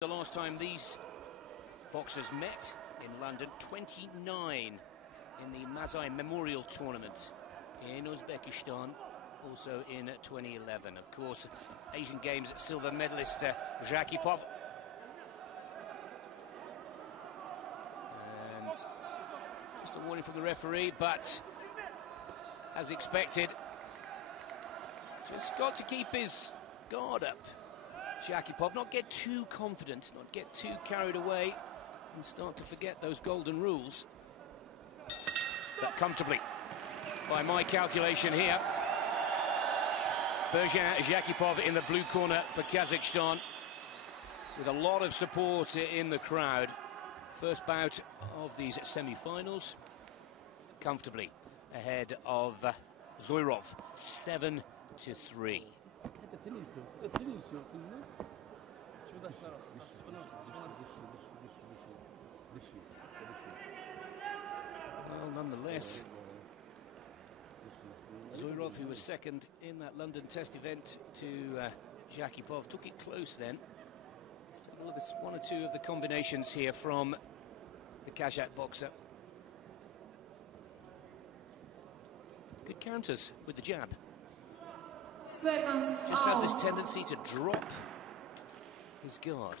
The last time these boxers met in London, 29 in the Mazai Memorial Tournament in Uzbekistan, also in 2011. Of course, Asian Games silver medalist Zhakipov. And just a warning from the referee, but as expected, just got to keep his guard up. Zhakipov, not get too confident, not get too carried away and start to forget those golden rules. But comfortably, by my calculation here, Berjan Zhakipov in the blue corner for Kazakhstan, with a lot of support in the crowd. First bout of these semi-finals, comfortably ahead of Zoirov, 7-3. Well, nonetheless, Zoirov, who was second in that London test event to Zhakipov, took it close then. Let's have a look at one or two of the combinations here from the Kazakh boxer. Good counters with the jab. Just has this tendency to drop his guard.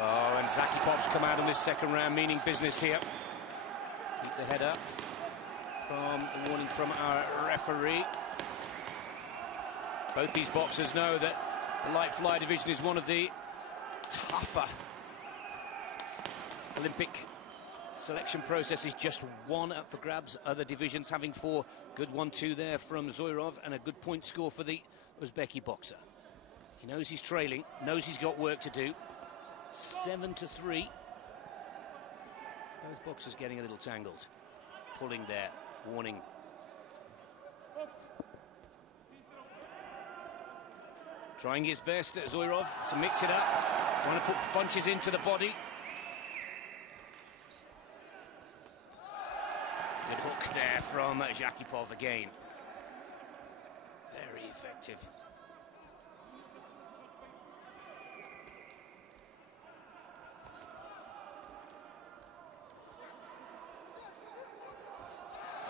Oh, and Zhakipov's come out in this second round, meaning business here. Keep the head up from the warning from our referee. Both these boxers know that the light fly division is one of the tougher Olympic selection process. Is just one up for grabs. Other divisions having four. Good 1-2 there from Zoirov, and a good point score for the Uzbeki boxer. He knows he's trailing, knows he's got work to do. 7-3. Both boxers getting a little tangled. Pulling there, warning. Trying his best, Zoirov, to mix it up. Trying to put punches into the body. Good hook there from Zhakipov again. Very effective.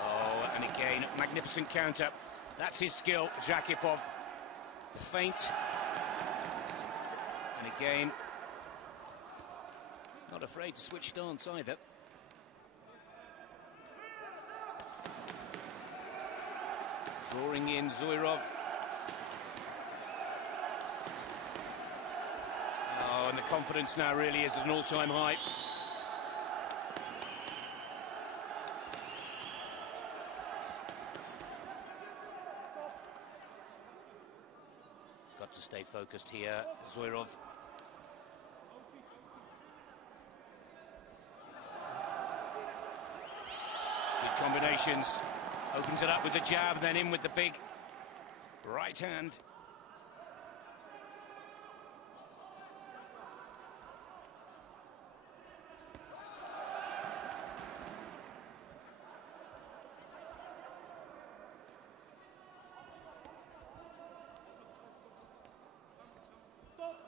Oh, and again, magnificent counter. That's his skill, Zhakipov. The feint. And again, not afraid to switch stance either. Drawing in Zoirov. Oh, and the confidence now really is at an all-time high. Got to stay focused here, Zoirov. Good combinations. Opens it up with the jab, then in with the big right hand.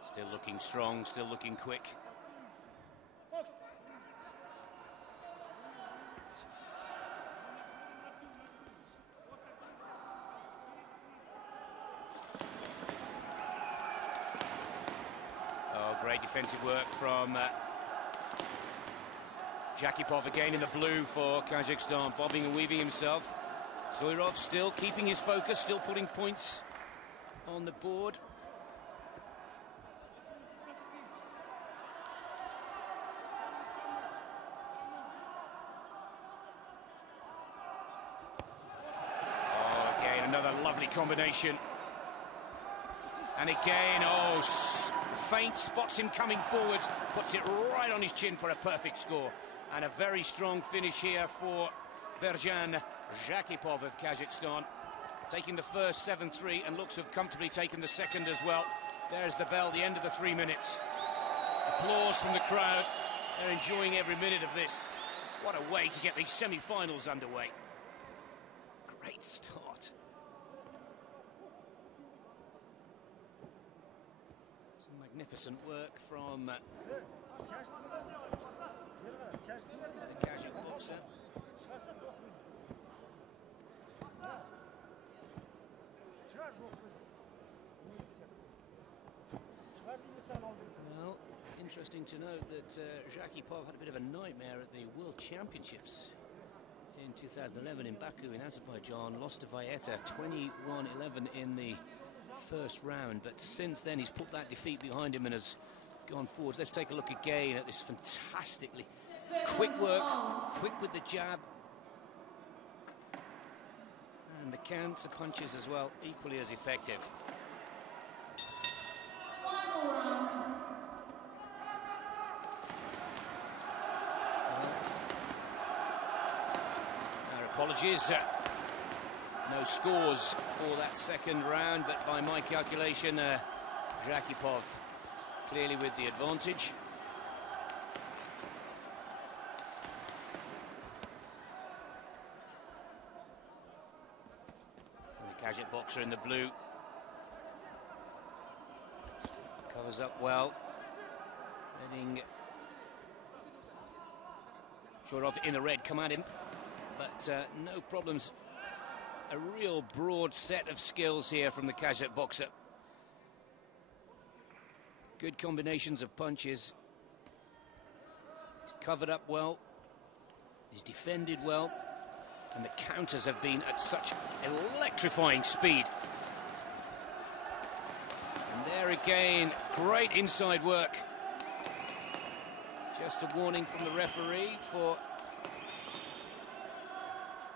Still looking strong, still looking quick. Oh, great defensive work from Zhakipov again in the blue for Kazakhstan, bobbing and weaving himself. Zoirov still keeping his focus, still putting points on the board. Another lovely combination. And again, oh, feint, spots him coming forwards, puts it right on his chin for a perfect score. And a very strong finish here for Berjan Zhakipov of Kazakhstan. Taking the first 7-3 and looks to have comfortably taken the second as well. There's the bell, the end of the 3 minutes. Applause from the crowd. They're enjoying every minute of this. What a way to get these semi-finals underway. Great start. Some magnificent work from the Kazakh boxer. Well, interesting to note that Zhakipov had a bit of a nightmare at the World Championships in 2011 in Baku in Azerbaijan. Lost to Vieta 21-11 in the first round, but since then he's put that defeat behind him and has gone forward. Let's take a look again at this fantastically quick work, quick with the jab, and the counter punches as well, equally as effective. Our apologies. No scores for that second round, but by my calculation, Zhakipov clearly with the advantage. And the Kazakh boxer in the blue covers up well, letting Zoirov in the red come at him, but no problems. A real broad set of skills here from the Kazakh boxer. Good combinations of punches. He's covered up well. He's defended well. And the counters have been at such electrifying speed. And there again, great inside work. Just a warning from the referee for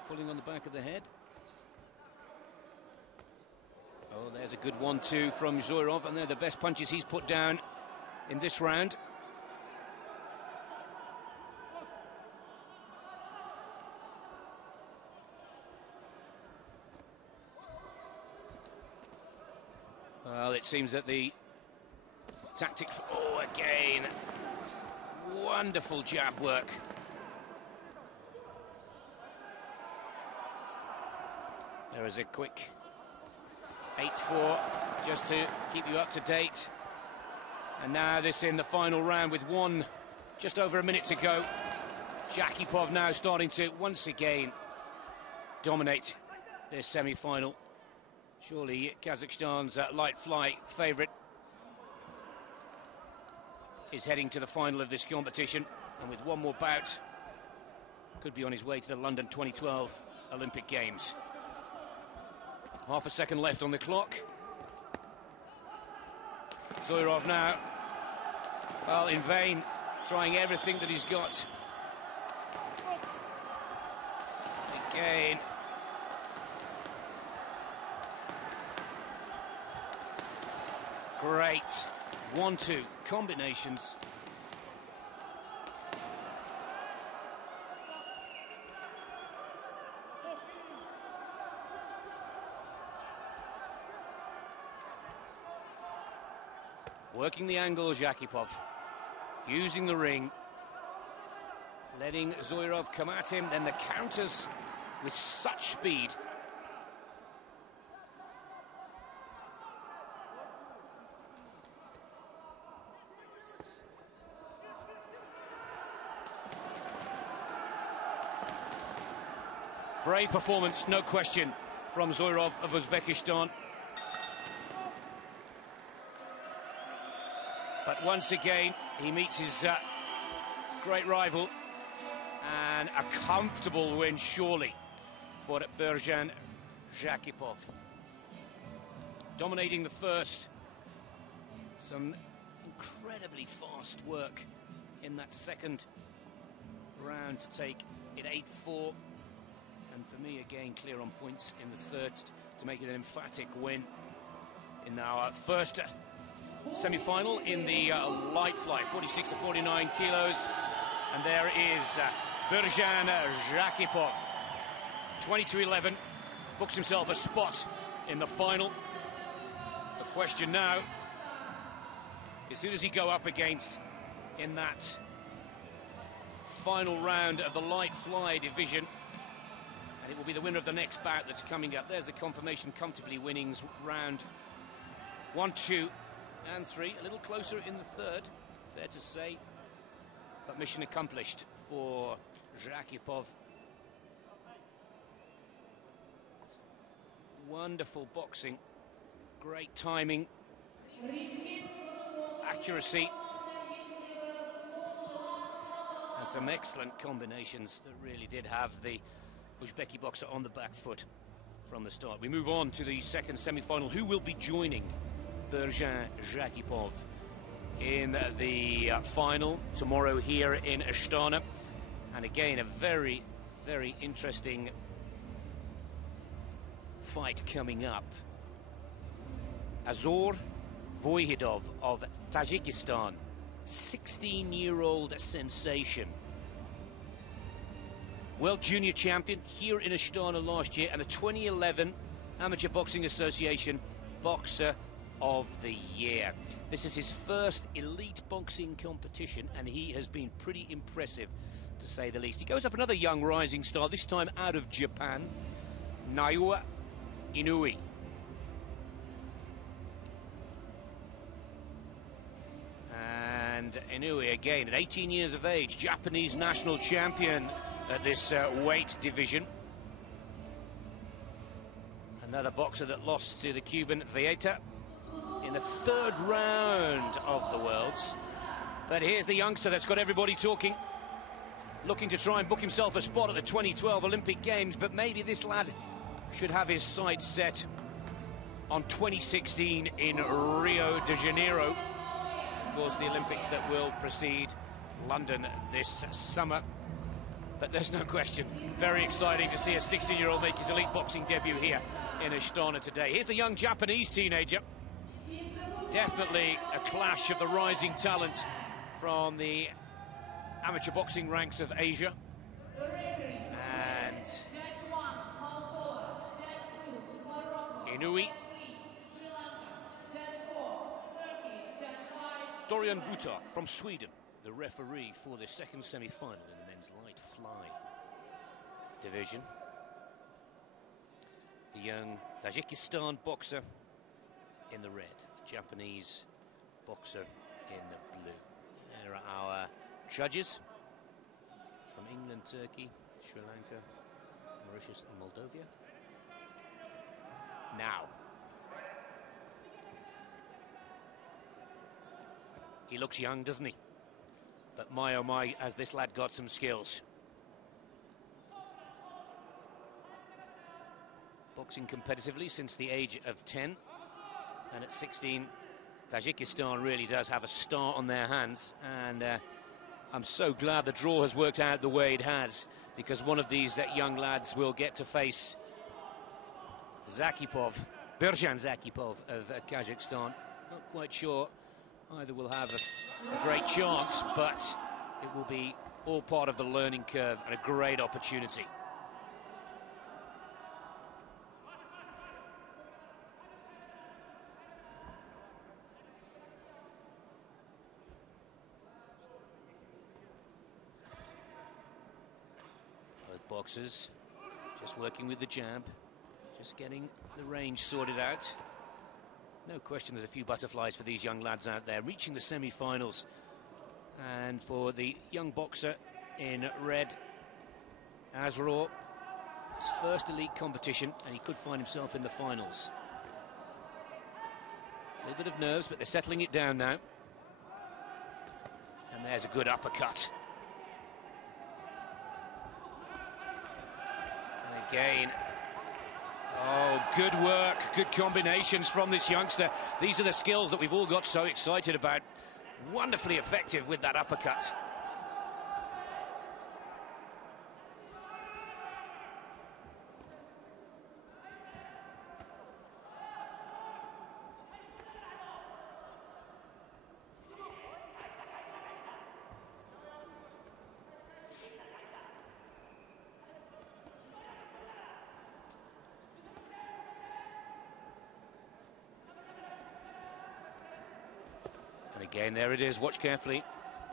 pulling on the back of the head. Oh, there's a good 1-2 from Zoirov, and they're the best punches he's put down in this round. Well, it seems that the tactic... Oh, again. Wonderful jab work. There is a quick 8-4, just to keep you up to date. And now this in the final round with just over a minute to go. Zhakipov now starting to once again dominate this semi-final. Surely Kazakhstan's light fly favourite is heading to the final of this competition, and with one more bout, could be on his way to the London 2012 Olympic Games. Half a second left on the clock. Zoirov now, well, in vain, trying everything that he's got. Again. Great 1-2 combinations. Working the angle, Zhakipov, using the ring, letting Zoirov come at him, then the counters with such speed. Brave performance, no question, from Zoirov of Uzbekistan. But once again, he meets his great rival, and a comfortable win, surely, for Birjan Zhakipov. Dominating the first. Some incredibly fast work in that second round to take it 8-4. And for me, again, clear on points in the third to make it an emphatic win in our first semi-final in the light fly, 46 to 49 kilos. And there is Birjan Zhakipov, 22-11, books himself a spot in the final. The question now is, who does he go up against in that final round of the light fly division. And it will be the winner of the next bout that's coming up. There's the confirmation, comfortably winnings round 1, 2, and 3. A little closer in the third, fair to say. But mission accomplished for Zhakipov. Wonderful boxing, great timing, accuracy, and some excellent combinations that really did have the Uzbeki boxer on the back foot from the start. We move on to the second semi-final. Who will be joining Berjan Zhakipov in the final tomorrow here in Astana? And again, a very, very interesting fight coming up. Azor Voihidov of Tajikistan, 16-year-old sensation. World Junior Champion here in Astana last year, and the 2011 Amateur Boxing Association Boxer of the Year. This is his first elite boxing competition, and he has been pretty impressive, to say the least. He goes up another young rising star, this time out of Japan, Naoya Inoue. And Inoue, again, at 18 years of age, Japanese national champion at this weight division. Another boxer that lost to the Cuban Villeta in the third round of the Worlds. But here's the youngster that's got everybody talking, looking to try and book himself a spot at the 2012 Olympic Games, but maybe this lad should have his sights set on 2016 in Rio de Janeiro. Of course, the Olympics that will precede London this summer. But there's no question, very exciting to see a 16-year-old make his elite boxing debut here in Astana today. Here's the young Japanese teenager. Definitely a clash of the rising talent from the amateur boxing ranks of Asia. And Inoue. Dorian Buta from Sweden, the referee for the second semi-final in the men's light fly division. The young Tajikistan boxer in the red, Japanese boxer in the blue. There are our judges from England, Turkey, Sri Lanka, Mauritius and Moldova. Now, he looks young, doesn't he? But my oh my, has this lad got some skills. Boxing competitively since the age of 10. And at 16, Tajikistan really does have a star on their hands. And I'm so glad the draw has worked out the way it has, because one of these young lads will get to face Zhakipov, Berjan Zhakipov of Kazakhstan. Not quite sure either will have a great chance, but it will be all part of the learning curve and a great opportunity. Both boxers just working with the jab, just getting the range sorted out. No question there's a few butterflies for these young lads out there, reaching the semi-finals. And for the young boxer in red, Azor, his first elite competition, and he could find himself in the finals. A little bit of nerves, but they're settling it down now. And there's a good uppercut. And again, oh, good work, good combinations from this youngster. These are the skills that we've all got so excited about. Wonderfully effective with that uppercut. Again, there it is, watch carefully.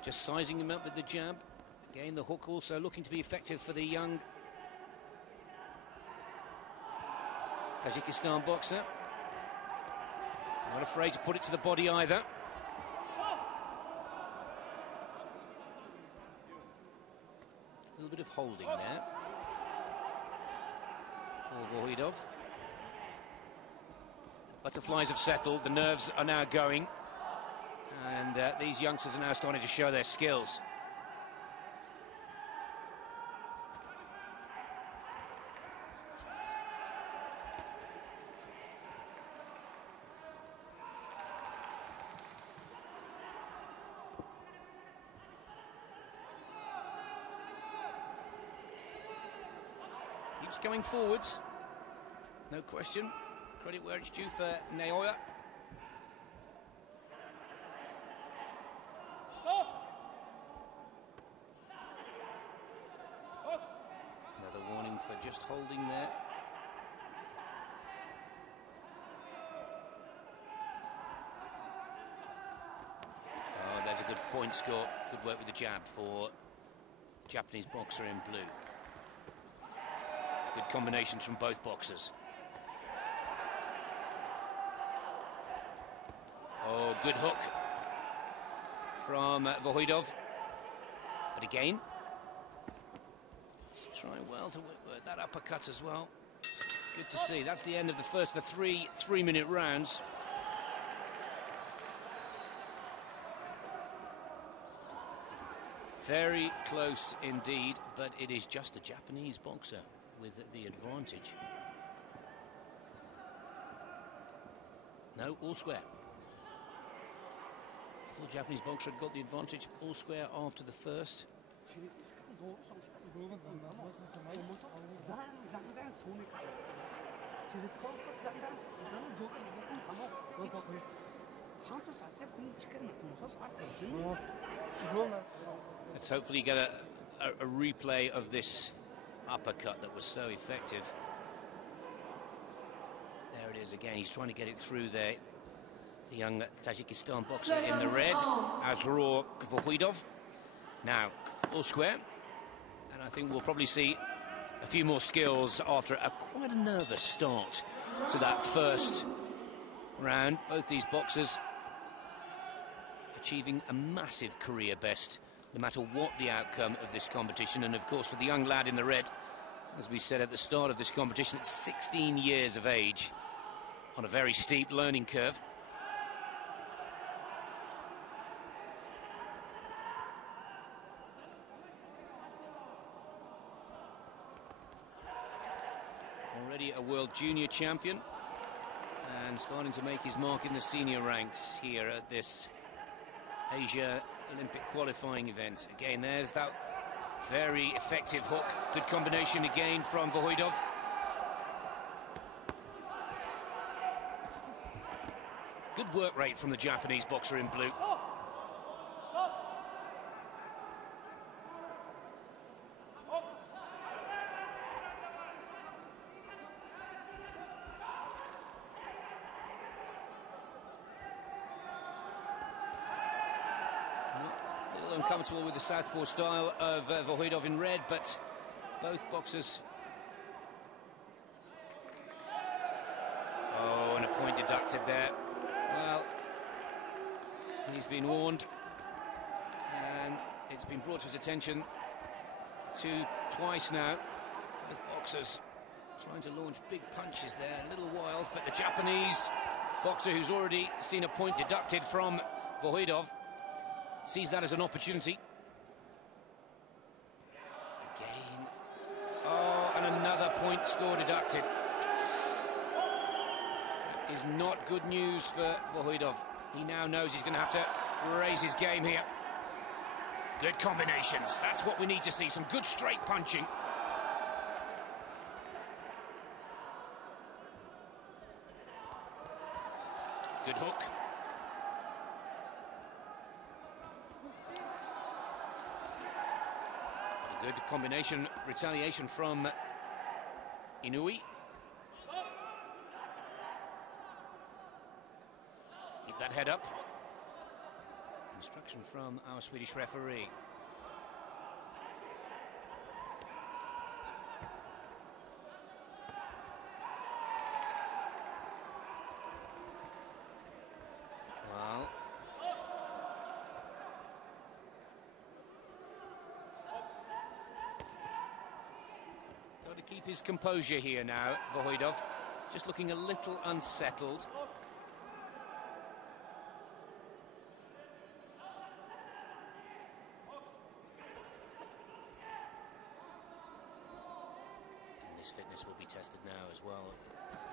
Just sizing him up with the jab. Again, the hook also looking to be effective for the young Tajikistan boxer. Not afraid to put it to the body either. A little bit of holding there for Vohidov. Butterflies have settled, the nerves are now going, and these youngsters are now starting to show their skills. Keeps going forwards, no question. Credit where it's due for Naoya. Another warning for just holding there. Oh, there's a good point score. Good work with the jab for Japanese boxer in blue. Good combinations from both boxers. Oh, good hook from Vohidov. But again, trying well to work that uppercut as well. Good to see. That's the end of the first of the three-minute rounds. Very close indeed, but it is just the Japanese boxer with the advantage. No, all square. I thought Japanese boxer had got the advantage, all square after the first. Let's hopefully get a replay of this uppercut that was so effective. There it is again. He's trying to get it through there. The young Tajikistan boxer in the red, Azror Vohidov. Now, all square. And I think we'll probably see a few more skills after quite a nervous start to that first round. Both these boxers achieving a massive career best, no matter what the outcome of this competition. And of course, for the young lad in the red, as we said at the start of this competition, it's 16 years of age on a very steep learning curve. Already a world junior champion and starting to make his mark in the senior ranks here at this Asia Olympic qualifying event. Again, there's that very effective hook. Good combination again from Vohidov. Good work rate from the Japanese boxer in blue. Uncomfortable with the southpaw style of Vohidov in red, but both boxers. Oh, and a point deducted there. Well, he's been warned, and it's been brought to his attention twice now. Both boxers trying to launch big punches there, a little wild, but the Japanese boxer, who's already seen a point deducted from Vohidov, sees that as an opportunity. Again. Oh, and another point score deducted. That is not good news for Vohidov. He now knows he's going to have to raise his game here. Good combinations. That's what we need to see. Some good straight punching. Good hook. Good combination, retaliation from Inoue. Keep that head up. Instruction from our Swedish referee. Got to keep his composure here now, Vohoidov. Just looking a little unsettled. And his fitness will be tested now as well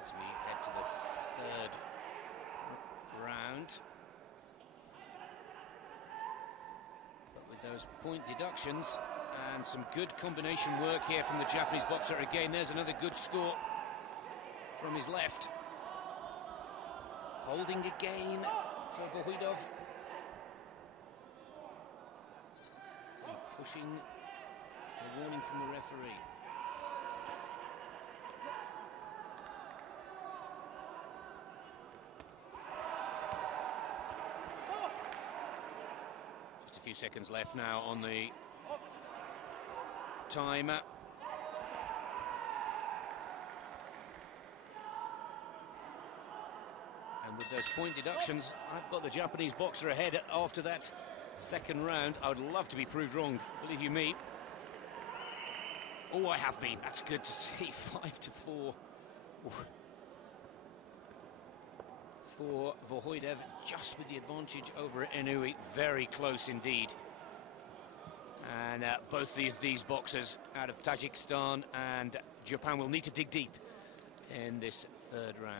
as we head to the third round. But with those point deductions and some good combination work here from the Japanese boxer. Again, there's another good score from his left. Holding again for Vohoidov. And pushing the warning from the referee. Just a few seconds left now on the timer. And with those point deductions, I've got the Japanese boxer ahead after that second round. I would love to be proved wrong, believe you me. Oh, I have been. That's good to see. 5-4 for Vohoidov, just with the advantage over Inoue. Very close indeed. And both these boxers out of Tajikistan and Japan will need to dig deep in this third round.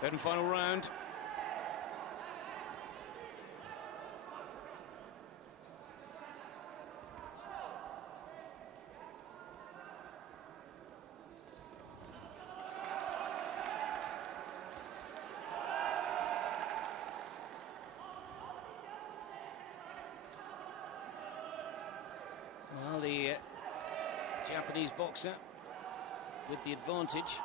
Third and final round. Well, the Japanese boxer with the advantage.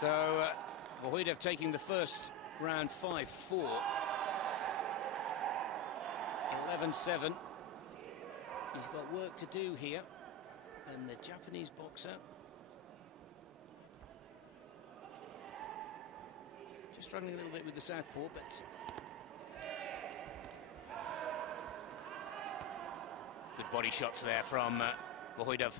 So, Vohoidov taking the first round 5-4. 11-7. He's got work to do here. And the Japanese boxer just struggling a little bit with the southpaw, but good body shots there from Vohoidov.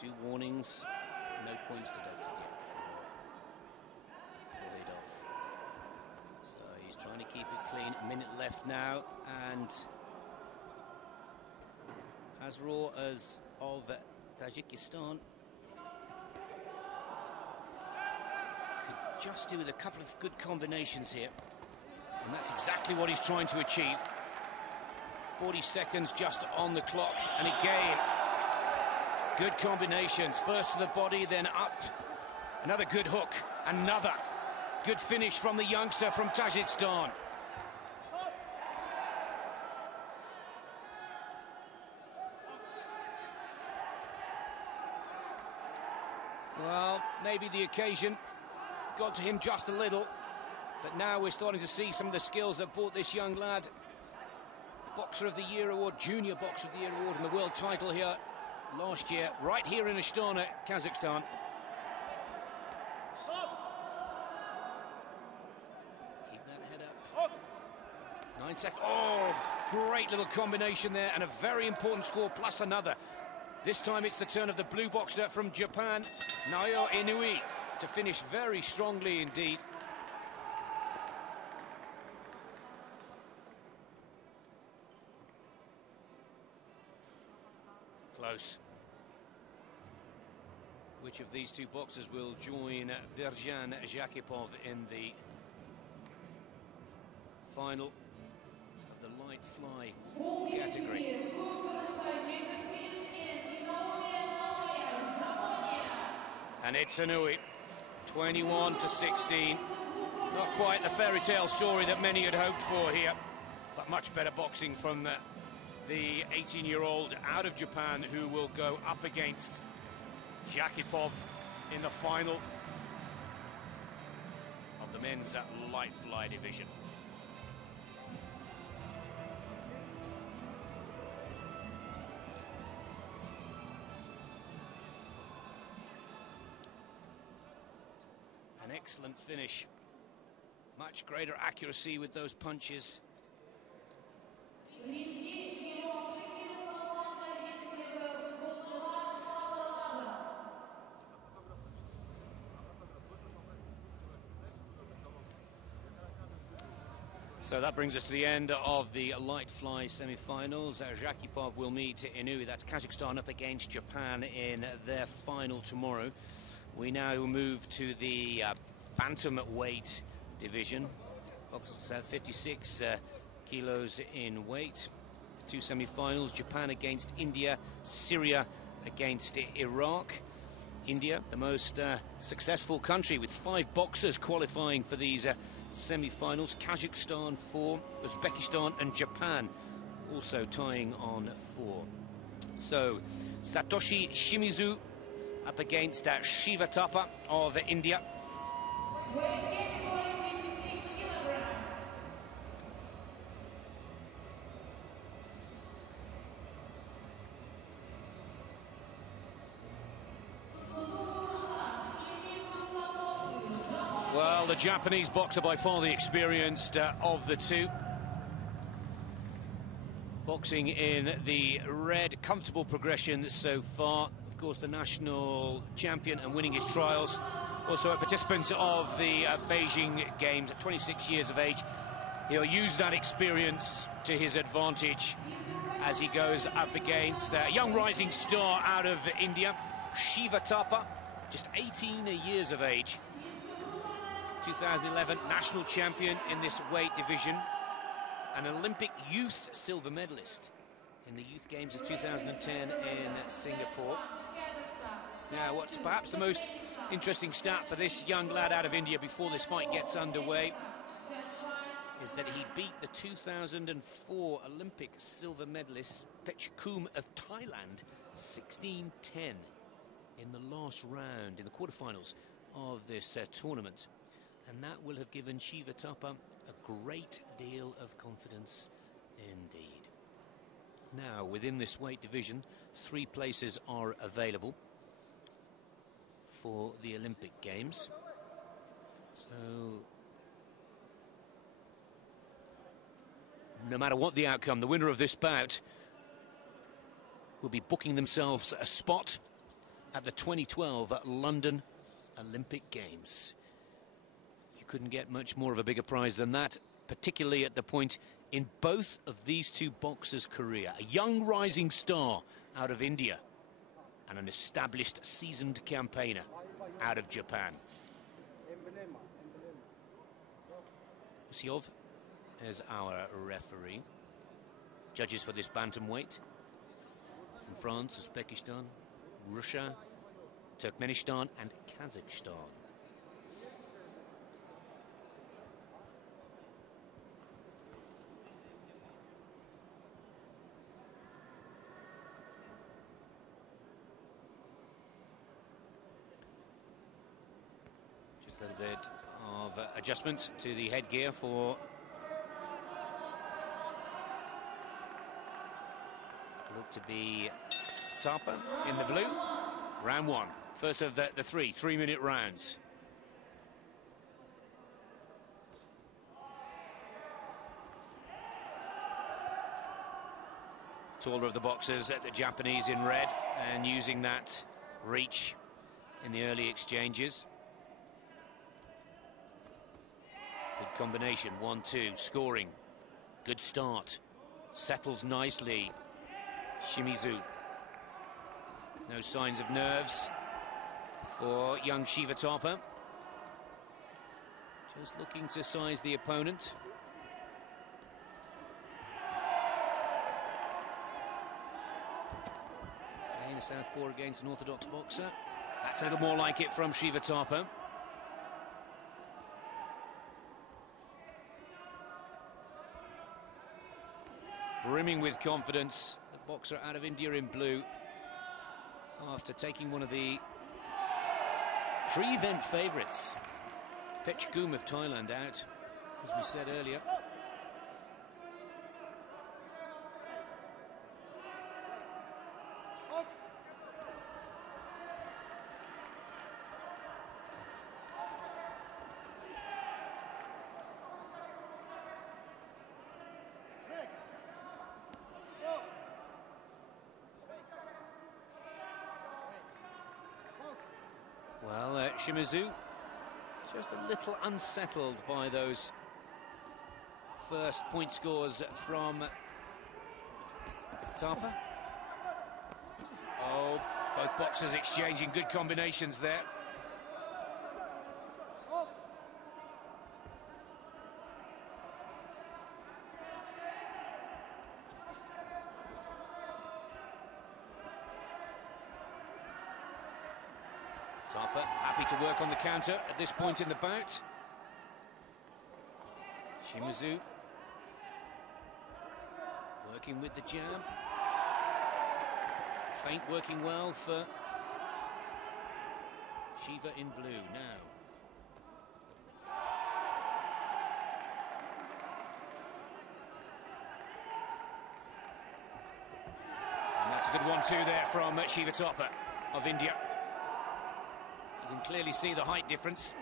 Two warnings, no points deducted yet for Vohoidov. So he's trying to keep it clean. A minute left now, and as raw as of Tajikistan could just do with a couple of good combinations here, and that's exactly what he's trying to achieve. 40 seconds just on the clock, and again, good combinations. First to the body, then up. Another good hook. Another good finish from the youngster from Tajikistan. Well, maybe the occasion got to him just a little, but now we're starting to see some of the skills that brought this young lad Boxer of the Year award, Junior Boxer of the Year award, and the world title here last year, right here in Astana, Kazakhstan. Keep that head up. 9 seconds. Oh, great little combination there, and a very important score, plus another. This time it's the turn of the blue boxer from Japan, Naoya Inoue, to finish very strongly indeed. Close. Which of these two boxers will join Birjan Jakipov in the final of the light fly category? And it's Inoue, 21-16. Not quite the fairy tale story that many had hoped for here, but much better boxing from the 18-year-old out of Japan, who will go up against Jakipov in the final of the men's light fly division. An excellent finish. Much greater accuracy with those punches. So that brings us to the end of the light fly semi-finals. Jakipov will meet Inoue. That's Kazakhstan up against Japan in their final tomorrow. We now move to the Bantamweight division. Boxers at 56 kilos in weight. Two semi-finals, Japan against India, Syria against Iraq. India, the most successful country, with 5 boxers qualifying for these semi-finals. Kazakhstan 4, Uzbekistan and Japan also tying on 4. So Satoshi Shimizu up against Shiva Thapa of India. Well, the Japanese boxer by far the experienced of the two. Boxing in the red, comfortable progression so far. Of course, the national champion and winning his trials. Also a participant of the Beijing Games at 26 years of age. He'll use that experience to his advantage as he goes up against a young rising star out of India, Shiva Thapa, just 18 years of age. 2011 national champion in this weight division, an Olympic youth silver medalist in the youth games of 2010 in Singapore. Now, what's perhaps the most interesting stat for this young lad out of India before this fight gets underway is that he beat the 2004 Olympic silver medalist Pechkum of Thailand 16-10 in the last round, in the quarterfinals of this tournament. And that will have given Shiva Thapa a great deal of confidence indeed. Now, within this weight division, 3 places are available for the Olympic Games. So, no matter what the outcome, the winner of this bout will be booking themselves a spot at the 2012 London Olympic Games. Couldn't get much more of a bigger prize than that, particularly at the point in both of these two boxers' career. A young rising star out of India and an established seasoned campaigner out of Japan. Usiov is our referee. Judges for this bantamweight from France, Uzbekistan, Russia, Turkmenistan and Kazakhstan. A little bit of adjustment to the headgear for look to be Tapa in the blue. Round one. First of the three-minute rounds. Taller of the boxers, the Japanese in red, and using that reach in the early exchanges. Good combination, 1-2, scoring. Good start. Settles nicely. Shimizu. No signs of nerves for young Shiva Tapa. Just looking to size the opponent. Again, a southpaw against an orthodox boxer. That's a little more like it from Shiva Tapa. Brimming with confidence, the boxer out of India in blue, after taking one of the pre-event favourites, Pechgoom of Thailand, out, as we said earlier. Well, Shimizu just a little unsettled by those first point scores from Tapa. Oh, both boxers exchanging good combinations there. Tapa happy to work on the counter at this point in the bout. Shimizu working with the jab. Feint working well for Shiva in blue now. And that's a good 1-2 there from Shiva Tapa of India. You can clearly see the height difference,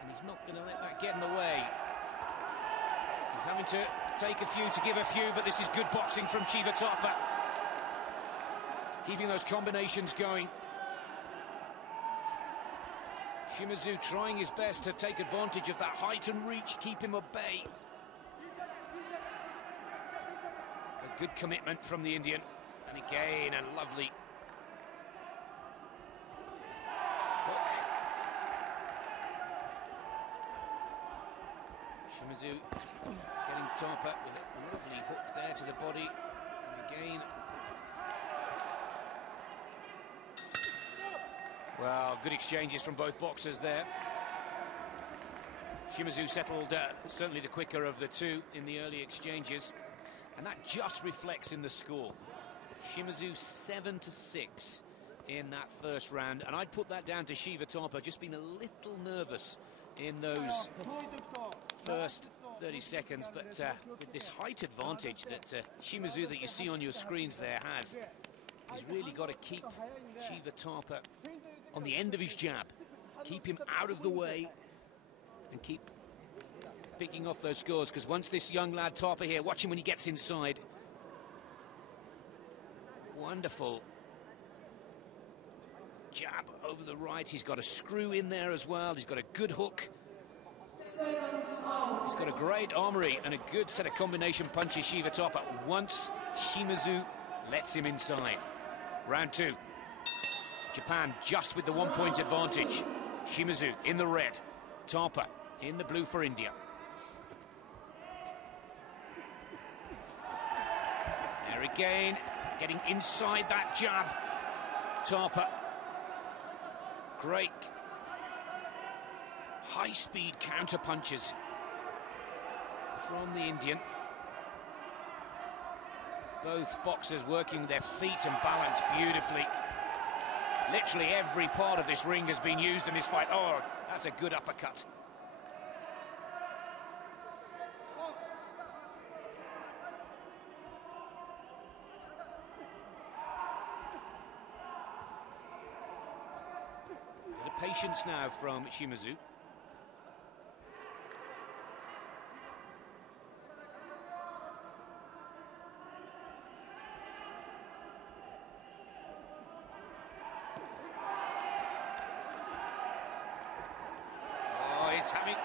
and he's not going to let that get in the way. He's having to take a few to give a few, but this is good boxing from Shiva Tapa. Keeping those combinations going. Shimizu trying his best to take advantage of that height and reach, keep him at bay. A good commitment from the Indian, and again a lovely hook. Shimizu getting Tapa with a lovely hook there to the body, and again. Well, good exchanges from both boxers there. Shimizu settled certainly the quicker of the two in the early exchanges, and that just reflects in the score. Shimizu 7-6 in that first round, and I'd put that down to Shiva Tapa just being a little nervous in those first 30 seconds, but with this height advantage that Shimizu that you see on your screens there has, he's really got to keep Shiva Tapa on the end of his jab, keep him out of the way and keep picking off those scores, because once this young lad Tapa here, watch him when he gets inside. Wonderful jab over the right. He's got a screw in there as well. He's got a good hook. He's got a great armory and a good set of combination punches, Shiva Tapa, once Shimizu lets him inside. Round two. Japan just with the 1 point advantage. Shimizu in the red, Tapa in the blue for India. There again, getting inside that jab. Tapa. Great high-speed counter punches from the Indian. Both boxers working their feet and balance beautifully. Literally every part of this ring has been used in this fight. Oh, that's a good uppercut. patience now from Shimazu.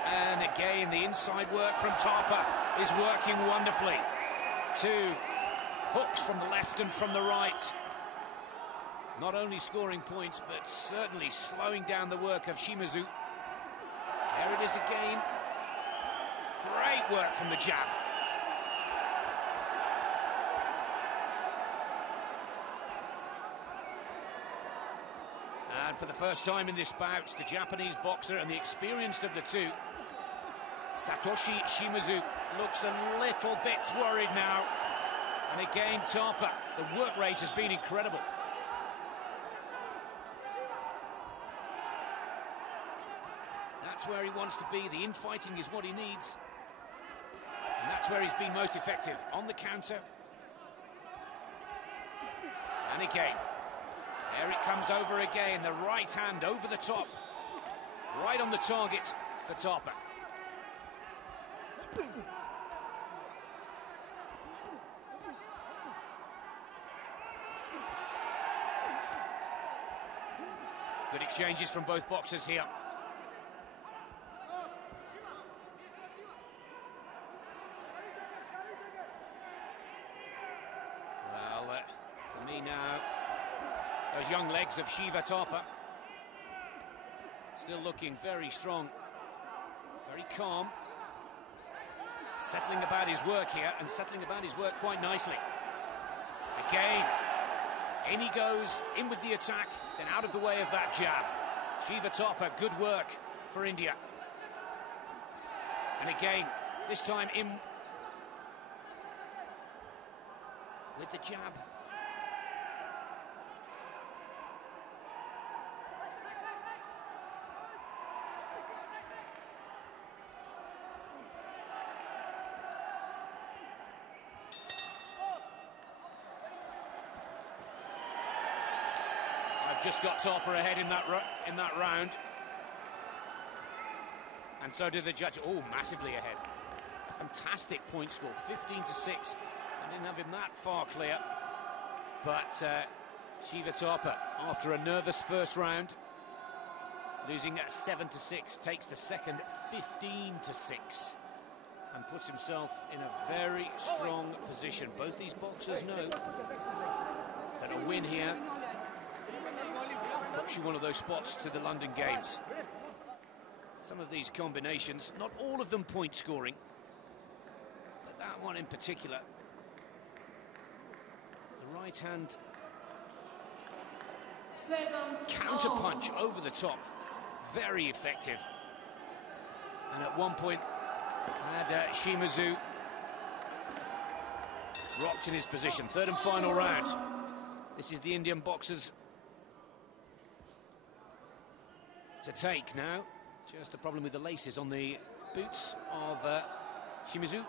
And again, the inside work from Tarpa is working wonderfully. Two hooks from the left and from the right. Not only scoring points, but certainly slowing down the work of Shimazu. There it is again. Great work from the jab. And for the first time in this bout, the Japanese boxer and the experienced of the two, Satoshi Shimazu, looks a little bit worried now. And again, Tarpa, the work rate has been incredible. That's where he wants to be. The infighting is what he needs. And that's where he's been most effective, on the counter. And again, there it comes over again. The right hand over the top. Right on the target for Tarpa. Good exchanges from both boxers here. Well, for me now, those young legs of Shiva Tarpa still looking very strong, very calm. Settling about his work here, and settling about his work quite nicely. Again, in he goes, in with the attack, then out of the way of that jab. Shiva Tarpa, good work for India. And again, this time in with the jab. Just got Tarpa ahead in that round, and so did the judge. Oh, massively ahead. A fantastic point score, 15-6. I didn't have him that far clear, but Shiva Tarpa, after a nervous first round, losing at 7-6, takes the second 15-6, and puts himself in a very strong position. Both these boxers know that a win here books you one of those spots to the London Games. Some of these combinations, not all of them point scoring, but that one in particular, the right hand counter punch over the top, very effective. And at one point had Shimazu rocked in his position. Third and final round. This is the Indian boxers to take now. Just a problem with the laces on the boots of Shimazu.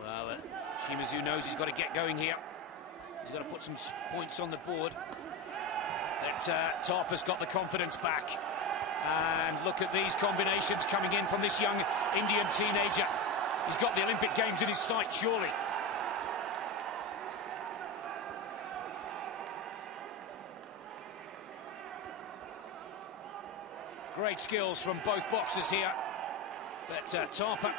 Well, Shimazu knows he's got to get going here. He's got to put some points on the board. That Tarpa's got the confidence back. And look at these combinations coming in from this young Indian teenager. He's got the Olympic Games in his sight, surely. Great skills from both boxers here. But Tarpa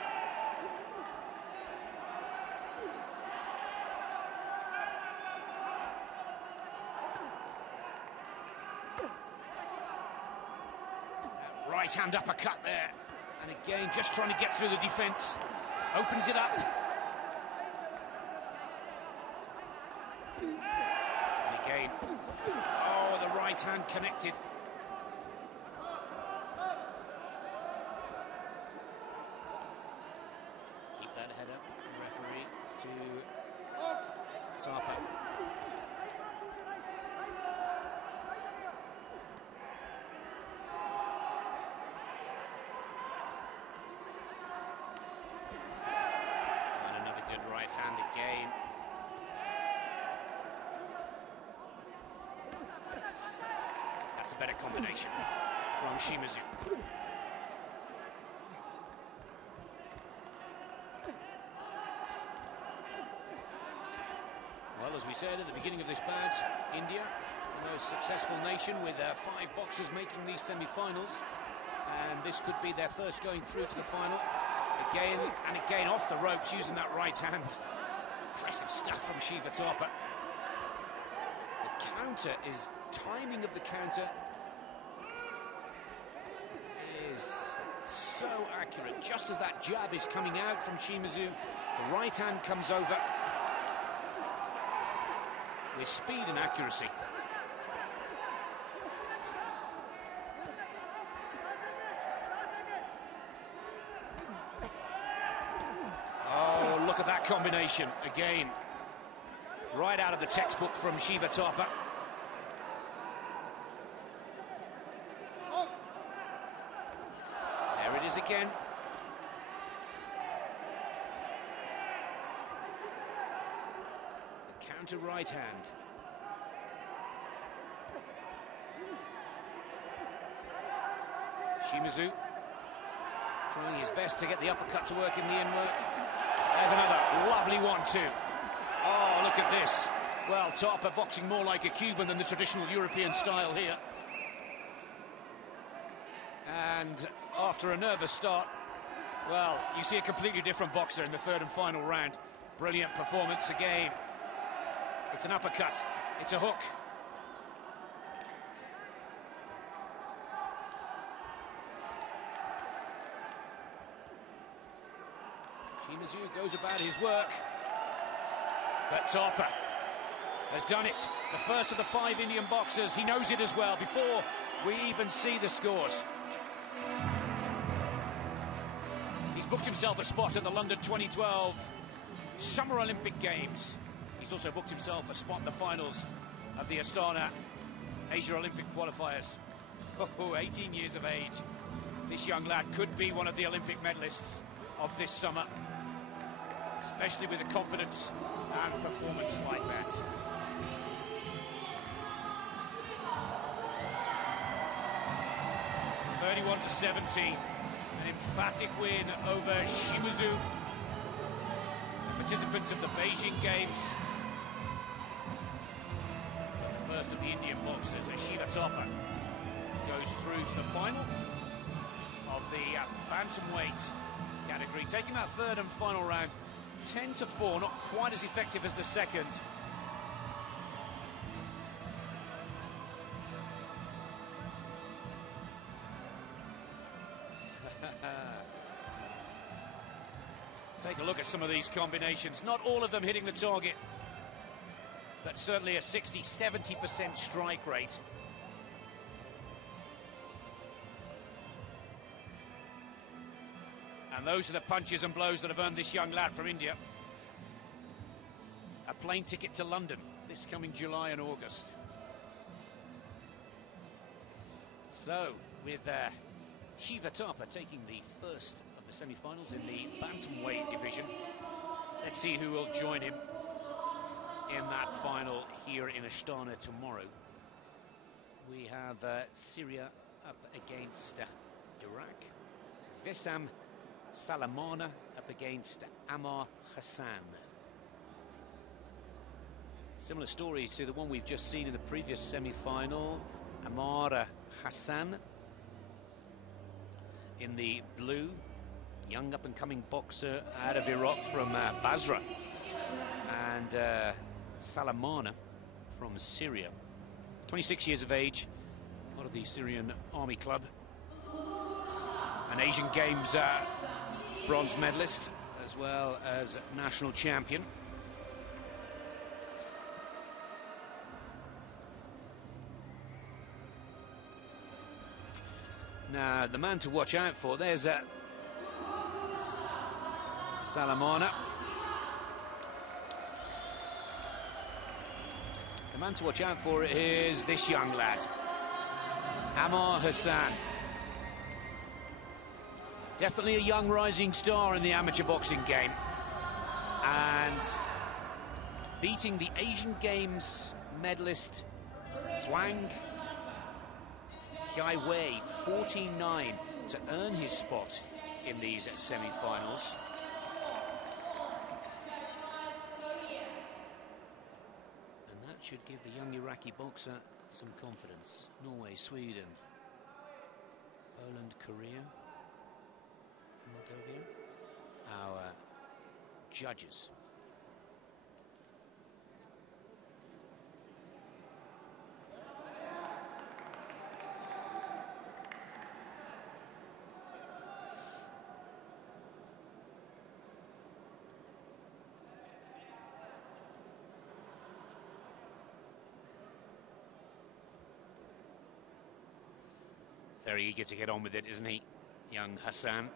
right hand uppercut there. And again, just trying to get through the defence. Opens it up. And again, oh, the right hand connected. Keep that head up, referee, to Tarpa. And again. That's a better combination from Shimizu. Well, as we said at the beginning of this bout, India, the most successful nation with 5 boxers making these semi-finals. And this could be their first going through to the final. Again and again off the ropes using that right hand. Impressive stuff from Shiva Thapa. The counter is, timing of the counter is so accurate. Just as that jab is coming out from Shimizu, the right hand comes over with speed and accuracy. Oh, look at that combination again. Right out of the textbook from Shiva Thapa. There it is again. The counter right hand. Shimizu trying his best to get the uppercut to work in the in-work. There's another lovely 1-2. Oh, look at this. Well, Thapa boxing more like a Cuban than the traditional European style here. And after a nervous start, well, you see a completely different boxer in the third and final round. Brilliant performance again. It's an uppercut. It's a hook. Shimizu goes about his work. But Thapa has done it. The first of the 5 Indian boxers. He knows it as well before we even see the scores. He's booked himself a spot at the London 2012 Summer Olympic Games. He's also booked himself a spot in the finals of the Astana Asia Olympic qualifiers. Oh, 18 years of age. This young lad could be one of the Olympic medalists of this summer, especially with the confidence and performance like that. (31-17), an emphatic win over Shimizu, participant of the Beijing Games. The first of the Indian boxers, Shiva Thapa, goes through to the final of the Bantamweight category, taking that third and final round 10-4, not quite as effective as the second. Take a look at some of these combinations. Not all of them hitting the target, but certainly a 60-70% strike rate. And those are the punches and blows that have earned this young lad from India a plane ticket to London this coming July and August. So, with Shiva Thapa taking the first of the semi-finals in the Bantamweight division, let's see who will join him in that final here in Astana tomorrow. We have Syria up against Iraq. Vessam Salamana up against Amar Hassan. Similar stories to the one we've just seen in the previous semi-final. Amar Hassan in the blue, young up-and-coming boxer out of Iraq from Basra, and Salamana from Syria, 26 years of age, part of the Syrian Army Club, an Asian Games bronze medalist as well as national champion. Now, the man to watch out for, there's Salamana. The man to watch out for is this young lad, Amar Hassan. Definitely a young rising star in the amateur boxing game. and beating the Asian Games medalist Zhang Wei 14-9 to earn his spot in these semi-finals. And that should give the young Iraqi boxer some confidence. Norway, Sweden, Poland, Korea, Moldova, our judges. Very eager to get on with it, isn't he, young Hassan?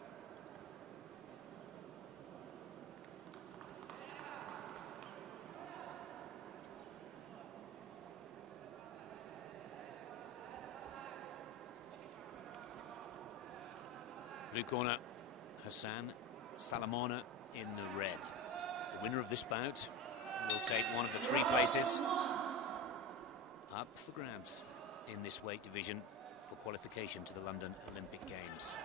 Blue corner, Hassan Salamona in the red. The winner of this bout will take one of the 3 places up for grabs in this weight division for qualification to the London Olympic Games.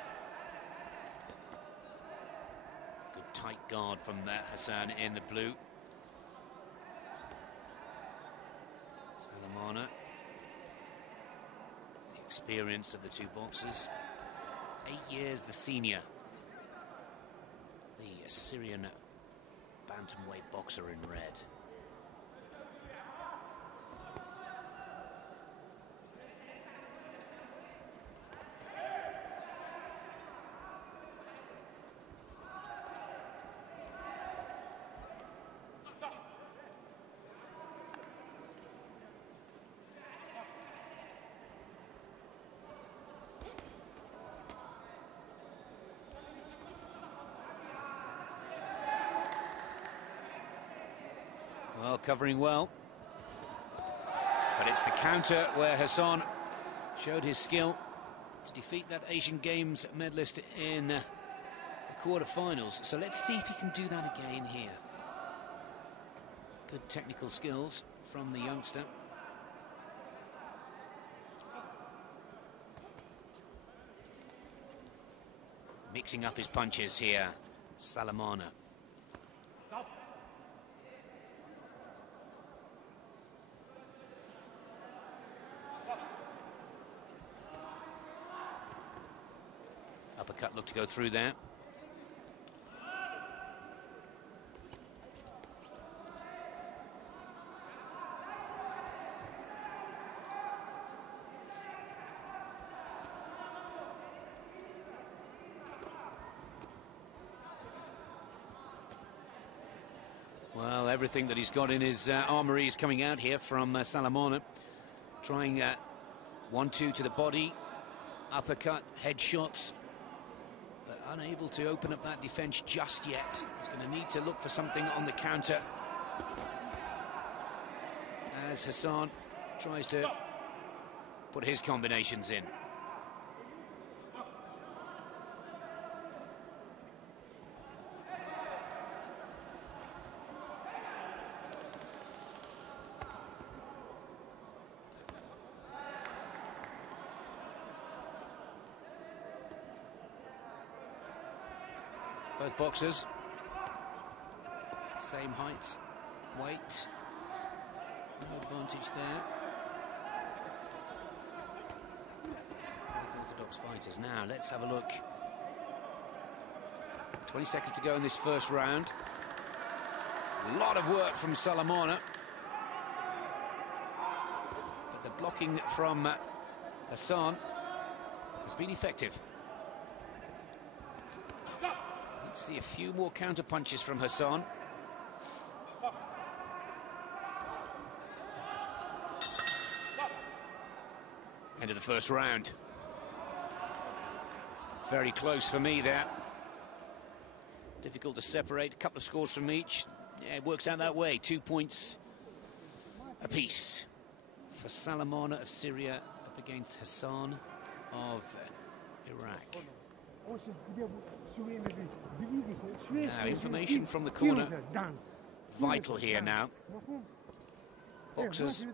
Good tight guard from that Hassan in the blue. Salamona, the experience of the 2 boxers. 8 years the senior, the Syrian bantamweight boxer in red. Well, covering well. But it's the counter where Hassan showed his skill to defeat that Asian Games medalist in the quarterfinals. So let's see if he can do that again here. Good technical skills from the youngster. Mixing up his punches here, Salamona. Uppercut looked to go through there. Well, everything that he's got in his armory is coming out here from Salamona. Trying 1-2 to the body, uppercut, headshots. But unable to open up that defense just yet. He's going to need to look for something on the counter as Hassan tries to put his combinations in. Both boxers, same height, weight, no advantage there. Both orthodox fighters. Now let's have a look. 20 seconds to go in this first round. A lot of work from Salamona, but the blocking from Hassan has been effective. See a few more counter punches from Hassan. End of the first round. Very close for me there. Difficult to separate. A couple of scores from each. Yeah, it works out that way. 2 points apiece for Salamona of Syria up against Hassan of Iraq. Now, information from the corner. Vital here now. Boxers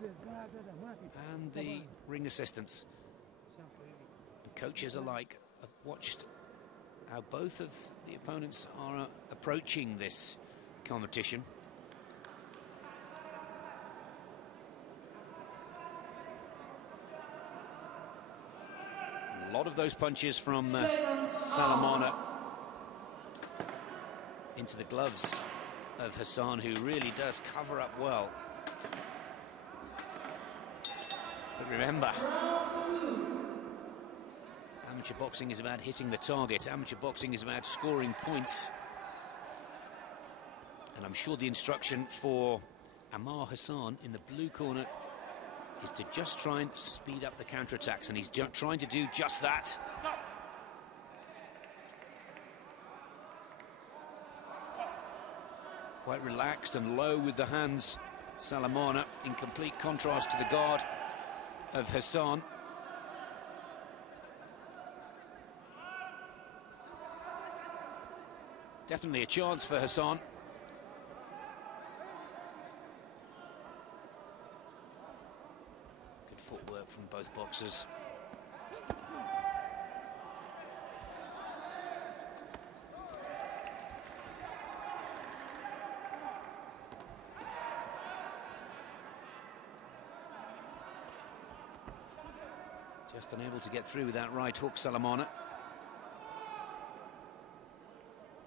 and the ring assistants and coaches alike have watched how both of the opponents are approaching this competition. A lot of those punches from Salamana into the gloves of Hassan, who really does cover up well. But remember, amateur boxing is about hitting the target. Amateur boxing is about scoring points. And I'm sure the instruction for Amar Hassan in the blue corner is to just try and speed up the counterattacks, and he's trying to do just that. Quite relaxed and low with the hands, Salamana, in complete contrast to the guard of Hassan. Definitely a chance for Hassan. Good footwork from both boxers. Just unable to get through with that right hook, Salamana.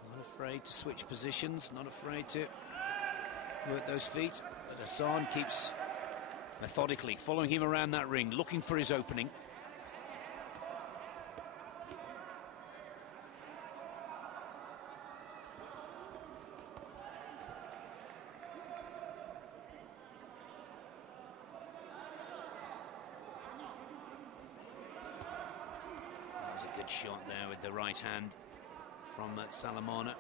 Not afraid to switch positions, not afraid to work those feet. But Hassan keeps methodically following him around that ring, looking for his opening. Good shot there with the right hand from Salamana.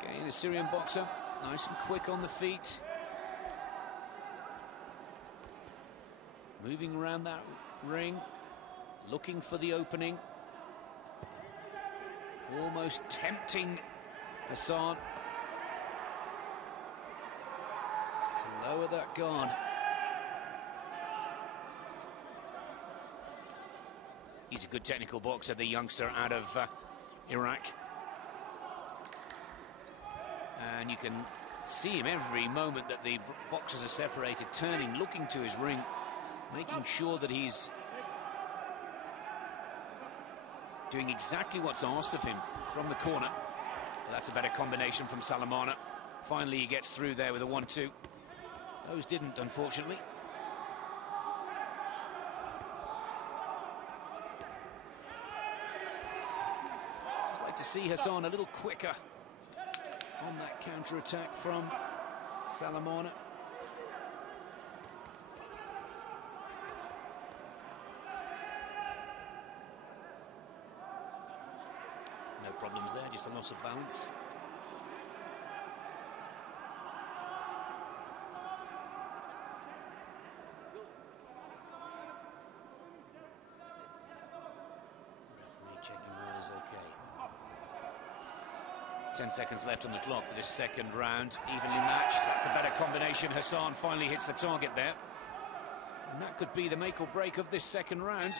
Again, the Syrian boxer, nice and quick on the feet. Moving around that ring, looking for the opening. Almost tempting Hassan to lower that guard. He's a good technical boxer, the youngster out of Iraq. And you can see him every moment that the boxers are separated, turning, looking to his ring, making sure that he's doing exactly what's asked of him from the corner. That's a better combination from Salamana. Finally, he gets through there with a 1-2. Those didn't, unfortunately. Just like to see Hassan a little quicker on that counter-attack from Salamana. Problems there, just a loss of balance. Referee checking all is okay. 10 seconds left on the clock for this second round. Evenly matched. That's a better combination. Hassan finally hits the target there. And that could be the make or break of this second round.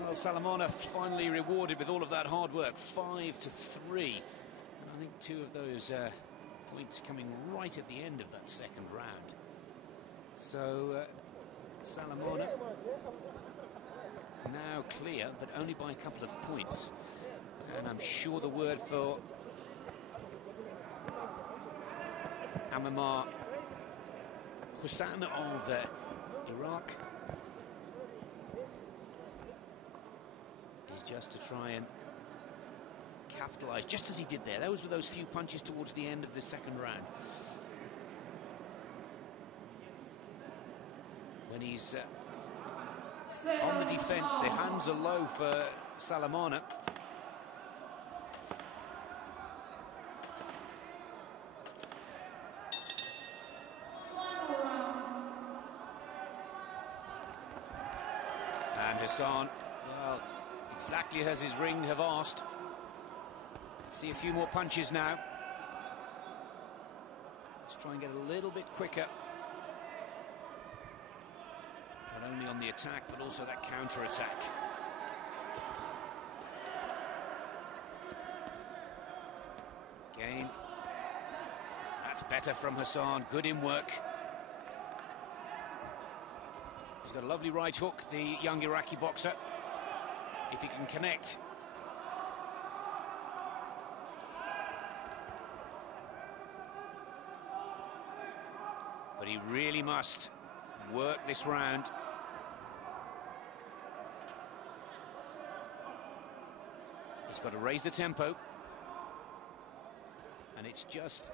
Well, Salamana finally rewarded with all of that hard work, 5-3. And I think two of those points coming right at the end of that second round. So Salamana now clear, but only by a couple of points. And I'm sure the word for Amar Hassan of Iraq is just to try and capitalise, just as he did there. Those were those few punches towards the end of the second round, when he's On the defence, the hands are low for Salamana. And Hassan, well, exactly as his ring have asked. See a few more punches now. Let's try and get a little bit quicker. Not only on the attack, but also that counter-attack. Again, that's better from Hassan. Good in work. He's got a lovely right hook, the young Iraqi boxer. If he can connect. But he really must work this round. He's got to raise the tempo. And it's just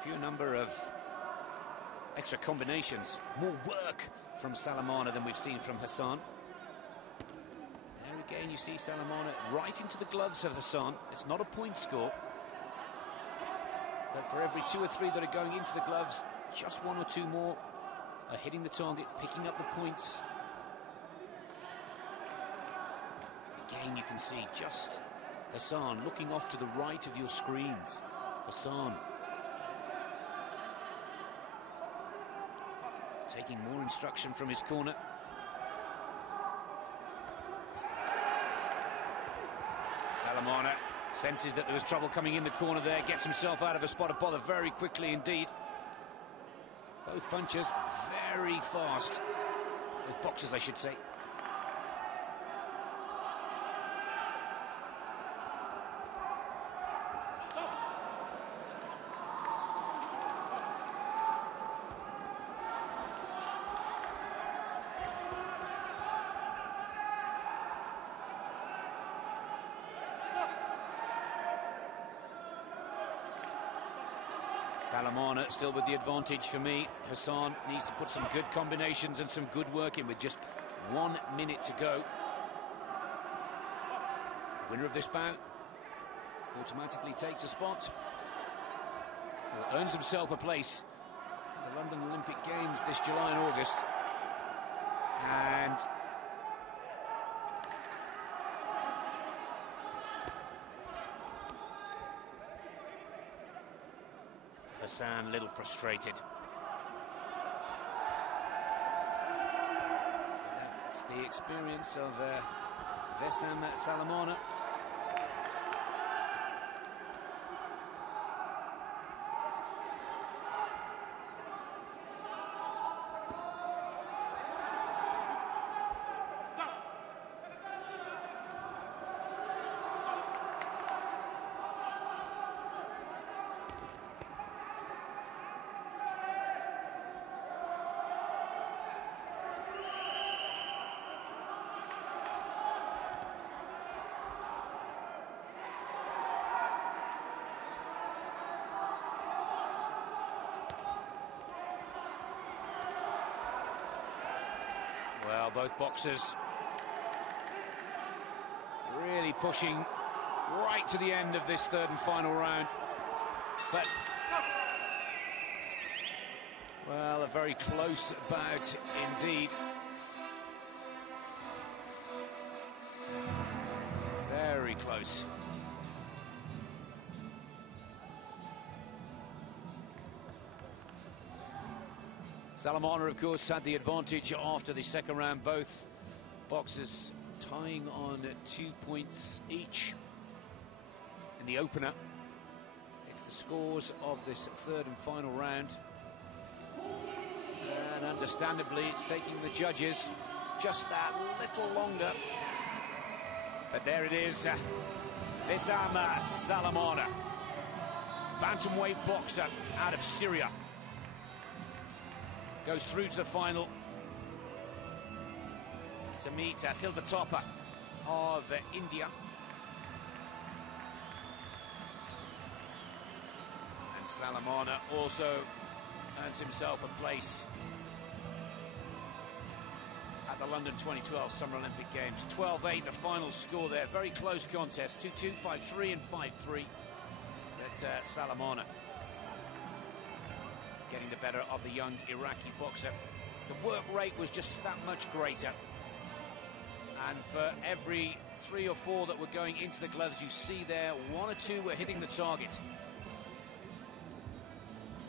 a few number of extra combinations. More work from Salamana than we've seen from Hassan. There again you see Salamana right into the gloves of Hassan. It's not a point score. But for every 2 or 3 that are going into the gloves, just 1 or 2 more are hitting the target, picking up the points. Again, you can see just Hassan looking off to the right of your screens. Hassan taking more instruction from his corner. Salamana senses that there was trouble coming in the corner there, gets himself out of a spot of bother very quickly indeed. Both punchers very fast. Both boxers, I should say. Salamana still with the advantage for me. Hassan needs to put some good combinations and some good work in with just 1 minute to go. The winner of this bout automatically takes a spot, or earns himself a place at the London Olympic Games this July and August. And Hassan a little frustrated. That's the experience of Vesam Salamana. Well, both boxers really pushing right to the end of this 3rd and final round. But, well, a very close bout indeed. Very close. Salamana, of course, had the advantage after the 2nd round. Both boxers tying on 2 points each in the opener. It's the scores of this 3rd and final round. And understandably, it's taking the judges just that little longer. But there it is, Vesam Salamana, bantamweight boxer out of Syria. Goes through to the final to meet Silva Topper of India. And Salamana also earns himself a place at the London 2012 Summer Olympic Games. 12-8, the final score there. Very close contest, 2-2, 5-3 and 5-3. But Salamana getting the better of the young Iraqi boxer. The work rate was just that much greater. And for every 3 or 4 that were going into the gloves, you see there, 1 or 2 were hitting the target.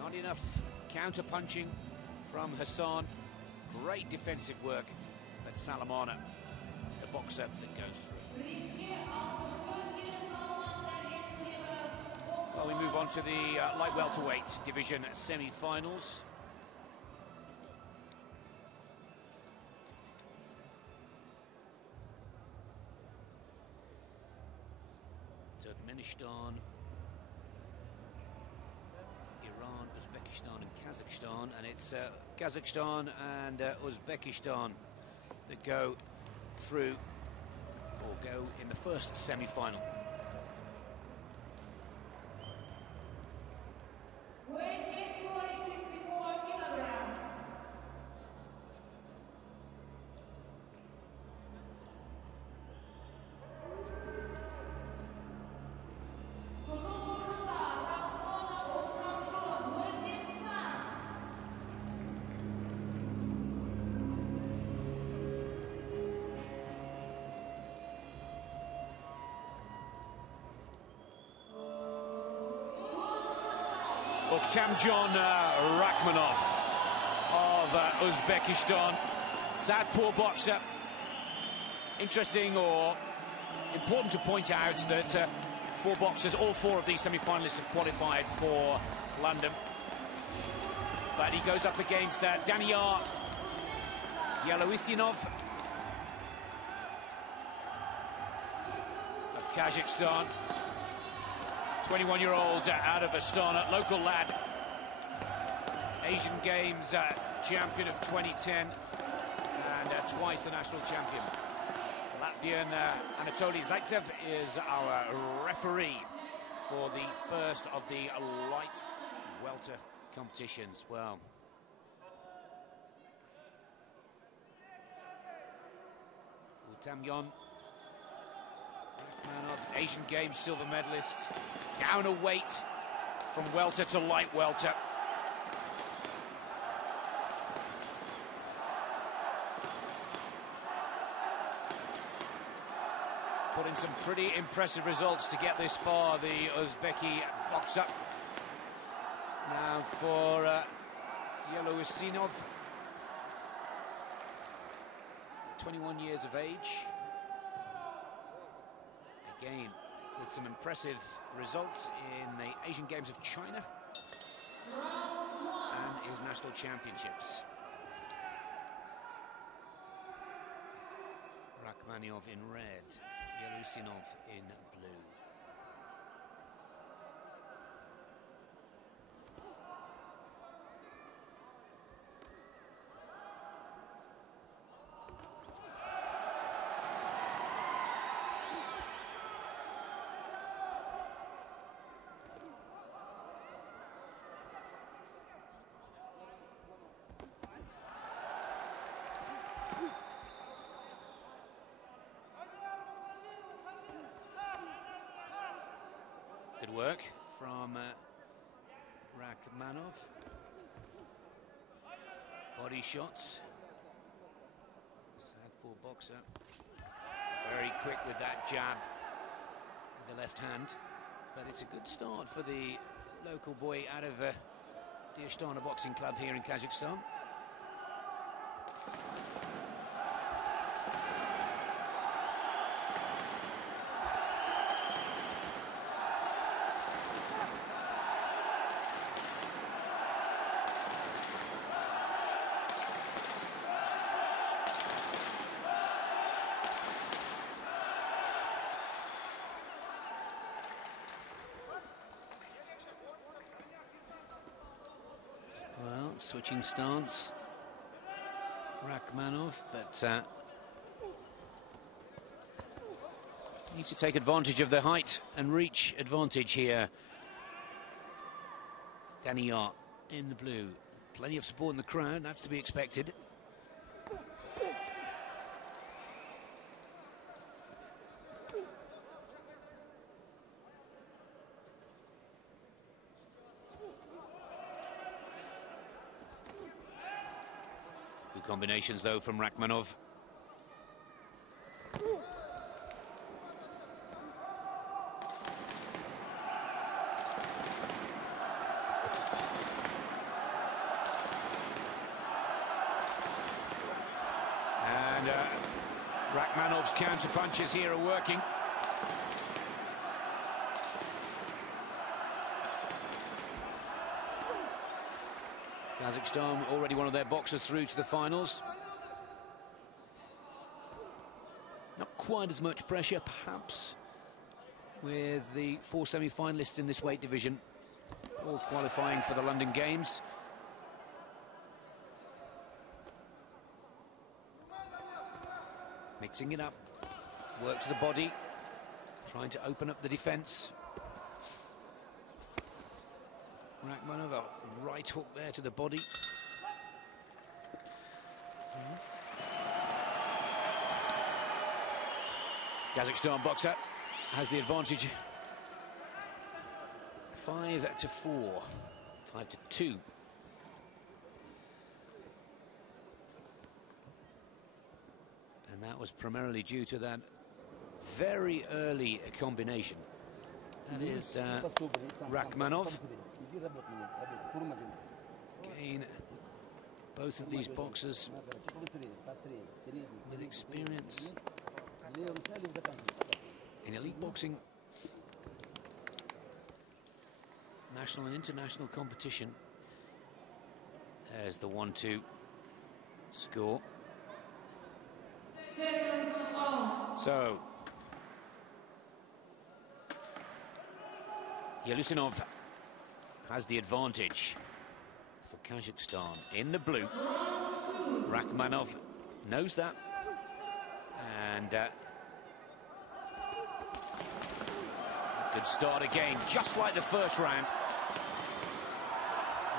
Not enough counter-punching from Hassan. Great defensive work, but Salamana, the boxer that goes through. Well, we move on to the light welterweight division semi-finals. Turkmenistan, Iran, Uzbekistan and Kazakhstan, and it's Kazakhstan and Uzbekistan that go through or go in the first semi-final. Tamjon Rakhmonov of Uzbekistan, southpaw boxer. Interesting or important to point out that 4 boxers, all 4 of these semi-finalists have qualified for London. But he goes up against Daniyar Yeloisinov of Kazakhstan. 21-year-old out of Astana, local lad. Asian Games champion of 2010 and twice the national champion. The Latvian Anatoly Zaitsev is our referee for the first of the light welter competitions. Well, Tamjon Rakhmonov, Asian Games silver medalist, down a weight from welter to light welter. Put in some pretty impressive results to get this far, the Uzbeki boxer. Now for Yeloisinov, 21 years of age. Again, with some impressive results in the Asian Games of China and his national championships. Rakhmonov in red, Yeloisinov in blue. Good work from Rakhmonov. Body shots. Southpaw boxer. Very quick with that jab with the left hand. But it's a good start for the local boy out of the Astana Boxing Club here in Kazakhstan. Switching stance, Rakhmonov, but need to take advantage of the height and reach advantage here. Daniyar in the blue, Plenty of support in the crowd, that's to be expected. Good combinations, though, from Rakhmonov. Rakhmonov's counter punches here are working. Kazakhstan already one of their boxers through to the finals. Not quite as much pressure, perhaps, with the 4 semi-finalists in this weight division, all qualifying for the London Games. Mixing it up, work to the body, trying to open up the defence. Rakhmonov, a right hook there to the body. Kazakhstan boxer has the advantage. 5-4, 5-2. And that was primarily due to that very early combination. That is Rakhmonov. Again, both of these boxers with experience in elite boxing, national and international competition. There's the 1-2 score. So, Yelusinov has the advantage for Kazakhstan in the blue. Rakhmonov knows that, and good start again, just like the first round.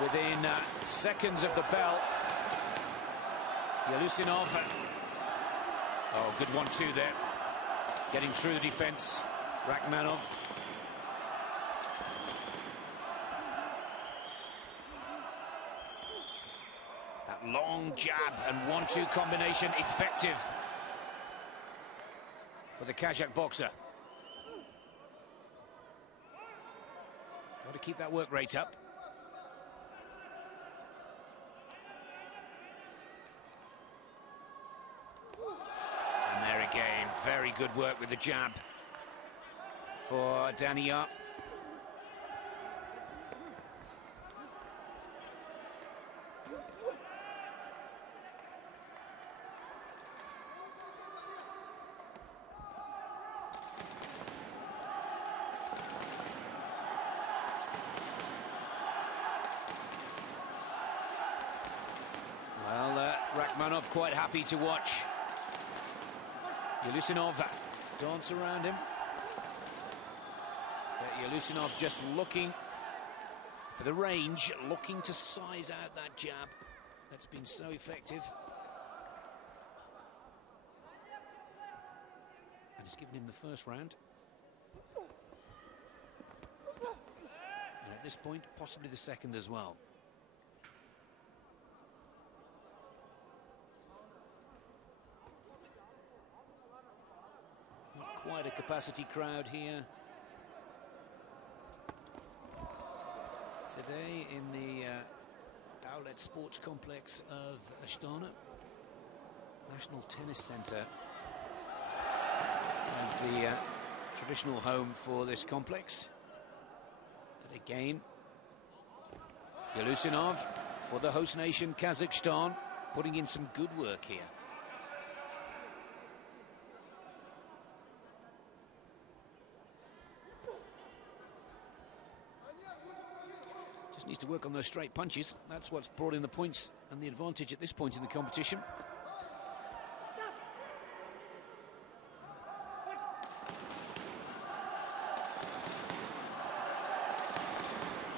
Within seconds of the bell, Yelusinov. Oh, good 1-2 there. Getting through the defence, Rakhmonov. That long jab and 1-2 combination, effective for the Kazakh boxer. Got to keep that work rate up. Again, very good work with the jab for Dania. Well, Rakhmonov quite happy to watch Yelusinov dance around him. Yelusinov just looking for the range, looking to size out that jab that's been so effective. And it's given him the first round. And at this point, possibly the second as well. Quite a capacity crowd here today in the Dowlet Sports Complex of Astana. National Tennis Centre is the traditional home for this complex. But again, Yelusinov for the host nation Kazakhstan, putting in some good work here. Needs to work on those straight punches. That's what's brought in the points and the advantage at this point in the competition.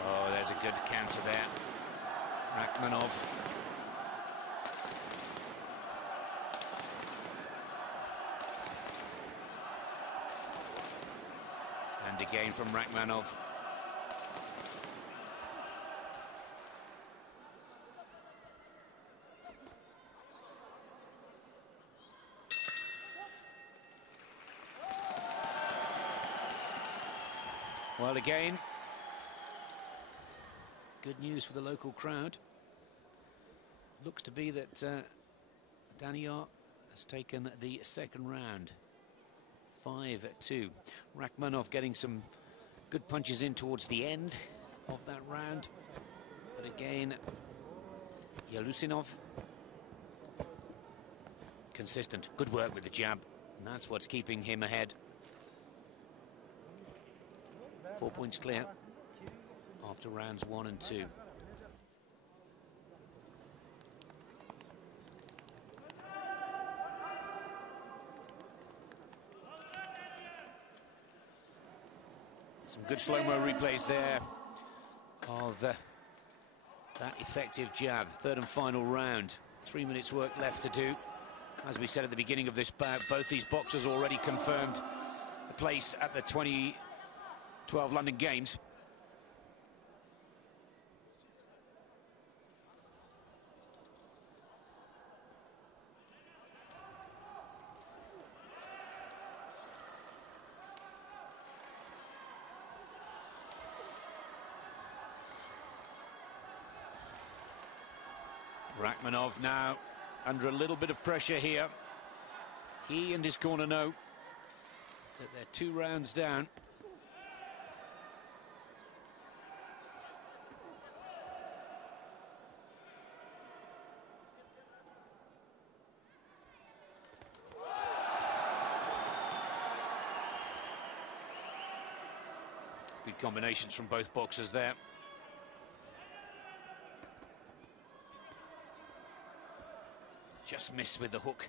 Oh, there's a good counter there. Rachmanov. And again from Rachmanov. Well, again, good news for the local crowd. Looks to be that Daniel has taken the second round. 5-2. Rachmanov getting some good punches in towards the end of that round. But again, Yelusinov, consistent. Good work with the jab. And that's what's keeping him ahead. 4 points clear after rounds 1 and 2. Some good slow-mo replays there of that effective jab. Third and final round. 3 minutes work left to do. As we said at the beginning of this bout, both these boxers already confirmed a place at the 2012 London Games. Rachmanov now under a little bit of pressure here. He and his corner know that they're 2 rounds down. Good combinations from both boxers there. Just missed with the hook.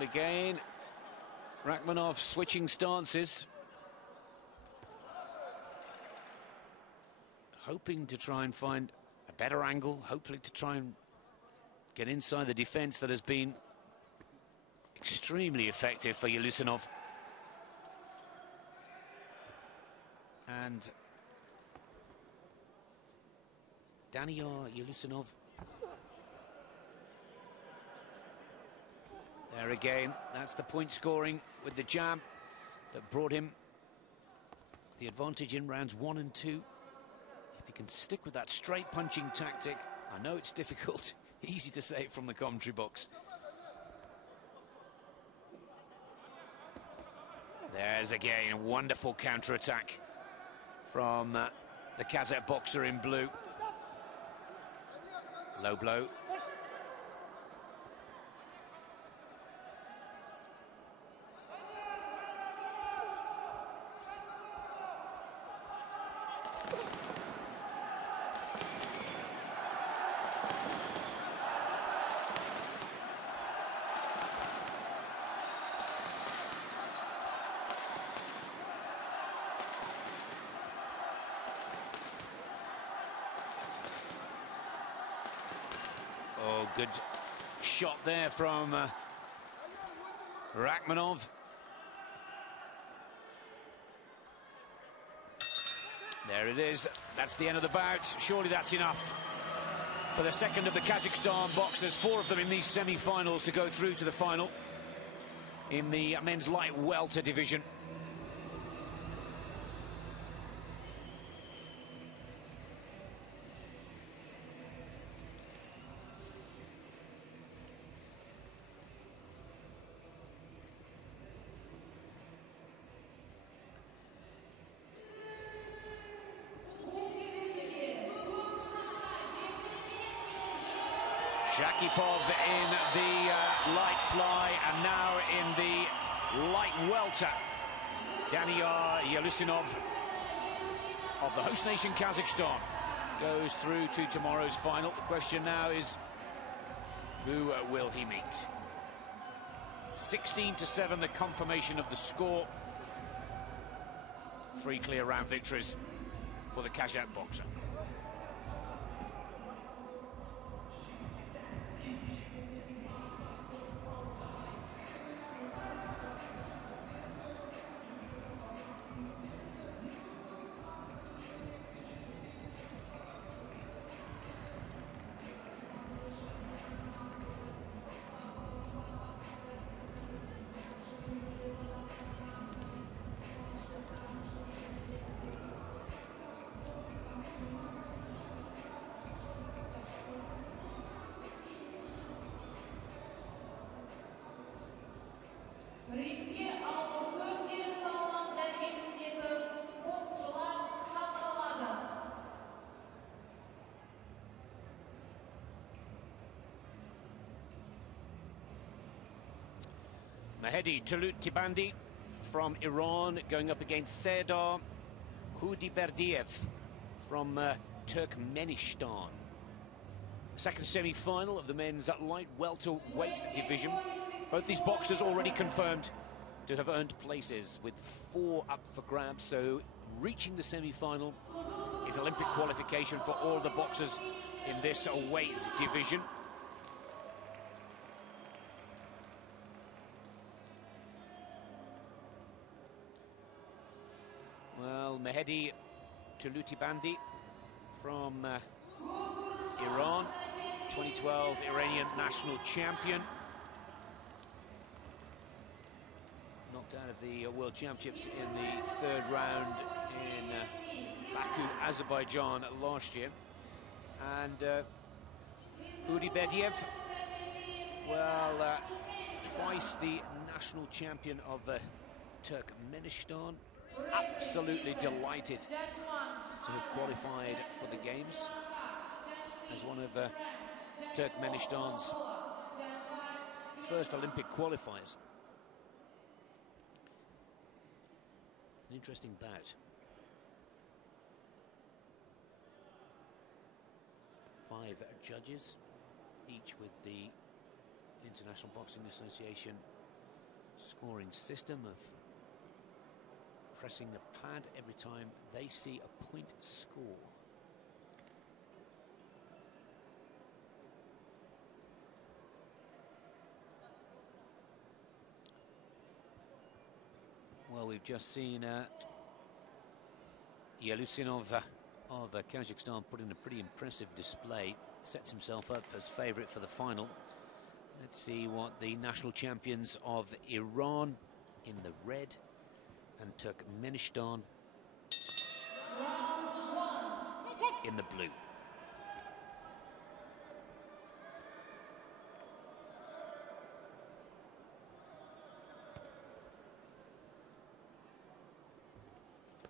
Again, Rachmanov switching stances, hoping to try and find a better angle, hopefully to try and get inside the defense that has been extremely effective for Yelusinov. And Daniel Yelusinov. There again, that's the point scoring with the jab that brought him the advantage in rounds 1 and 2. If he can stick with that straight punching tactic, I know it's difficult, easy to say from the commentary box. There's again a wonderful counter-attack from the Kazakh boxer in blue. Low blow. Oh, good shot there from Rachmanov. There it is. That's the end of the bout. Surely that's enough for the second of the Kazakhstan boxers. 4 of them in these semi-finals to go through to the final in the men's light welter division. Shakipov in the light fly, and now in the light welter. Daniyar Yelusinov of the host nation Kazakhstan goes through to tomorrow's final. The question now is, who will he meet? 16-7, the confirmation of the score. 3 clear round victories for the Kazakh boxer. Mehdi Tuluttibandi from Iran going up against Serdar Hudiberdiev from Turkmenistan. Second semi-final of the men's light welterweight division. Both these boxers already confirmed to have earned places, with 4 up for grabs, so reaching the semi-final is Olympic qualification for all the boxers in this weight division. Well, Mehdi Tuluttibandi from Iran, 2012 Iranian national champion. Knocked out of the World Championships in the 3rd round in Baku, Azerbaijan last year. And Hudiberdiev, well, twice the national champion of Turkmenistan. Absolutely delighted to have qualified for the games as one of Turkmenistan's first Olympic qualifiers. An interesting bout. 5 judges, each with the International Boxing Association scoring system of pressing the pad every time they see a point score. Well, we've just seen Yelusinov of Kazakhstan put in a pretty impressive display. Sets himself up as favourite for the final. Let's see what the national champions of Iran in the red and Turkmenistan in the blue.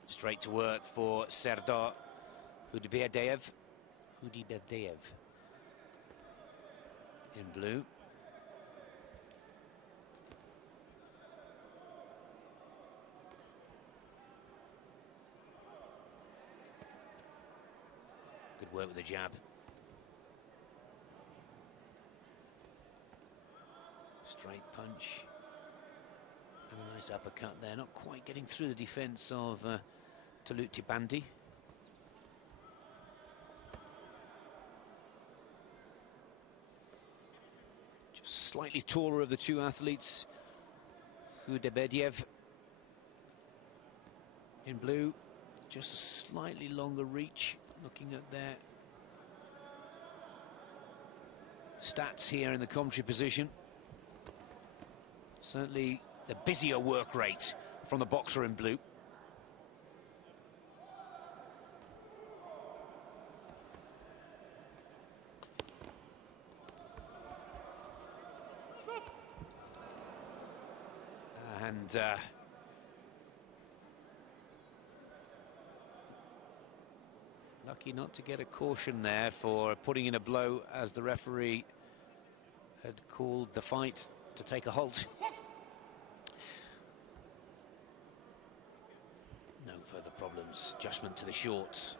Straight to work for Serdar Hudiberdiev. Hudiberdiev in blue. Good work with the jab. Straight punch. And a nice uppercut there. Not quite getting through the defence of Tuluttibandi. Just slightly taller of the 2 athletes. Hudiberdiev in blue. Just a slightly longer reach. Looking at their stats here in the commentary position. Certainly the busier work rate from the boxer in blue. And lucky not to get a caution there for putting in a blow as the referee had called the fight to take a halt. No further problems. Adjustment to the shorts.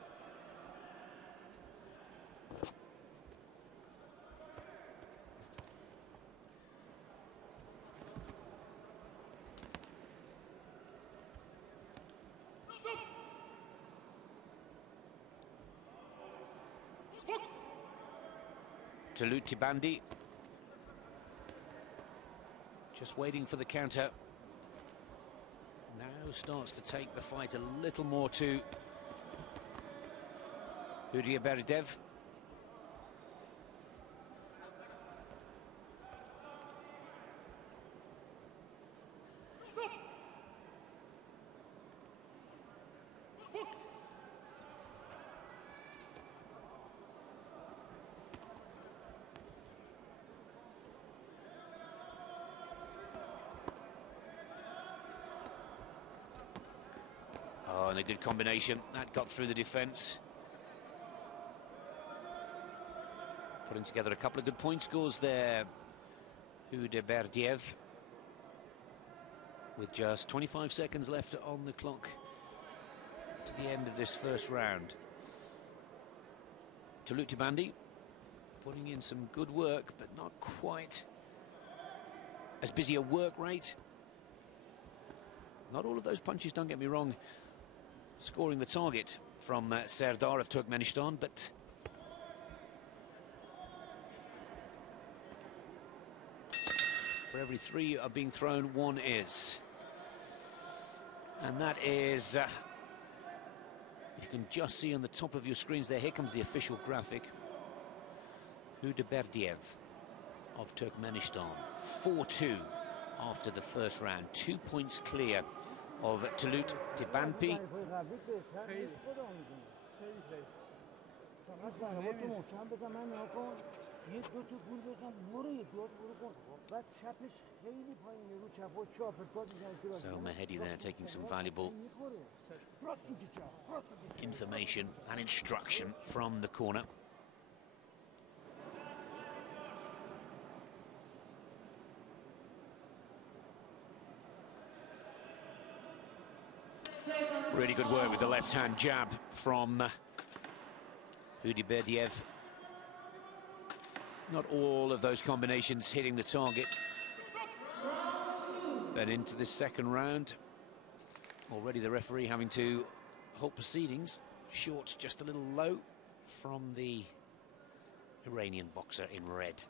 Tibandi just waiting for the counter. Now starts to take the fight a little more to Berdev. Oh, and a good combination. That got through the defence. Putting together a couple of good point scores there. Berdiev. With just 25 seconds left on the clock to the end of this first round. Tibandi putting in some good work, but not quite as busy a work rate. Not all of those punches, don't get me wrong, scoring the target from Serdar of Turkmenistan, but for every three are being thrown, one is. And that is, if you can just see on the top of your screens there, here comes the official graphic. Berdiev of Turkmenistan, 4-2 after the first round, 2 points clear of Tibandi. So Mehedi there taking some valuable information and instruction from the corner. Really good work with the left-hand jab from Berdiev. Not all of those combinations hitting the target. But into this second round, already the referee having to halt proceedings. Shorts just a little low from the Iranian boxer in red.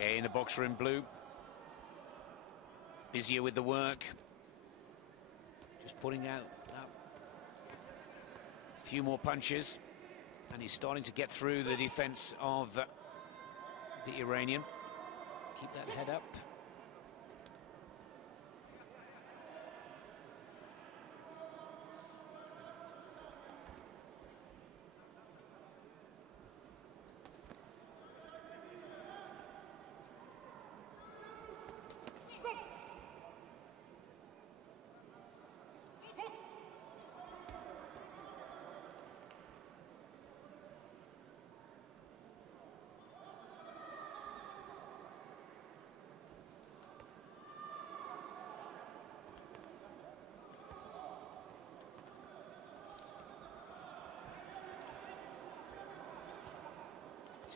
Again, the boxer in blue, busier with the work, just putting out a few more punches, and he's starting to get through the defense of the Iranian. Keep that head up.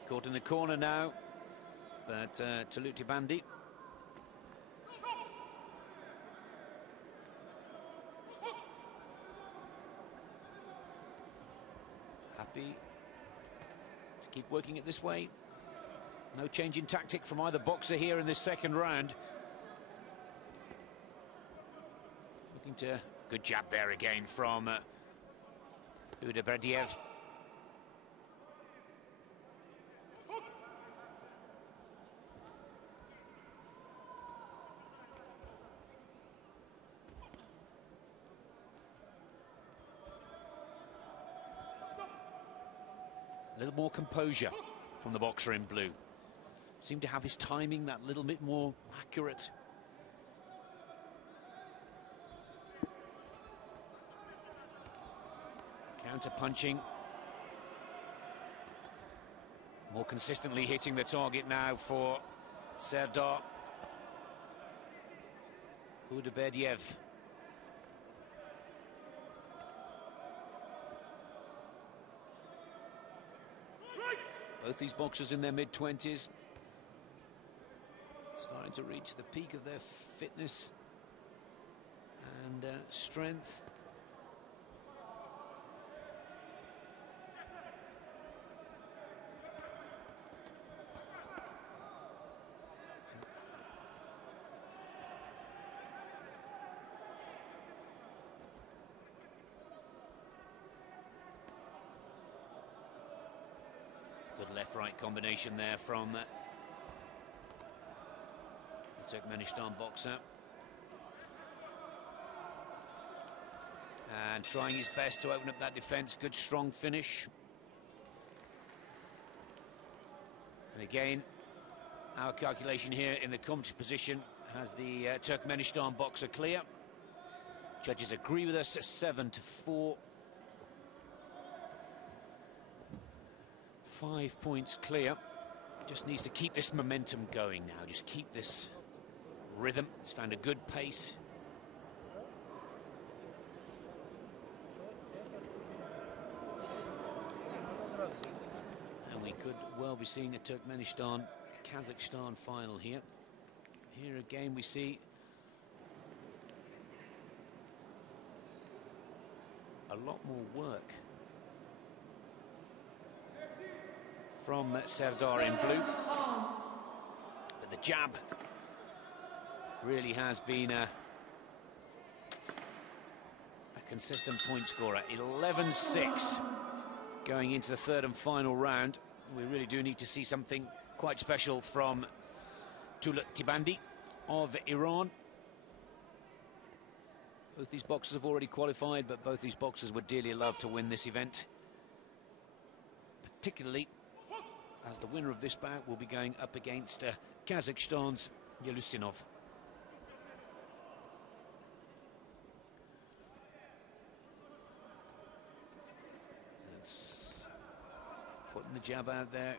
Caught in the corner now, but Tibandi. Happy to keep working it this way. No change in tactic from either boxer here in this second round. Looking to... Good jab there again from Berdiev. A little more composure from the boxer in blue. Seemed to have his timing that little bit more accurate. Counter-punching. More consistently hitting the target now for Serdar Hudaberdiev. Both these boxers in their mid-20s, starting to reach the peak of their fitness and strength. Good left-right combination there from the Turkmenistan boxer. And trying his best to open up that defense. Good, strong finish. And again, our calculation here in the commentary position has the Turkmenistan boxer clear. Judges agree with us, 7-4. 5 points clear. Just needs to keep this momentum going now. Just keep this rhythm. He's found a good pace. And we could well be seeing a Turkmenistan-Kazakhstan final here. Here again we see a lot more work from Serdar in blue, but the jab really has been a consistent point scorer. 11-6 going into the third and final round. We really do need to see something quite special from Tulut Tibandi of Iran. Both these boxers have already qualified, but both these boxers would dearly love to win this event, particularly as the winner of this bout will be going up against Kazakhstan's Yelusinov. That's putting the jab out there,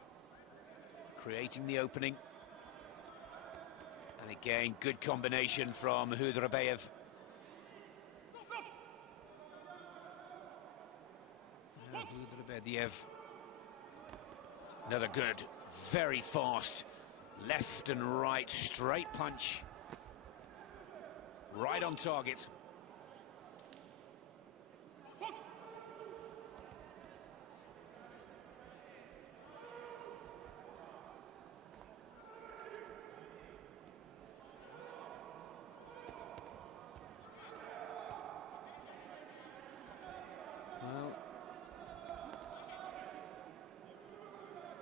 creating the opening. And again, good combination from Hudaberdiev. Hudaberdiev. Another good, very fast, left and right, straight punch. Right on target.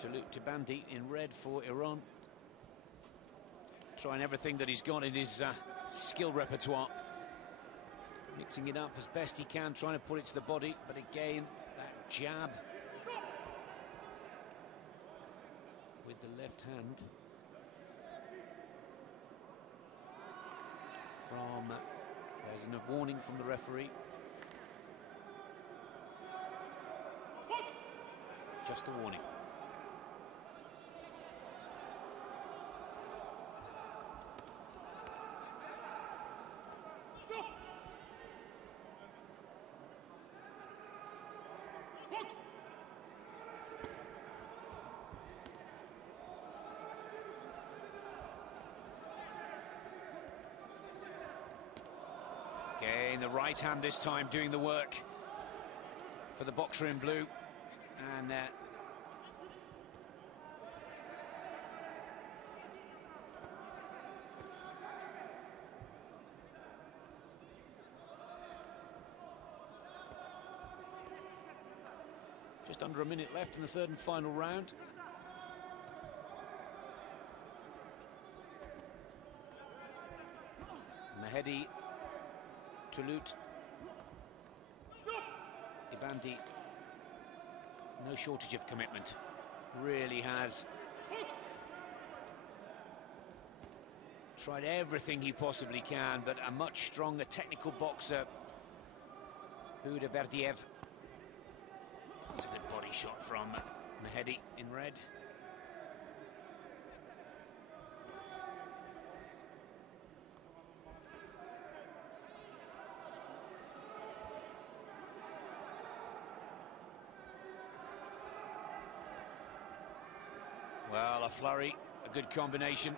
Tulut Tibandi in red for Iran. Trying everything that he's got in his skill repertoire. Mixing it up as best he can, trying to put it to the body. But again, that jab with the left hand from... there's a warning from the referee. Just a warning. Again, the right hand this time doing the work for the boxer in blue. And just under a minute left in the third and final round. Mehedi Tulut Tibandi No shortage of commitment. Really has tried everything he possibly can, but a much stronger technical boxer, Huda Berdiev. That's a good body shot from Mehedi in red. Well, a flurry, a good combination.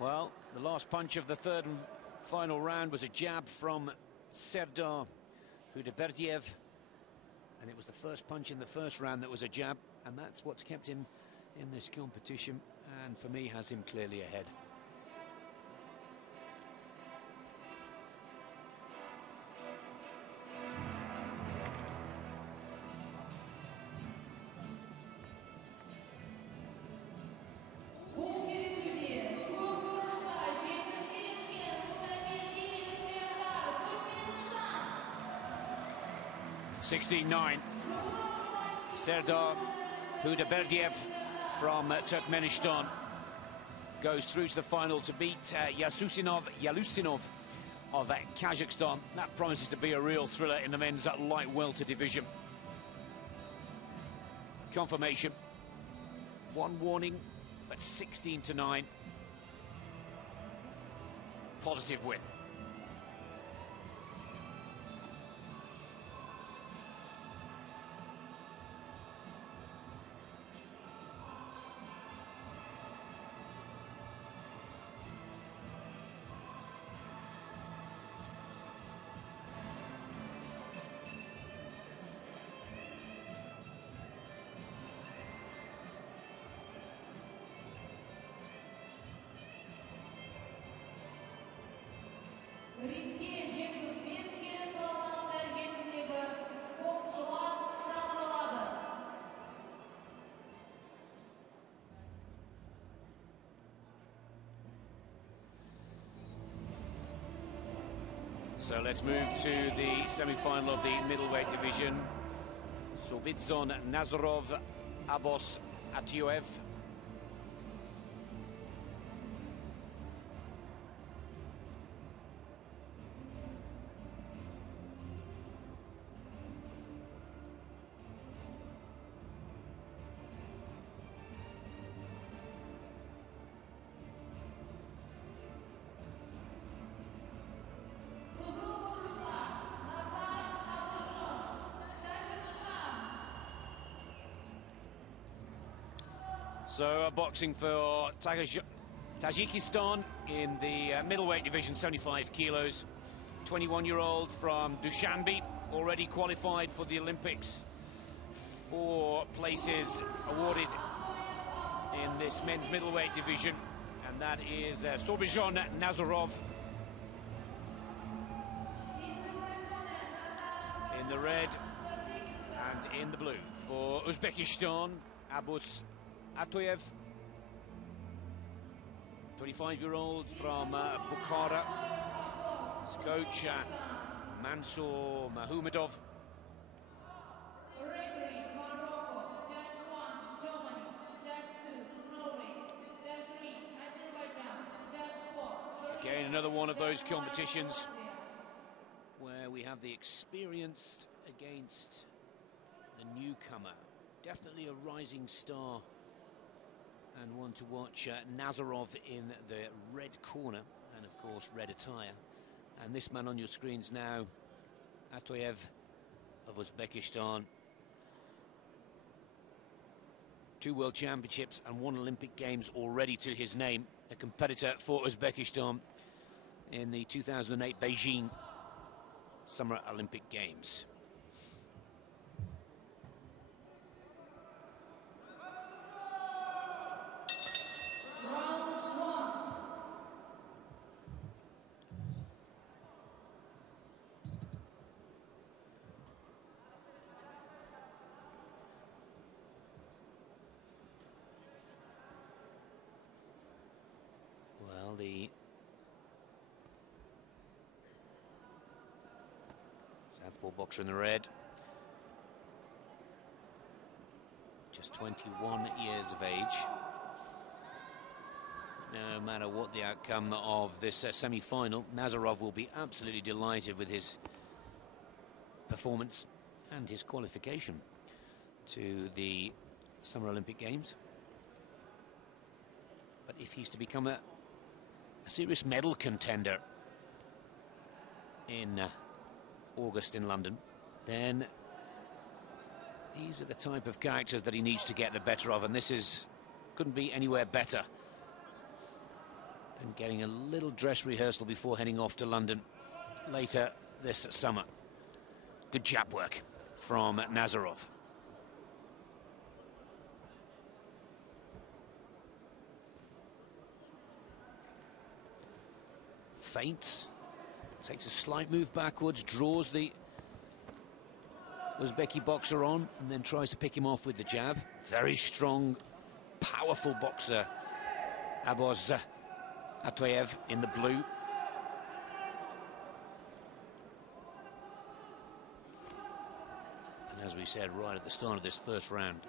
Well, the last punch of the third and final round was a jab from Serdar Hudaberdiev, and it was the first punch in the first round that was a jab, and that's what's kept him in this competition, and for me has him clearly ahead. (16-9). Serdar Hudaberdiev from Turkmenistan goes through to the final to beat Yalusinov of Kazakhstan. That promises to be a real thriller in the men's light welter division. Confirmation. One warning, but 16-9. Positive win. So let's move to the semi-final of the middleweight division. Sobidzon Nazarov, Abbas Atioev. So boxing for Tajikistan in the middleweight division, 75 kilos. 21-year-old from Dushanbe, already qualified for the Olympics. 4 places awarded in this men's middleweight division, and that is Sobidzon Nazarov. In the red and in the blue. For Uzbekistan, Abbas Atioev, 25-year-old from Bukhara. His coach, Mansour Mahmudov. Again, another one of those competitions where we have the experienced against the newcomer. Definitely a rising star, and one to watch. Nazarov in the red corner, and of course red attire. And this man on your screens now, Atioev of Uzbekistan. 2 World Championships and 1 Olympic Games already to his name. A competitor for Uzbekistan in the 2008 Beijing Summer Olympic Games. Southpaw boxer in the red. Just 21 years of age. No matter what the outcome of this semi-final, Nazarov will be absolutely delighted with his performance and his qualification to the Summer Olympic Games. But if he's to become a serious medal contender in August in London, then these are the type of characters that he needs to get the better of, and this couldn't be anywhere better than getting a little dress rehearsal before heading off to London later this summer. Good jab work from Nazarov. Feints, takes a slight move backwards, draws the Uzbeki boxer on, and then tries to pick him off with the jab. Very strong, powerful boxer, Aboz Atoyev in the blue. And as we said right at the start of this first round,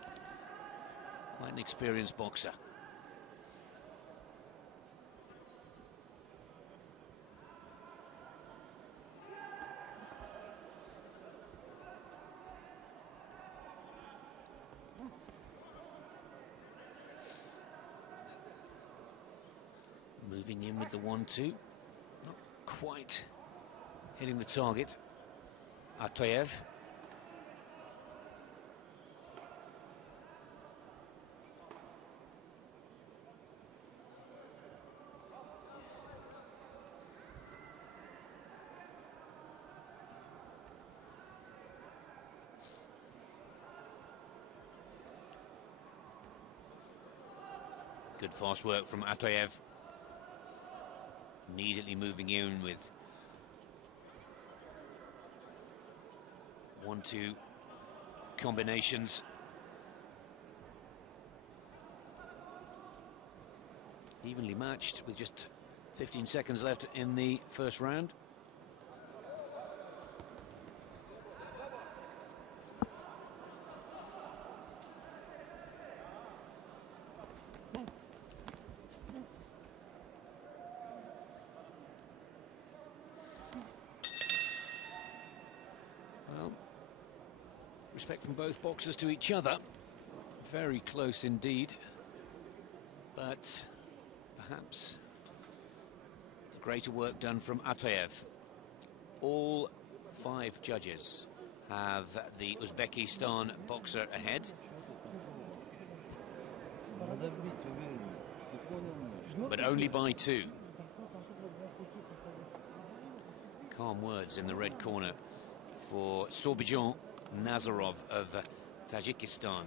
quite an experienced boxer. Moving in with the 1-2, not quite hitting the target. Atoyev. Good fast work from Atoyev. Immediately moving in with 1-2 combinations. Evenly matched with just 15 seconds left in the first round. Respect from both boxers to each other. Very close indeed. But perhaps the greater work done from Atoyev. All 5 judges have the Uzbekistan boxer ahead. But only by 2. Calm words in the red corner for Sorbijan Nazarov of Tajikistan.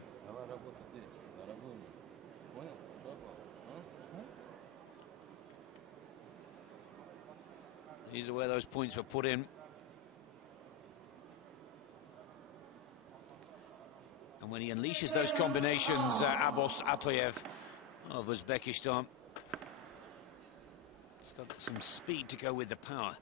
These are where those points were put in. And when he unleashes those combinations, Aboz Atoyev of Uzbekistan, he's got some speed to go with the power.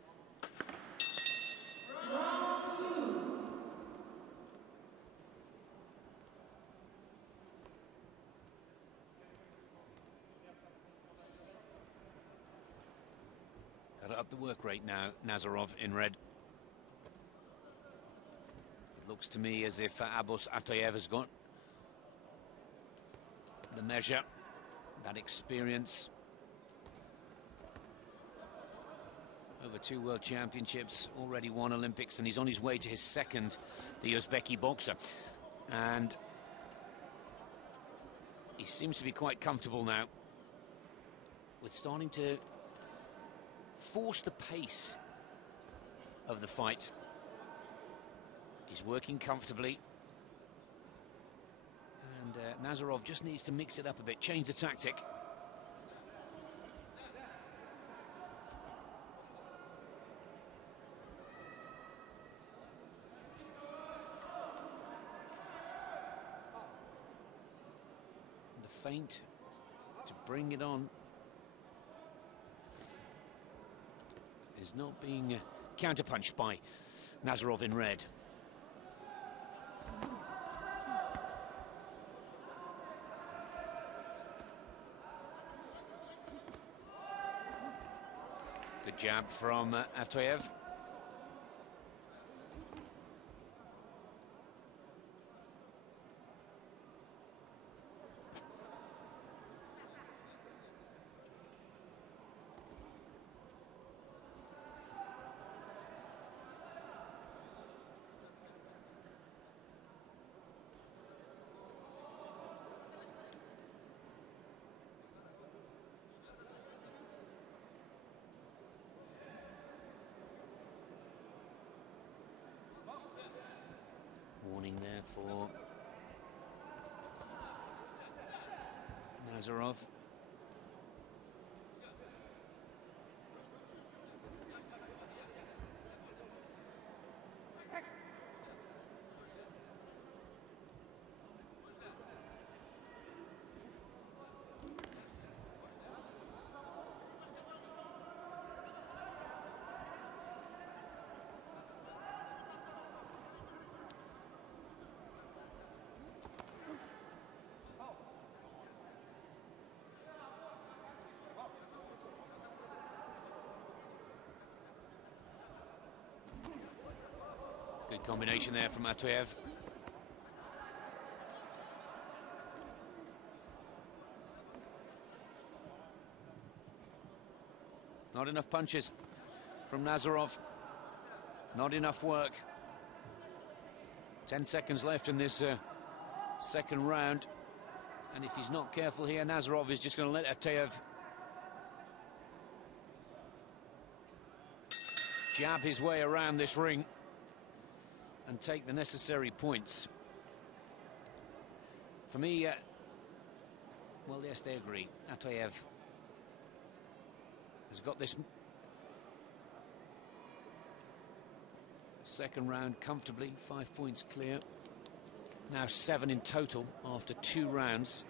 Up the work rate now, Nazarov in red. It looks to me as if Aboz Atoyev has got the measure, that experience. Over 2 world championships, already 1 Olympics, and he's on his way to his 2nd, the Uzbeki boxer. And he seems to be quite comfortable now with starting to force the pace of the fight. He's working comfortably, and Nazarov just needs to mix it up a bit, change the tactic. The feint to bring it on is not being counterpunch by Nazarov in red. Good jab from Atoyev. Warning there for Nazarov. Good combination there from Atoyev. Not enough punches from Nazarov. Not enough work. 10 seconds left in this second round. And if he's not careful here, Nazarov is just going to let Atoyev jab his way around this ring and take the necessary points. For me, well, yes, they agree. Atoyev has got this second round comfortably, 5 points clear. Now 7 in total after 2 rounds.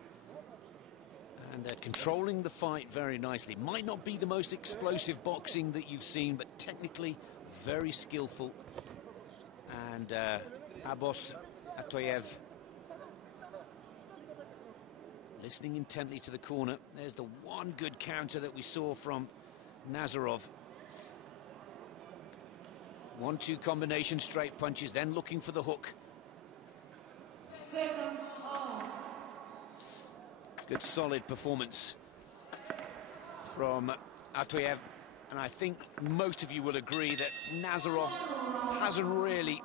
And controlling the fight very nicely. Might not be the most explosive boxing that you've seen, but technically very skillful. And Abos Atoyev listening intently to the corner. There's the one good counter that we saw from Nazarov. 1-2 combination, straight punches, then looking for the hook. Good solid performance from Atoyev. And I think most of you will agree that Nazarov hasn't really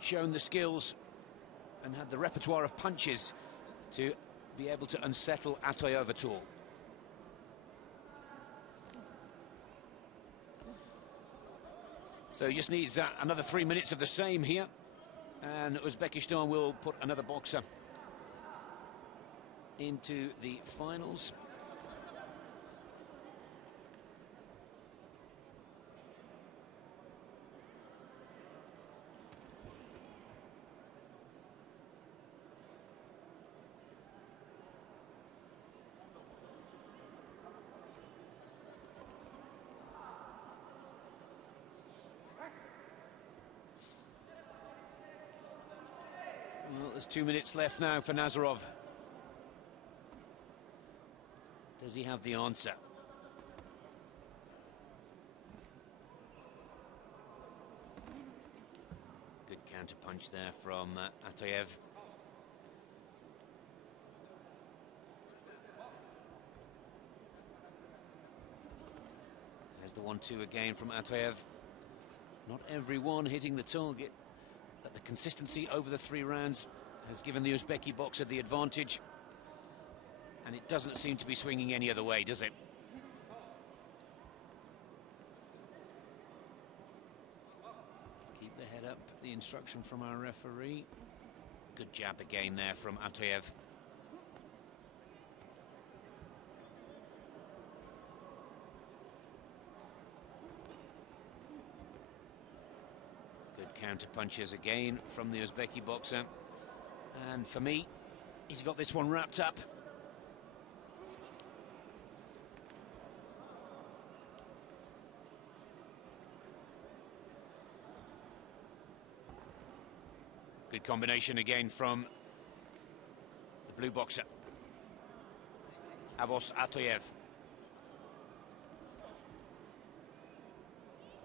shown the skills and had the repertoire of punches to be able to unsettle Atoyev at all. So he just needs another 3 minutes of the same here, and Uzbekistan will put another boxer into the finals. Well, there's 2 minutes left now for Nazarov. Does he have the answer? Good counter punch there from Atoyev. There's the 1-2 again from Atoyev. Not everyone hitting the target, but the consistency over the 3 rounds has given the Uzbeki boxer the advantage. And it doesn't seem to be swinging any other way, does it? Keep the head up, the instruction from our referee. Good jab again there from Atoyev. Good counter punches again from the Uzbeki boxer. And for me, he's got this one wrapped up. Good combination again from the blue boxer, Abbas Atoyev.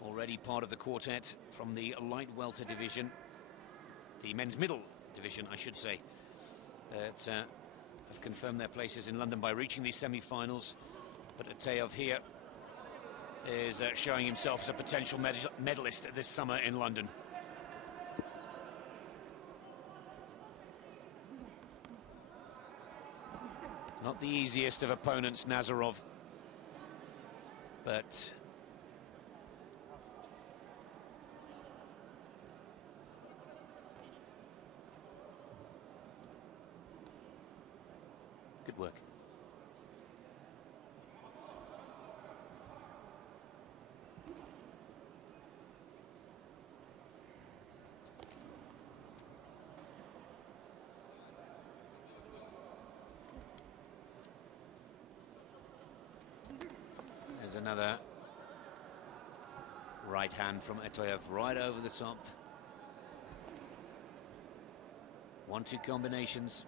Already part of the quartet from the light welter division, the men's middle division, I should say, that have confirmed their places in London by reaching these semi-finals. But Atoyev here is showing himself as a potential medalist this summer in London. Not the easiest of opponents, Nazarov, but good work. There's another right hand from Atoyev right over the top. 1-2 combinations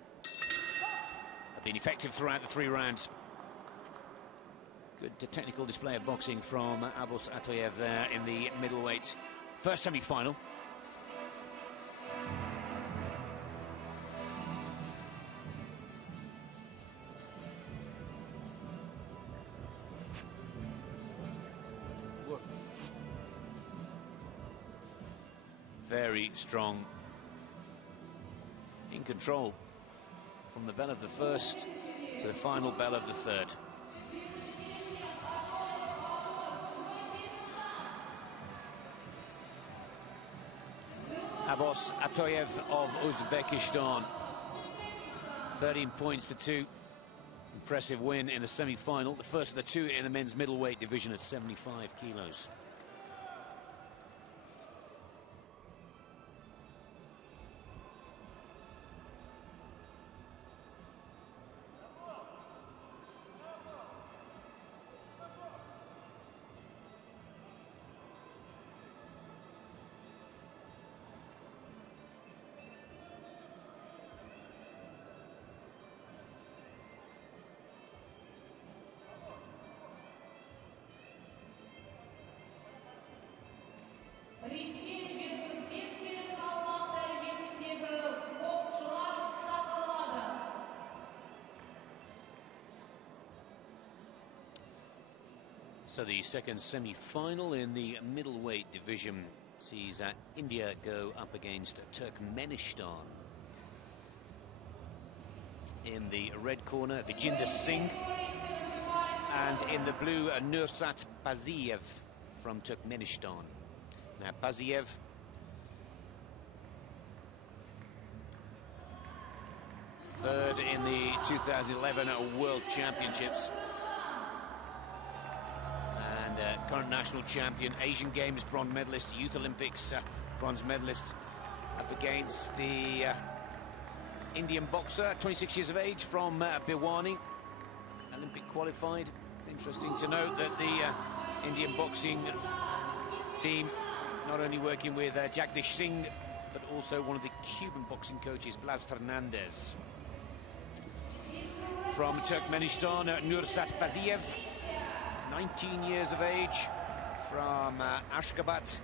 have been effective throughout the 3 rounds. Good technical display of boxing from Abbas Atoyev there in the middleweight first semi-final. Very strong, in control from the bell of the first to the final bell of the third. Abbas Atoyev of Uzbekistan, 13 points to 2. Impressive win in the semi-final, the first of the 2 in the men's middleweight division at 75 kilos. So the second semi-final in the middleweight division sees India go up against Turkmenistan. In the red corner, Vijinder Singh, and in the blue, Nursat Baziev from Turkmenistan. Now Baziev, third in the 2011 World Championships. Current national champion, Asian Games bronze medalist, Youth Olympics bronze medalist, up against the Indian boxer, 26 years of age, from Bhiwani, Olympic qualified. Interesting to note that the Indian boxing team not only working with Jagdish Singh, but also one of the Cuban boxing coaches, Blas Fernandez. From Turkmenistan, Nursat Baziev, 19 years of age, from Ashgabat.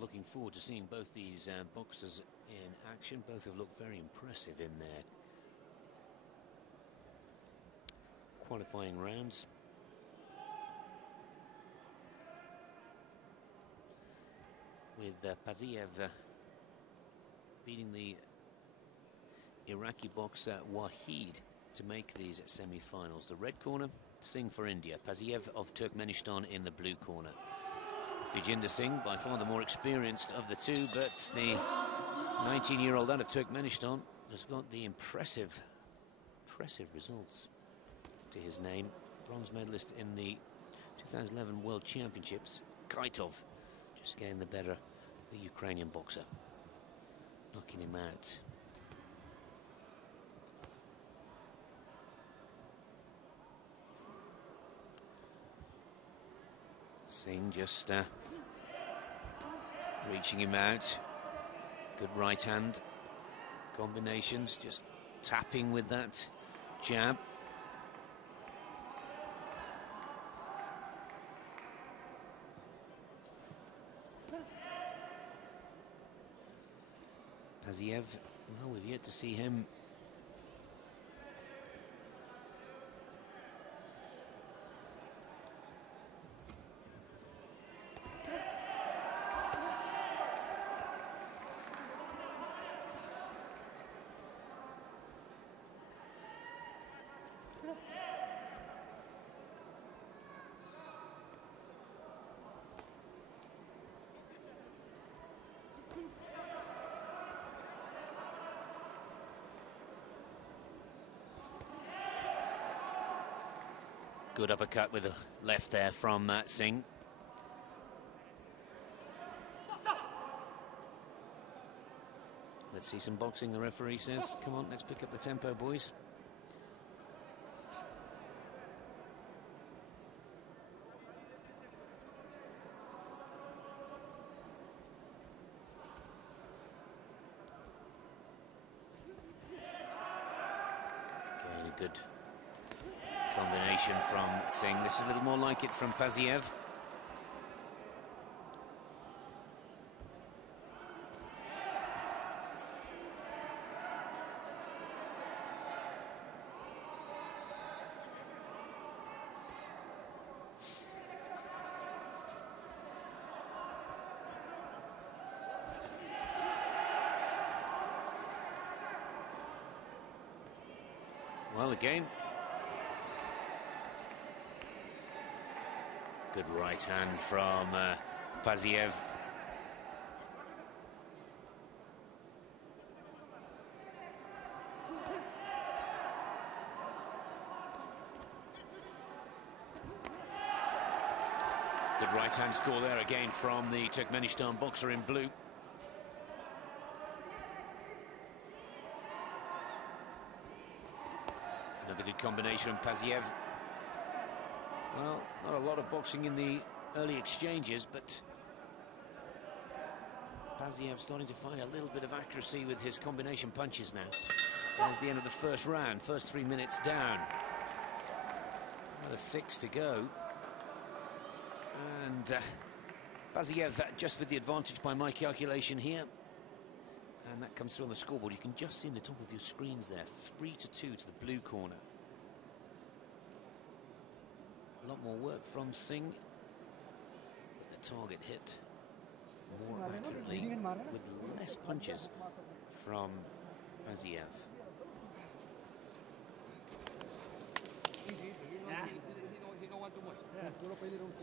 Looking forward to seeing both these boxers in action. Both have looked very impressive in their qualifying rounds. With Baziev beating the Iraqi boxer Wahid to make these semi-finals. The red corner, Singh for India. Baziev of Turkmenistan in the blue corner. Vijinder Singh, by far the more experienced of the two, but the 19-year-old out of Turkmenistan has got the impressive results. to his name. Bronze medalist in the 2011 World Championships. Kaitov just getting the better of the Ukrainian boxer, knocking him out. Singh just reaching him out. Good right hand combinations, just tapping with that jab. Paziev, well, we've yet to see him good uppercut with a left there from Singh. Let's see some boxing, the referee says. Come on, let's pick up the tempo, boys. Again, a good combination from Singh. This is a little more like it from Paziev. Well, again, good right hand from Paziev. Good right hand score there again from the Turkmenistan boxer in blue. Another good combination from Paziev. Well, not a lot of boxing in the early exchanges, but Paziev starting to find a little bit of accuracy with his combination punches now. There's the end of the first round, first 3 minutes down. Another 6 to go. And Paziev just with the advantage by my calculation here. And that comes through on the scoreboard. You can just see in the top of your screens there, 3-2 to the blue corner. A lot more work from Singh, but the target hit more accurately with less punches from Paziev.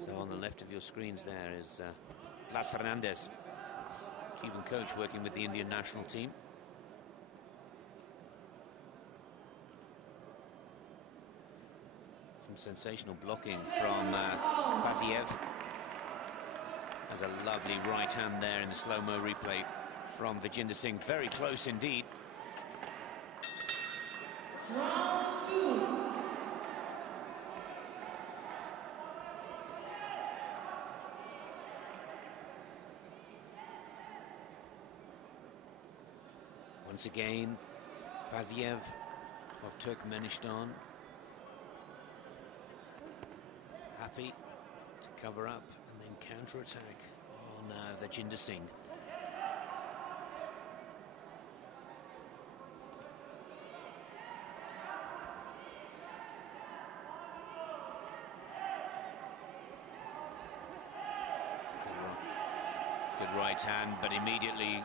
So on the left of your screens there is Blas Fernandez, Cuban coach working with the Indian national team. Some sensational blocking from Paziev. There's a lovely right hand there in the slow-mo replay from Vijinder Singh. Very close indeed. Round 2. Once again, Paziev of Turkmenistan happy to cover up and then counter-attack on Vijinder Singh. Good right hand, but immediately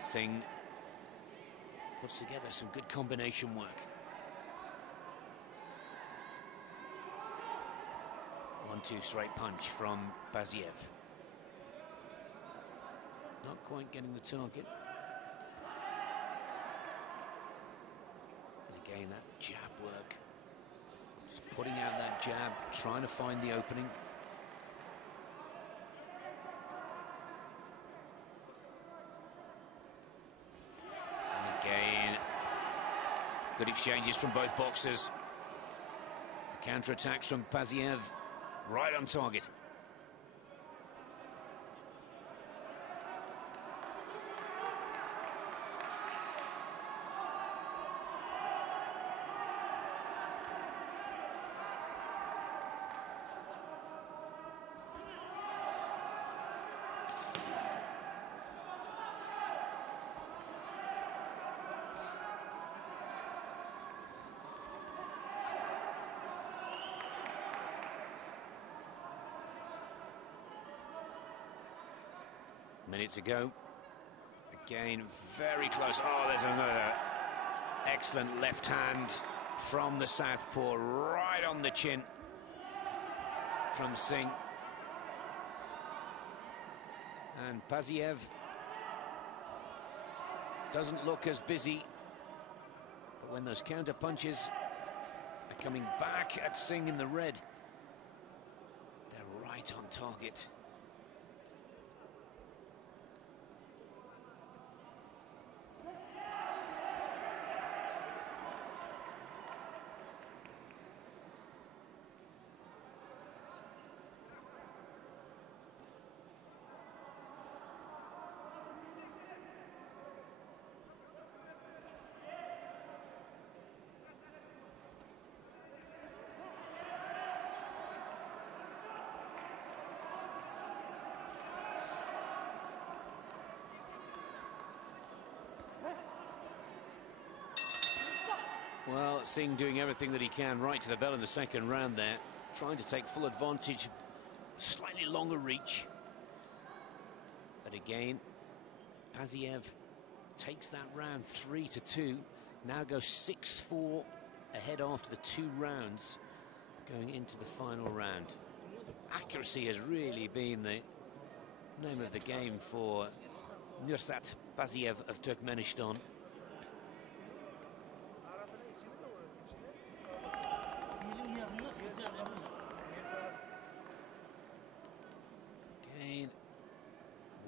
Singh puts together some good combination work. 1-2 straight punch from Paziev. Not quite getting the target. And again, that jab work. Just Putting out that jab, trying to find the opening. And again, good exchanges from both boxers. Counter-attacks from Paziev, right on target. Minutes ago, again very close. Oh, there's another excellent left hand from the southpaw, right on the chin from Singh. And Paziev doesn't look as busy, but when those counter punches are coming back at Singh in the red, they're right on target. Well, Singh doing everything that he can right to the bell in the second round there, trying to take full advantage, slightly longer reach. But again, Paziev takes that round 3-2, now goes 6-4 ahead after the 2 rounds, going into the final round. Accuracy has really been the name of the game for Nursat Paziev of Turkmenistan.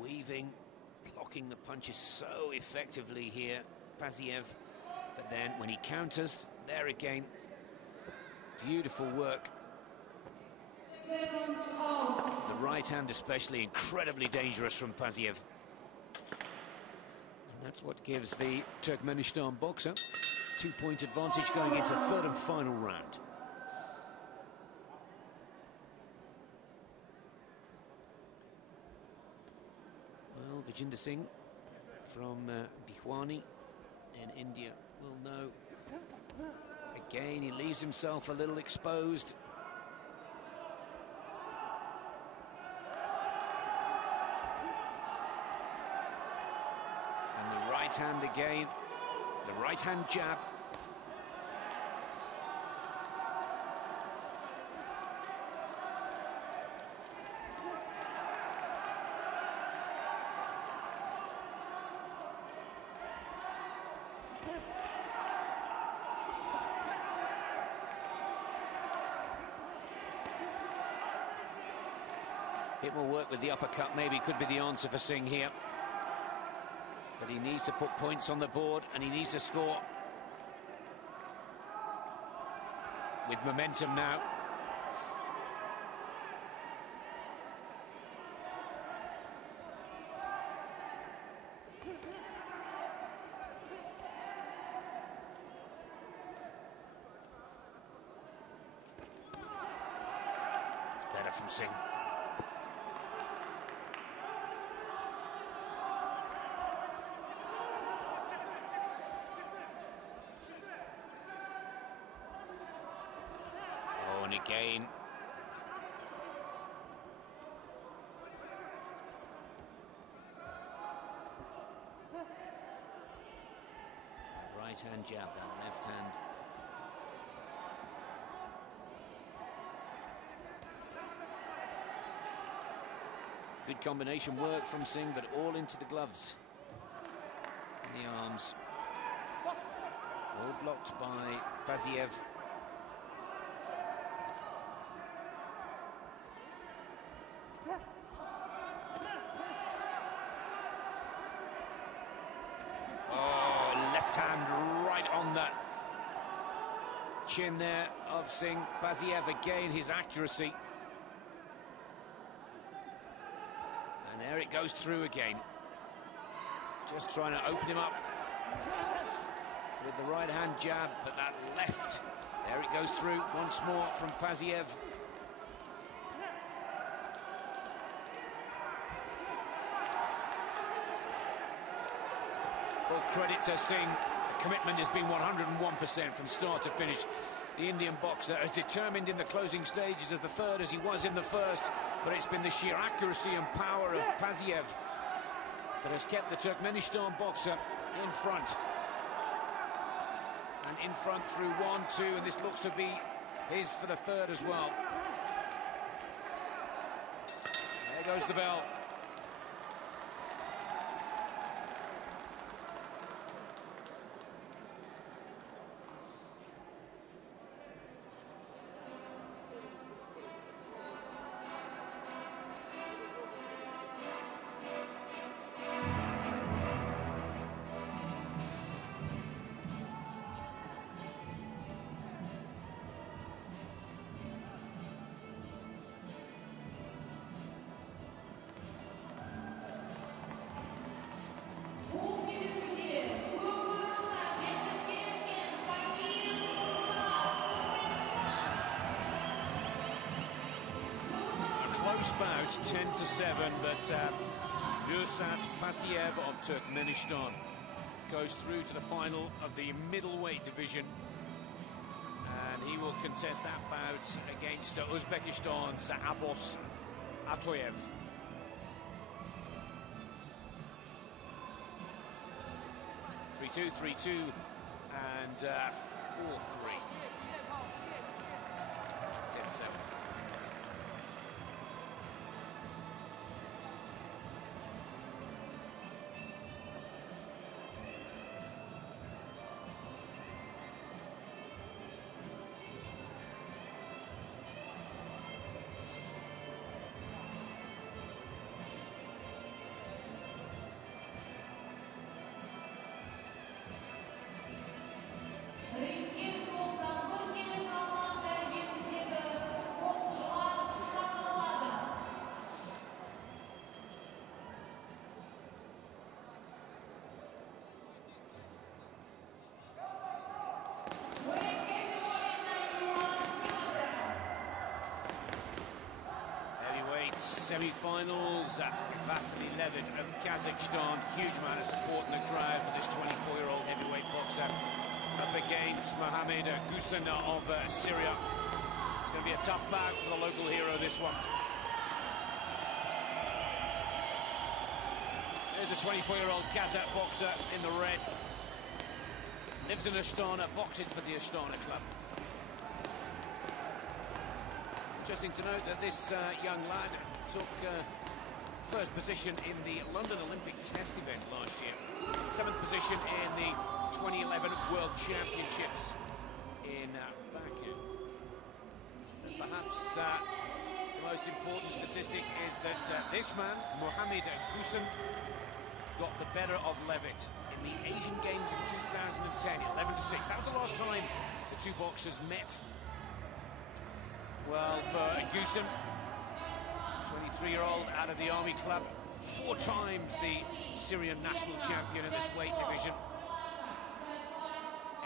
Weaving, blocking the punches so effectively here, Paziev. But then when he counters, there again, beautiful work. The right hand especially, incredibly dangerous from Paziev. And that's what gives the Turkmenistan boxer 2-point advantage going into third and final round. Vijender Singh from Bhiwani in India will know. Again, he leaves himself a little exposed. And the right hand again, the right hand jab. It will work with the uppercut, maybe could be the answer for Singh here. But he needs to put points on the board and he needs to score. With momentum now. It's better from Singh. Again. Right hand jab, that left hand. Good combination work from Singh, but all into the gloves. And the arms. All blocked by Paziev. chin there of Singh. Baziev again, his accuracy. And there it goes through again. Just trying to open him up with the right-hand jab, but that left. There it goes through once more from Baziev. All credit to Singh. The commitment has been 101% from start to finish. The Indian boxer as determined in the closing stages of the third as he was in the first, but it's been the sheer accuracy and power of Baziev that has kept the Turkmenistan boxer in front. And in front through 1-2, and this looks to be his for the third as well. There goes the bell. Close bout, 10-7, but Mirsad Baziev of Turkmenistan goes through to the final of the middleweight division, and he will contest that bout against Uzbekistan's Abbas Atoyev. Three-two, 3-2, and 4-3. 10-7. Semi-finals, Vasily Levit of Kazakhstan. Huge amount of support in the crowd for this 24-year-old heavyweight boxer up against Mohamed Gusen of Syria. It's going to be a tough bout for the local hero, this one. There's a 24-year-old Kazakh boxer in the red. Lives in Astana, boxes for the Astana club. Interesting to note that this young lad took first position in the London Olympic Test event last year. 7th position in the 2011 World Championships in Baku. And perhaps the most important statistic is that this man, Mohamed Gusen, got the better of Levit in the Asian Games in 2010, 11-6. That was the last time the two boxers met. Well, for Gusen, 23-year-old out of the Army Club, 4 times the Syrian national champion in this weight division.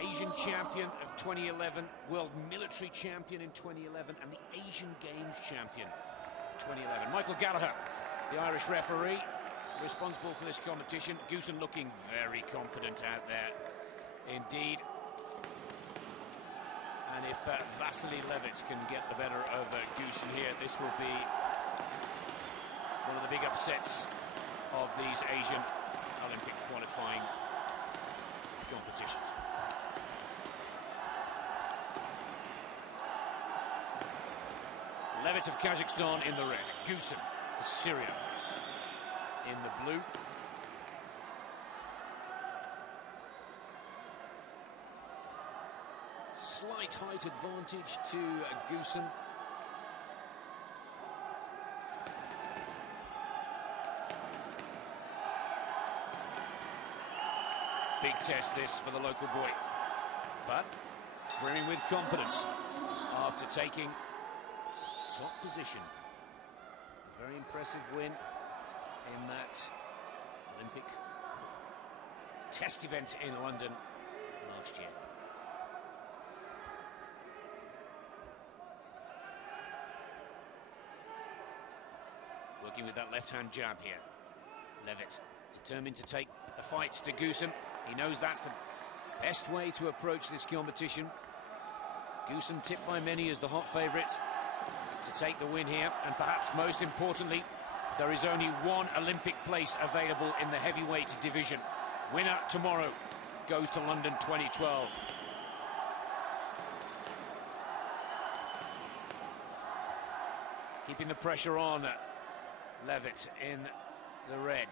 Asian champion of 2011, world military champion in 2011, and the Asian Games champion of 2011. Michael Gallagher, the Irish referee, responsible for this competition. Gusen looking very confident out there, indeed. And if Vasily Levit can get the better of Gusen here, this will be one of the big upsets of these Asian Olympic qualifying competitions. Levit of Kazakhstan in the red, Gusen for Syria in the blue. Slight height advantage to Gusen. Big test this for the local boy. But brimming with confidence after taking top position. Very impressive win in that Olympic test event in London last year. Working with that left-hand jab here. Levitt determined to take the fight to Goosen. He knows that's the best way to approach this competition. Goosen tipped by many as the hot favourite to take the win here, and perhaps most importantly, there is only one Olympic place available in the heavyweight division. Winner tomorrow goes to London 2012. Keeping the pressure on Levitt in the red.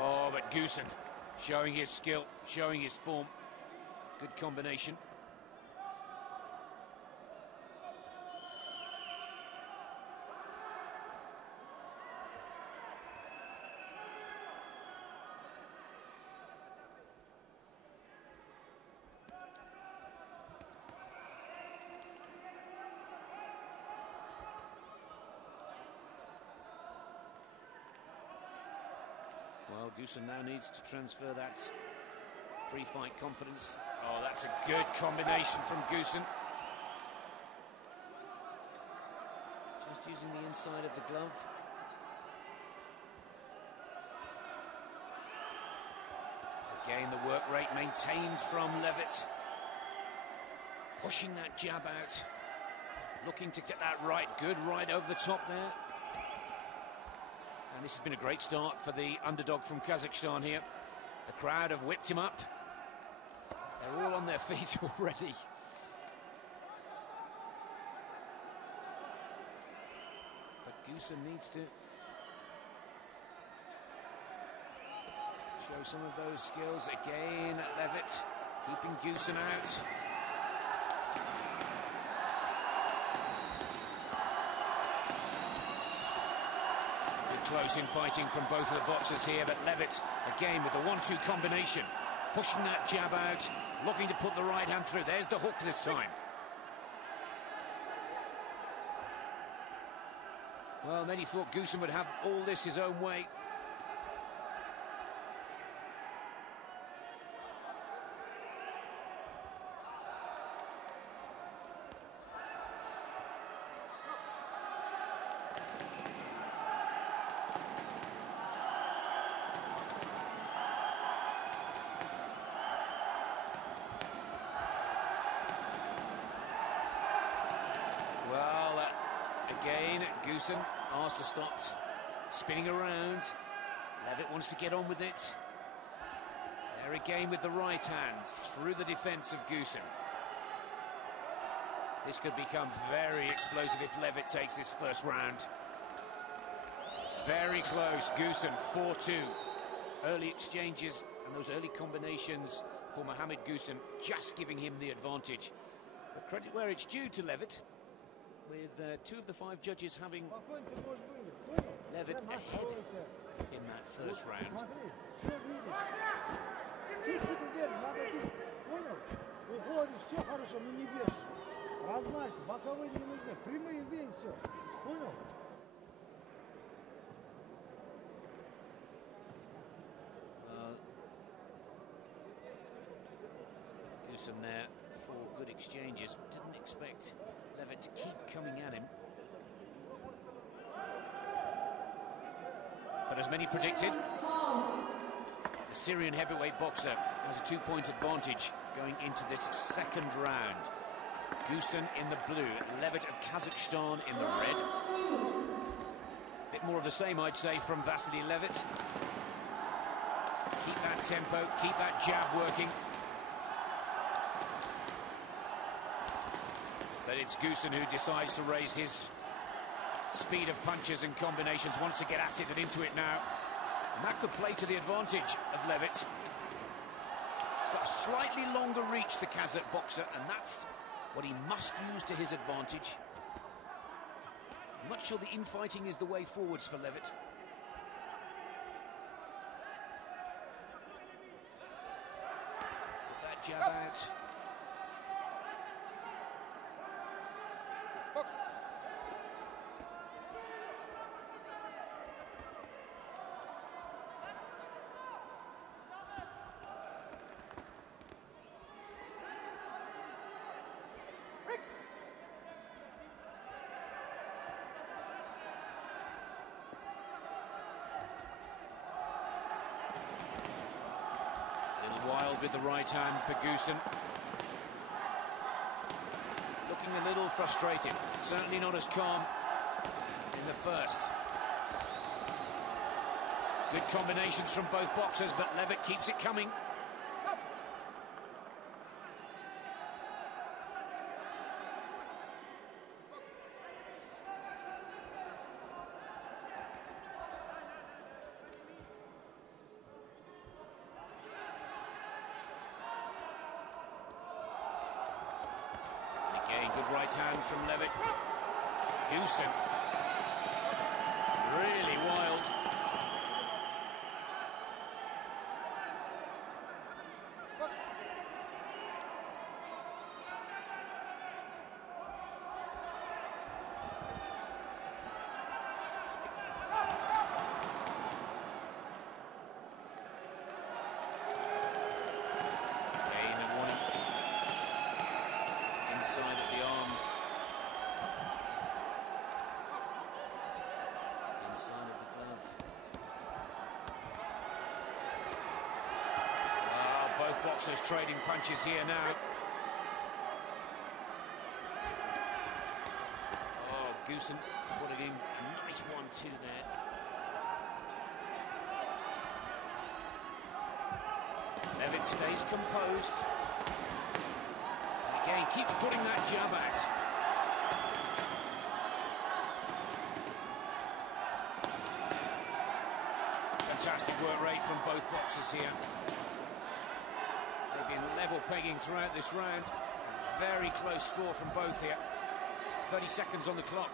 Oh, but Goosen showing his skill, showing his form. Good combination. Well, Goosen now needs to transfer that pre-fight confidence. Oh, that's a good combination from Goosen. Just using the inside of the glove. Again, the work rate maintained from Levitt. Pushing that jab out. Looking to get that right, good right over the top there. And this has been a great start for the underdog from Kazakhstan here. The crowd have whipped him up. They're all on their feet already. But Goosen needs to show some of those skills. Again, Levitt keeping Goosen out. Close in fighting from both of the boxers here, but Levitt again with the 1-2 combination, pushing that jab out, looking to put the right hand through. There's the hook this time. Well, many thought Goosen would have all this his own way. Again, Goosen asked to stop spinning around. Levitt wants to get on with it. There again with the right hand through the defence of Goosen. This could become very explosive if Levitt takes this first round. Very close, Goosen 4-2. Early exchanges and those early combinations for Mohammed Goosen just giving him the advantage. But credit where it's due to Levitt, with 2 of the 5 judges having Levitt ahead in that first round. Goosen there for good exchanges, but didn't expect Levitt to keep coming at him. But as many predicted, the Syrian heavyweight boxer has a 2-point advantage going into this second round. Goosen in the blue, Levitt of Kazakhstan in the red. Bit more of the same, I'd say, from Vasily Levitt. Keep that tempo, keep that jab working. But it's Goosen who decides to raise his speed of punches and combinations, wants to get at it and into it now. And that could play to the advantage of Levitt. He's got a slightly longer reach, the Kazakh boxer, and that's what he must use to his advantage. I'm not sure the infighting is the way forwards for Levitt. Put that jab out. Good with the right hand for Goosen. Looking a little frustrated. Certainly not as calm in the first. Good combinations from both boxers, but Levitt keeps it coming. Again, good right hand from Levitt. Goosen. Really wild. Inside of the arms. Inside of the glove. Wow, both boxers trading punches here now. Oh, Goosen put it in. A nice 1-2 there. Levitt stays composed. Again, keeps putting that jab out. Fantastic work rate from both boxers here. They've been level pegging throughout this round. Very close score from both here. 30 seconds on the clock.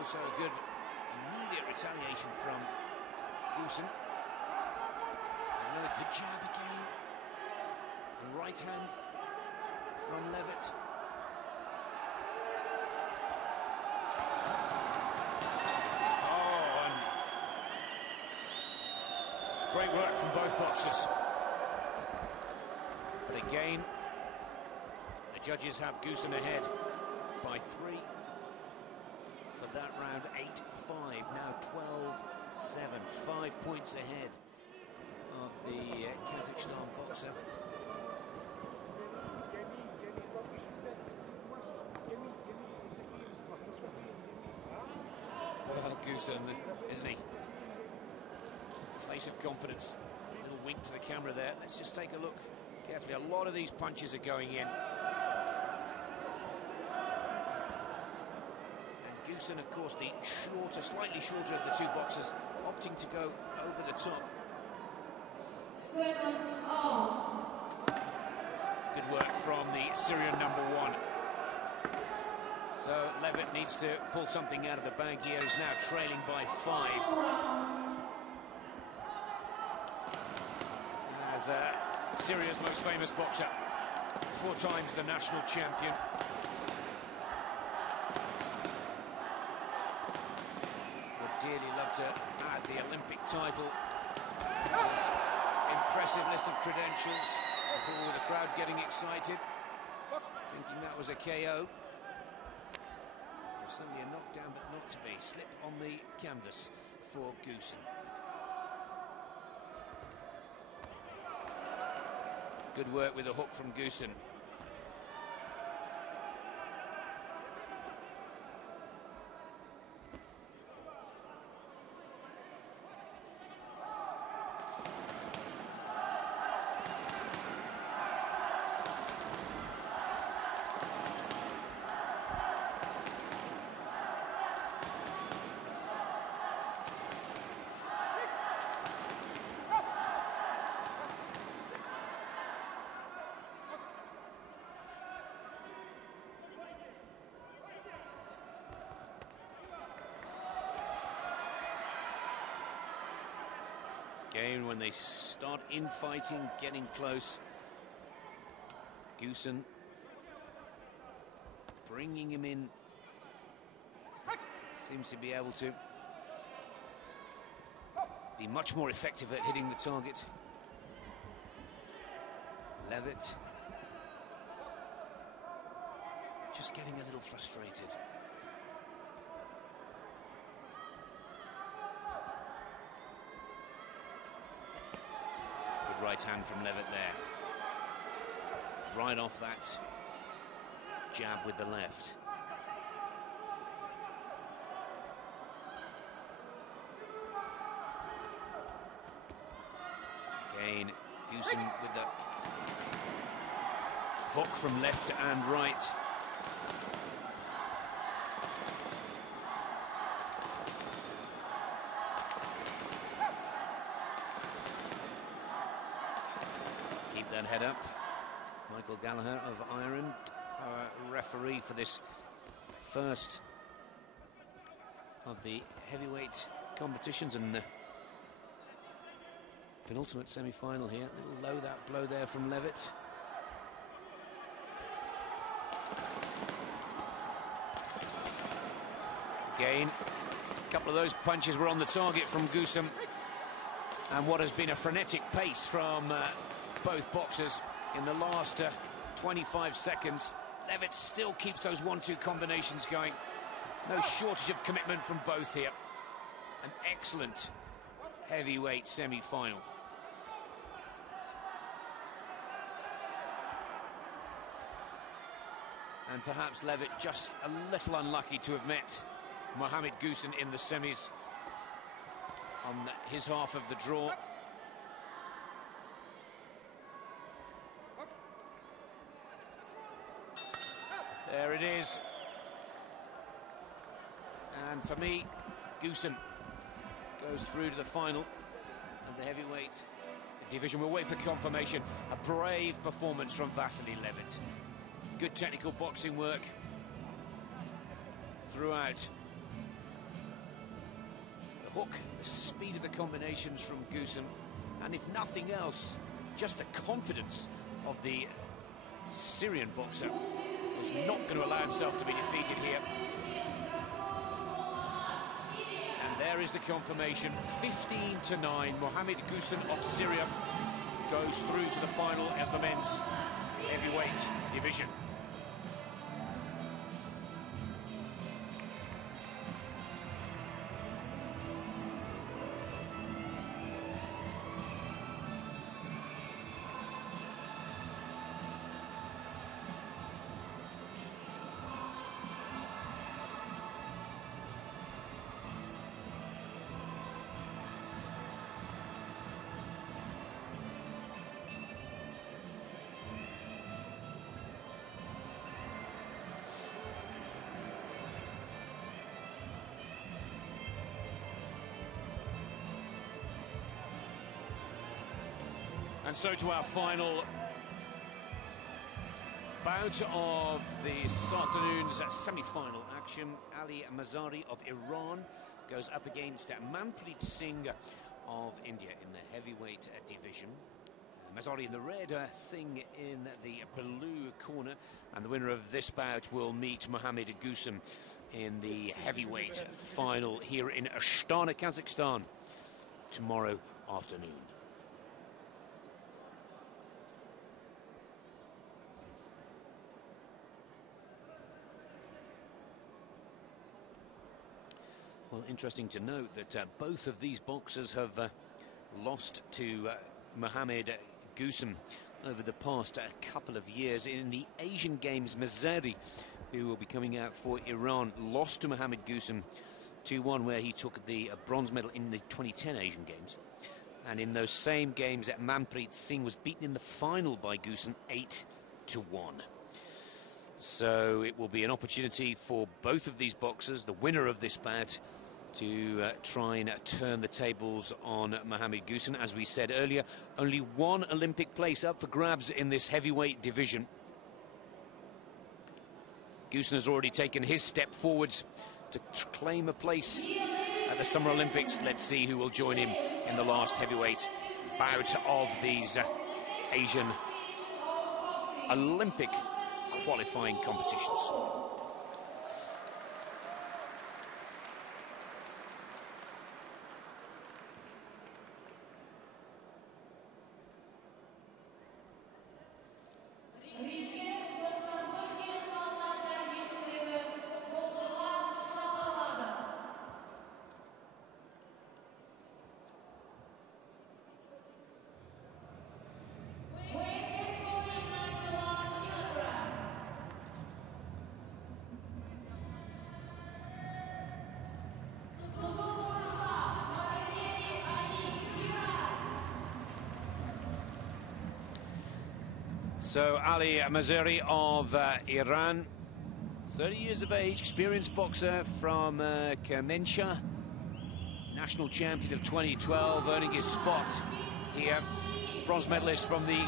Also a good immediate retaliation from Goosen. There's another good jab again. And right hand from Levitt. Oh, and great work from both boxers. But again, the judges have Goosen ahead by 3. For that round, 8-5, now 12-7, 5 points ahead of the Kazakhstan boxer. Well, Goosen, isn't he? Face of confidence. A little wink to the camera there. Let's just take a look carefully. A lot of these punches are going in. Goosen, of course, the shorter, slightly shorter of the two boxers, opting to go over the top. Seconds out. Good work from the Syrian #1. So Levitt needs to pull something out of the bag here. He's now trailing by 5. As Syria's most famous boxer, 4 times the national champion. Dearly love to add the Olympic title. Impressive list of credentials. Oh, the crowd getting excited, thinking that was a KO. Certainly a knockdown, but not to be. Slip on the canvas for Goosen. Good work with the hook from Goosen. Again, when they start infighting, getting close, Goosen bringing him in, seems to be able to be much more effective at hitting the target. Levitt just getting a little frustrated. Good right hand from Levitt there. Right off that jab with the left. Again, Goosen with the hook from left and right. Keep that head up. Michael Gallagher of Ireland, our referee for this first of the heavyweight competitions and the penultimate semi-final here. A little low, that blow there from Levitt. Again, a couple of those punches were on the target from Goosen, and what has been a frenetic pace from both boxers in the last 25 seconds. Levitt still keeps those 1-2 combinations going. No shortage of commitment from both here. An excellent heavyweight semi-final. And perhaps Levitt just a little unlucky to have met Mohamed Goosen in the semis on his half of the draw. There it is. And for me, Goosen goes through to the final of the heavyweight division. We'll wait for confirmation. A brave performance from Vasily Levitt. Good technical boxing work throughout. The hook, the speed of the combinations from Goosen, and if nothing else, just the confidence of the Syrian boxer. Was not going to allow himself to be defeated here. And there is the confirmation, 15-9. Mohamed Goosen of Syria goes through to the final of the men's heavyweight division. And so to our final bout of this afternoon's semi-final action. Ali Mazari of Iran goes up against Manpreet Singh of India in the heavyweight division. Mazari in the red, Singh in the blue corner. And the winner of this bout will meet Mohamed Goosen in the heavyweight final here in Astana, Kazakhstan, tomorrow afternoon. Well, interesting to note that both of these boxers have lost to Mohamed Goosen over the past couple of years. In the Asian Games, Mazari, who will be coming out for Iran, lost to Mohamed Goosen 2-1, where he took the bronze medal in the 2010 Asian Games. And in those same games, Manpreet Singh was beaten in the final by Goosen 8-1. So it will be an opportunity for both of these boxers, the winner of this bout, to try and turn the tables on Mohamed Goosen. As we said earlier, only one Olympic place up for grabs in this heavyweight division. Goosen has already taken his step forwards to claim a place at the Summer Olympics. Let's see who will join him in the last heavyweight bout of these Asian Olympic qualifying competitions. So Ali Mazari of Iran, 30 years of age, experienced boxer from Kermanshah, national champion of 2012, earning his spot here, bronze medalist from the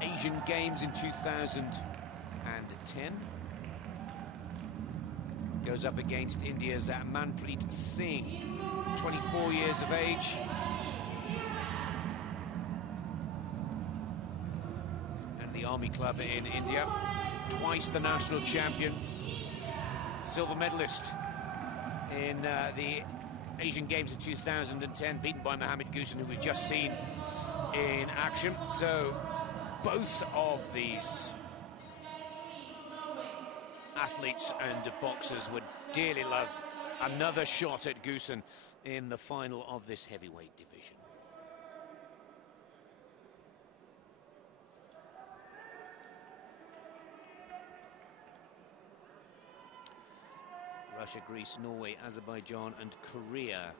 Asian Games in 2010. Goes up against India's Manpreet Singh, 24 years of age. And the Army Club in India, twice the national champion, silver medalist in the Asian Games in 2010, beaten by Mohammed Goosen, who we've just seen in action. So both of these athletes and boxers would dearly love another shot at Goosen in the final of this heavyweight division. Russia, Greece, Norway, Azerbaijan and Korea,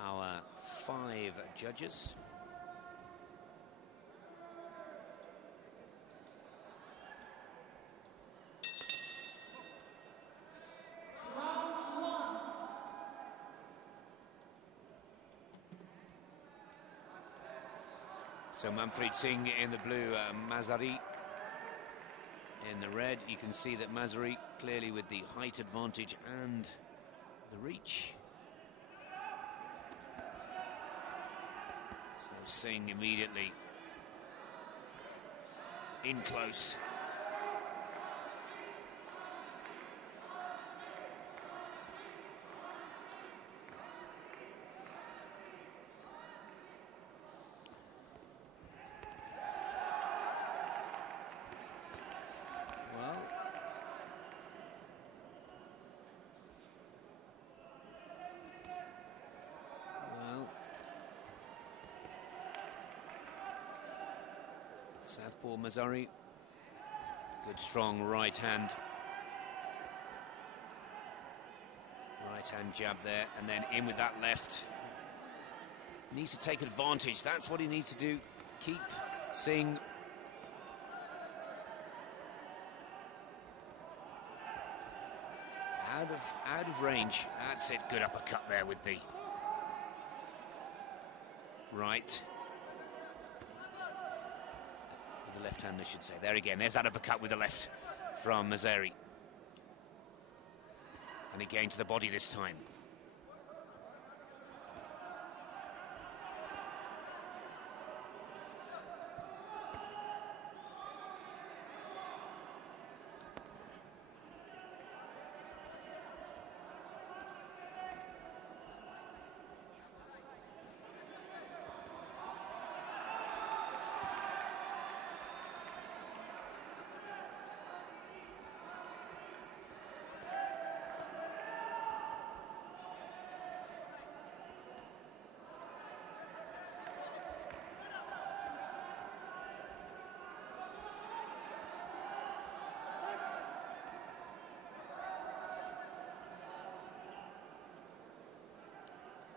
our 5 judges. So Manpreet Singh in the blue, Mazari in the red. You can see that Mazari clearly with the height advantage and the reach. So Singh immediately in close. Southpaw Mazari, good strong right hand jab there, and then in with that left. Needs to take advantage, that's what he needs to do, keep Singh out of range. That's it, good uppercut there with the right. The left hand, I should say. There again, there's that uppercut with the left from Mazari. And again to the body this time.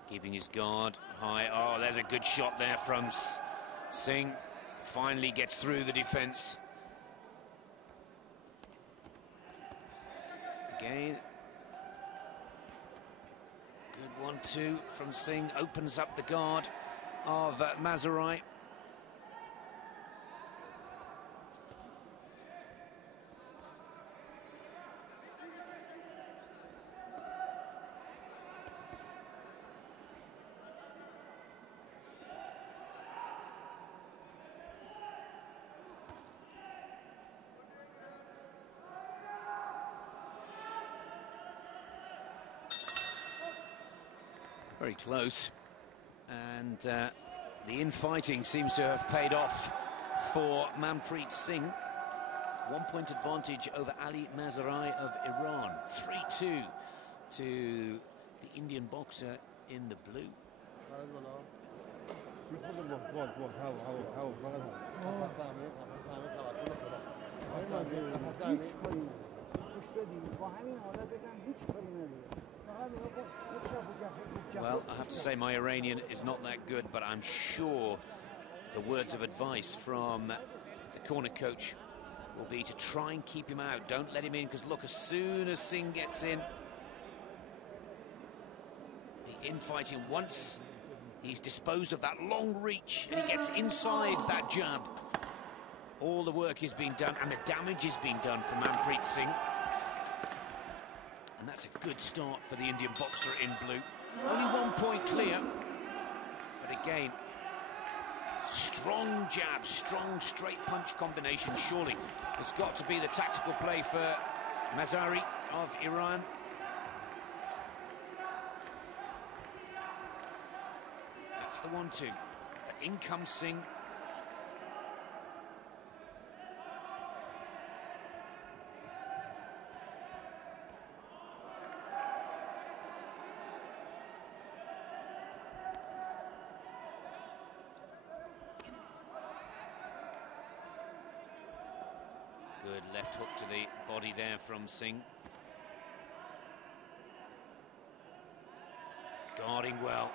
Keeping his guard high. Oh, there's a good shot there from Singh. Finally gets through the defense. Again. Good 1-2 from Singh. Opens up the guard of Mazari. Very close, and the infighting seems to have paid off for Manpreet Singh. 1-point advantage over Ali Mazari of Iran. 3-2 to the Indian boxer in the blue. Well, I have to say my Iranian is not that good, but I'm sure the words of advice from the corner coach will be to try and keep him out. Don't let him in, because look, as soon as Singh gets in, the infighting, once he's disposed of that long reach and he gets inside that jab, all the work is being done and the damage is being done for Manpreet Singh. And that's a good start for the Indian boxer in blue. Only 1 point clear, but again, strong jab, strong straight punch combination. Surely it's got to be the tactical play for Mazari of Iran. That's the 1-2. But in comes Singh. Good left hook to the body there from Singh. Guarding well.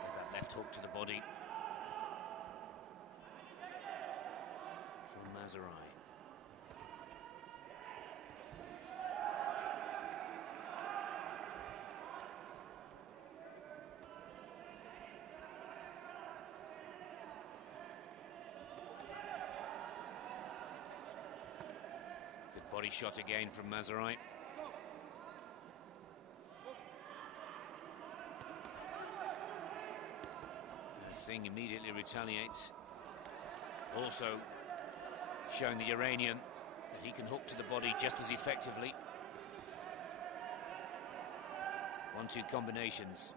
There's that left hook to the body from Mazari. Body shot again from Mazari. Singh immediately retaliates. Also showing the Iranian that he can hook to the body just as effectively. 1-2 combinations.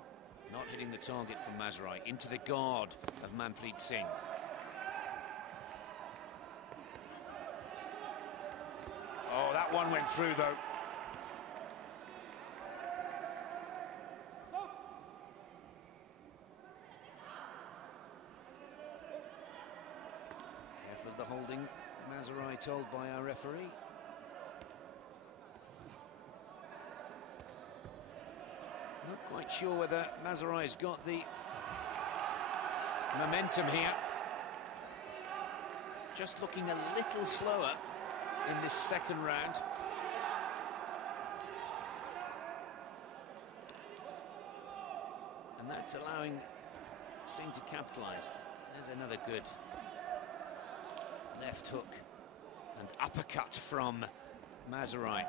Not hitting the target from Mazari. Into the guard of Manpreet Singh. Oh, that one went through, though. Careful of the holding, Mazari told by our referee. Not quite sure whether Mazari's got the momentum here. Just looking a little slower in this second round. And that's allowing Singh to capitalise. There's another good left hook and uppercut from Mazari.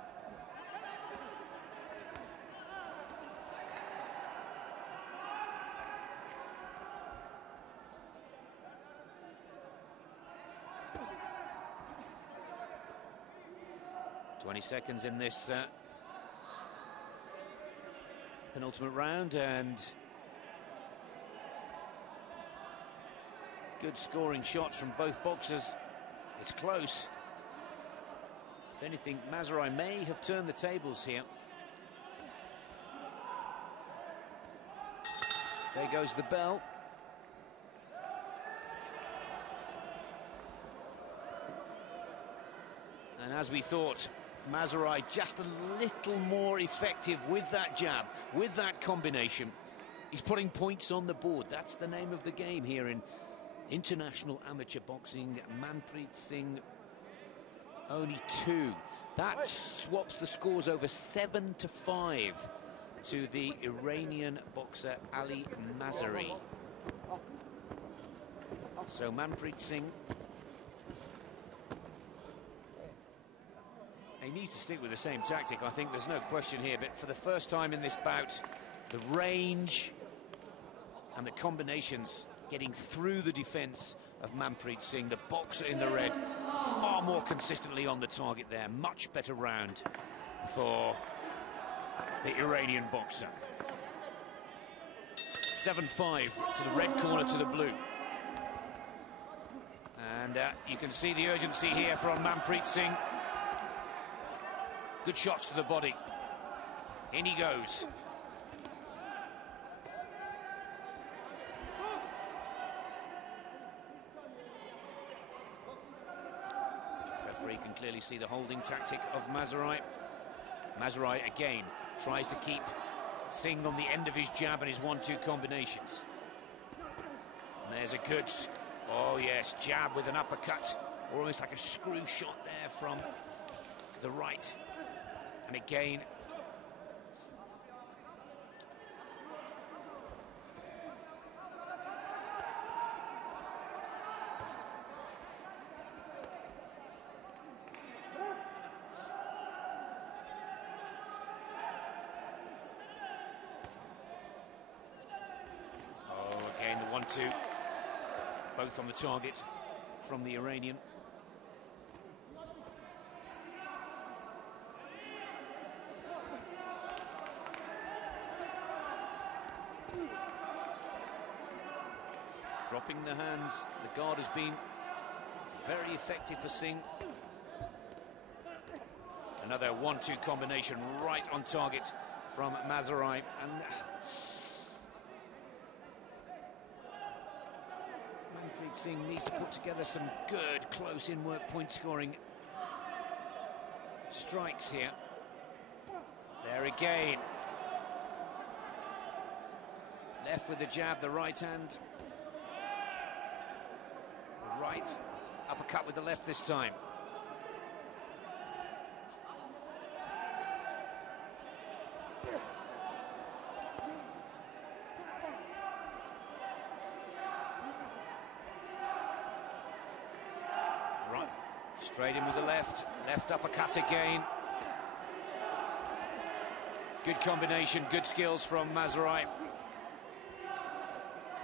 Seconds in this penultimate round, and good scoring shots from both boxers. It's close. If anything, Mazari may have turned the tables here. There goes the bell. And as we thought, Mazari just a little more effective with that jab, with that combination. He's putting points on the board. That's the name of the game here in international amateur boxing. Manpreet Singh, only 2. That swaps the scores over 7-5 to the Iranian boxer Ali Mazari. So Manpreet Singh, he needs to stick with the same tactic. I think there's no question here, but for the first time in this bout, the range and the combinations getting through the defense of Manpreet Singh, the boxer in the red, far more consistently on the target there. Much better round for the Iranian boxer. 7-5 to the red corner to the blue. And you can see the urgency here from Manpreet Singh. Good shots to the body. In he goes. Referee can clearly see the holding tactic of Mazari. Mazari again tries to keep Singh on the end of his jab and his 1-2 combinations. And there's a good, oh yes, jab with an uppercut, or almost like a screw shot there from the right. And again, again, the 1-2, both on the target from the Iranian. Dropping the hands, the guard has been very effective for Singh. Another 1-2 combination right on target from Mazurai, and Manpreet Singh needs to put together some good close in-work point scoring strikes here. There again. Left with the jab, the right hand. The right uppercut with the left this time. Right, straight in with the left uppercut again. Good combination, good skills from Mazurai.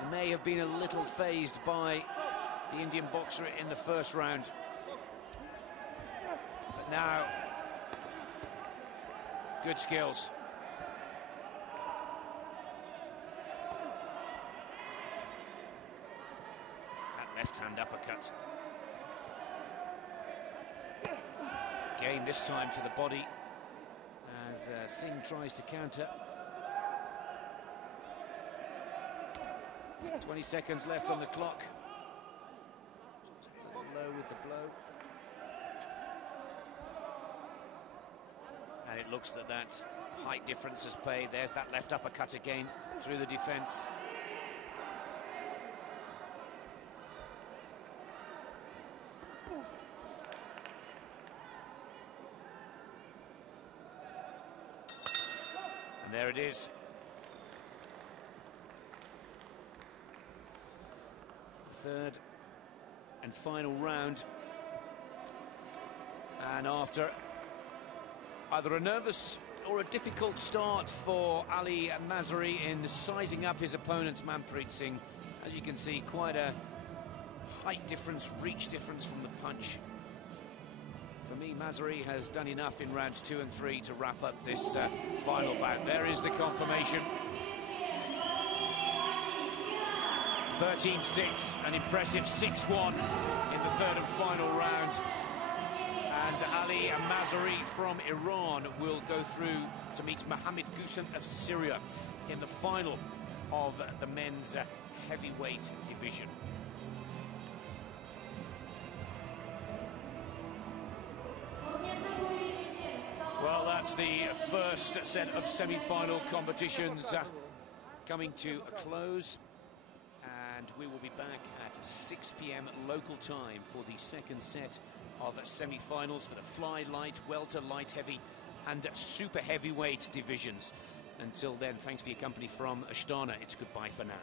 He may have been a little phased by the Indian boxer in the first round. But now, good skills. That left hand uppercut. Again, this time to the body, as Singh tries to counter. 20 seconds left on the clock. Just a little low with the blow. And it looks that height difference has paid. There's that left uppercut again through the defense. And there it is. Third and final round, and after either a nervous or a difficult start for Ali Mazurai in sizing up his opponent Manpreet Singh, as you can see, quite a height difference, reach difference from the punch. For me, Mazurai has done enough in rounds 2 and 3 to wrap up this final bout. There is the confirmation. 13-6, an impressive 6-1 in the third and final round. And Ali Mazurai from Iran will go through to meet Mohammed Gusen of Syria in the final of the men's heavyweight division. Well, that's the first set of semi-final competitions coming to a close. And we will be back at 6 p.m. local time for the second set of semi-finals for the fly light, welter, light heavy and super heavyweight divisions. Until then, thanks for your company from Astana. It's goodbye for now.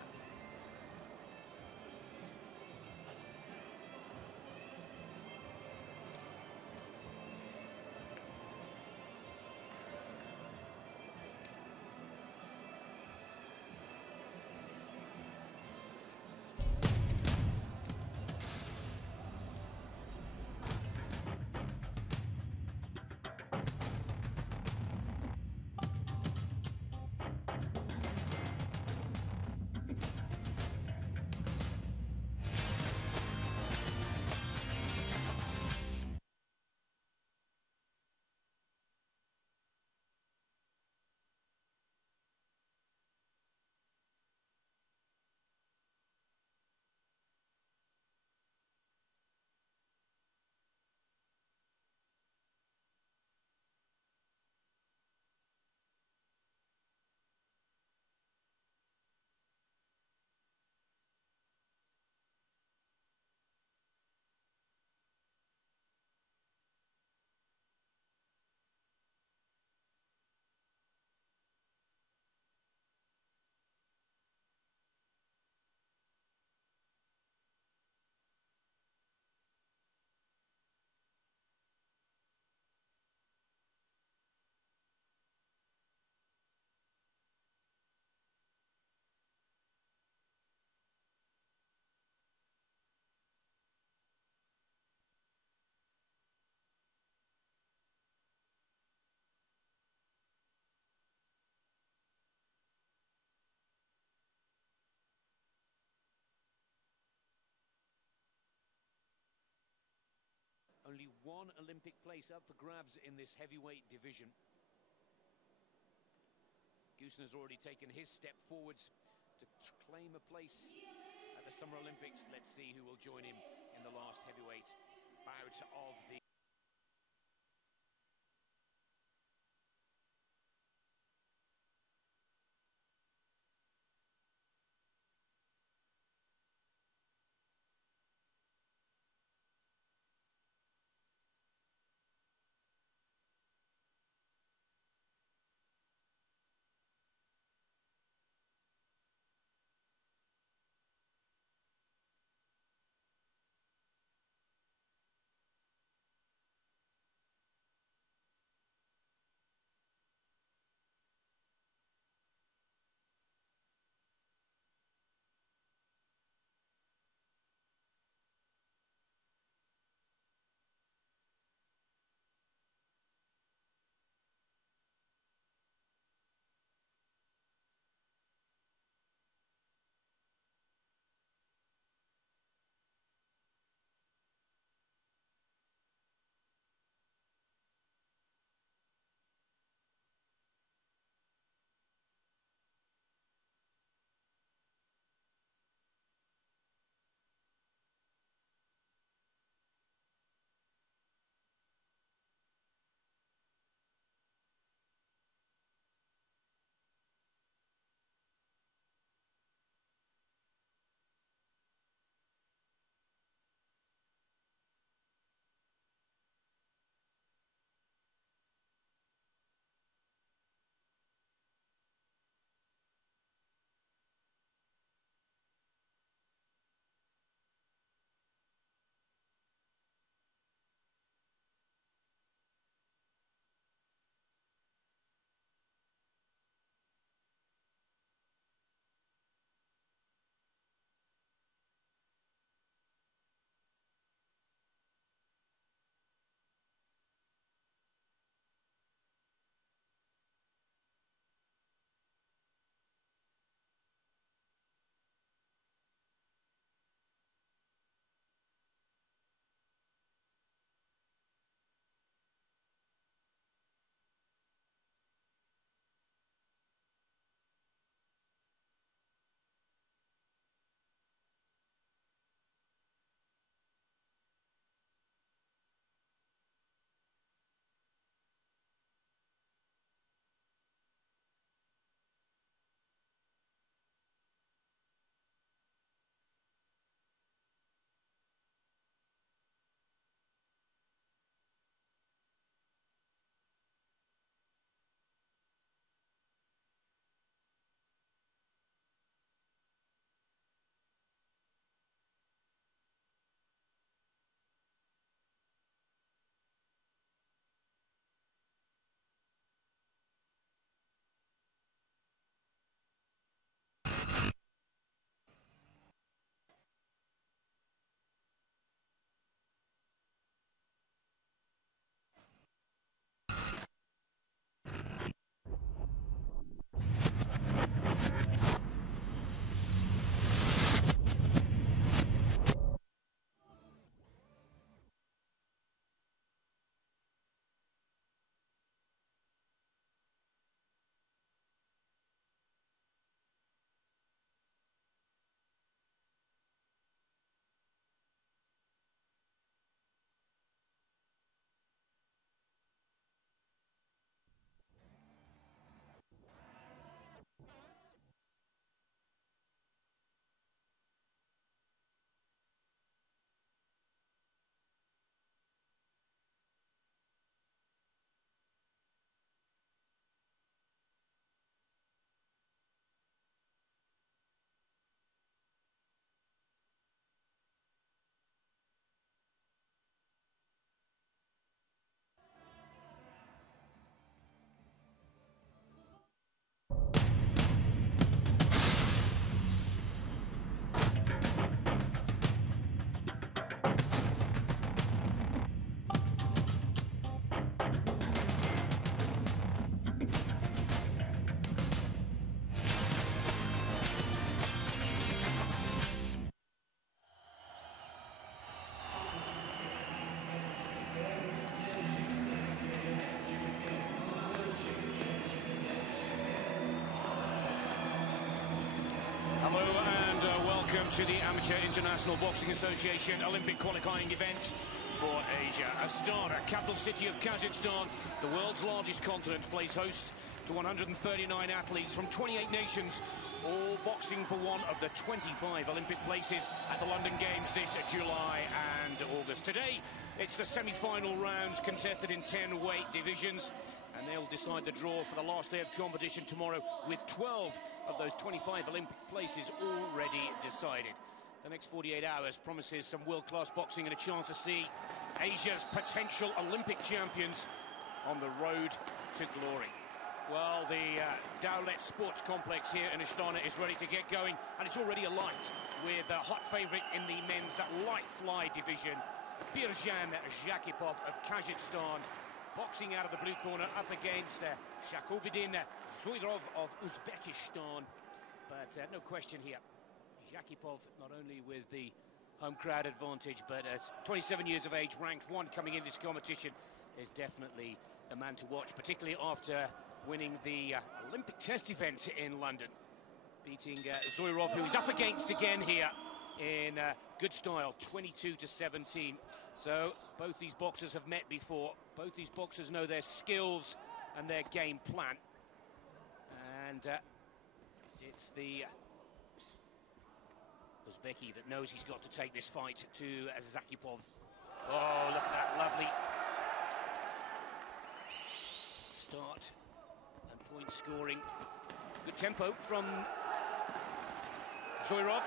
Only one Olympic place up for grabs in this heavyweight division. Goosener's already taken his step forwards to claim a place at the Summer Olympics. Let's see who will join him in the last heavyweight bout of the to the Amateur International Boxing Association Olympic qualifying event for Asia. Astana, capital city of Kazakhstan, the world's largest continent, plays host to 139 athletes from 28 nations, all boxing for one of the 25 Olympic places at the London Games this July and August. Today, it's the semi-final rounds contested in 10 weight divisions, and they'll decide the draw for the last day of competition tomorrow, with 12 of those 25 Olympic places already decided. The next 48 hours promises some world-class boxing and a chance to see Asia's potential Olympic champions on the road to glory. Well, the Dowlet Sports Complex here in Astana is ready to get going, and it's already alight with a hot favourite in the men's light fly division, Birjan Zhakipov of Kazakhstan, boxing out of the blue corner up against Shakobidin Zoirov of Uzbekistan. But no question here, Zhakipov not only with the home crowd advantage, but at 27 years of age, ranked one coming in this competition, is definitely the man to watch, particularly after winning the Olympic test event in London, beating Zoirov, who is up against again here in good style, 22-17. So both these boxers have met before. Both these boxers know their skills and their game plan. And it's the Uzbeki that knows he's got to take this fight to Zhakipov. Oh, look at that lovely start and point scoring. Good tempo from Zoirov.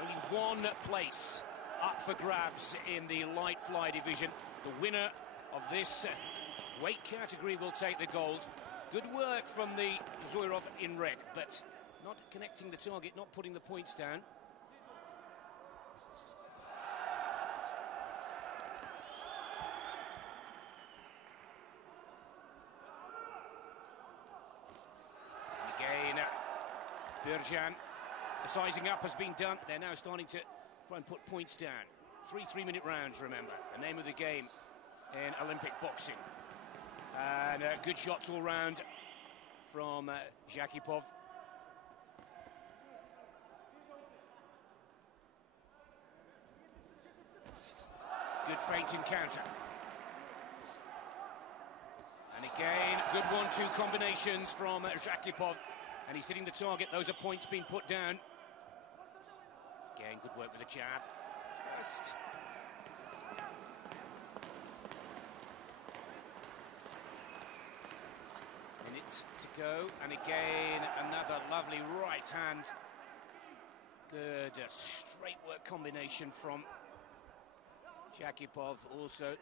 Only one place up for grabs in the light fly division. The winner of this weight category will take the gold. Good work from the Zoirov in red, but not connecting the target, not putting the points down. Again, Birjan, the sizing up has been done. They're now starting to try and put points down. 3 3-minute rounds, remember, the name of the game in Olympic boxing. And good shots all round from Zhakipov. Good feint encounter. And again, good 1-2 combinations from Zhakipov. And he's hitting the target. Those are points being put down. Again, good work with the jab. Just minute to go. And again, another lovely right hand. Good straight work combination from Zhakipov, also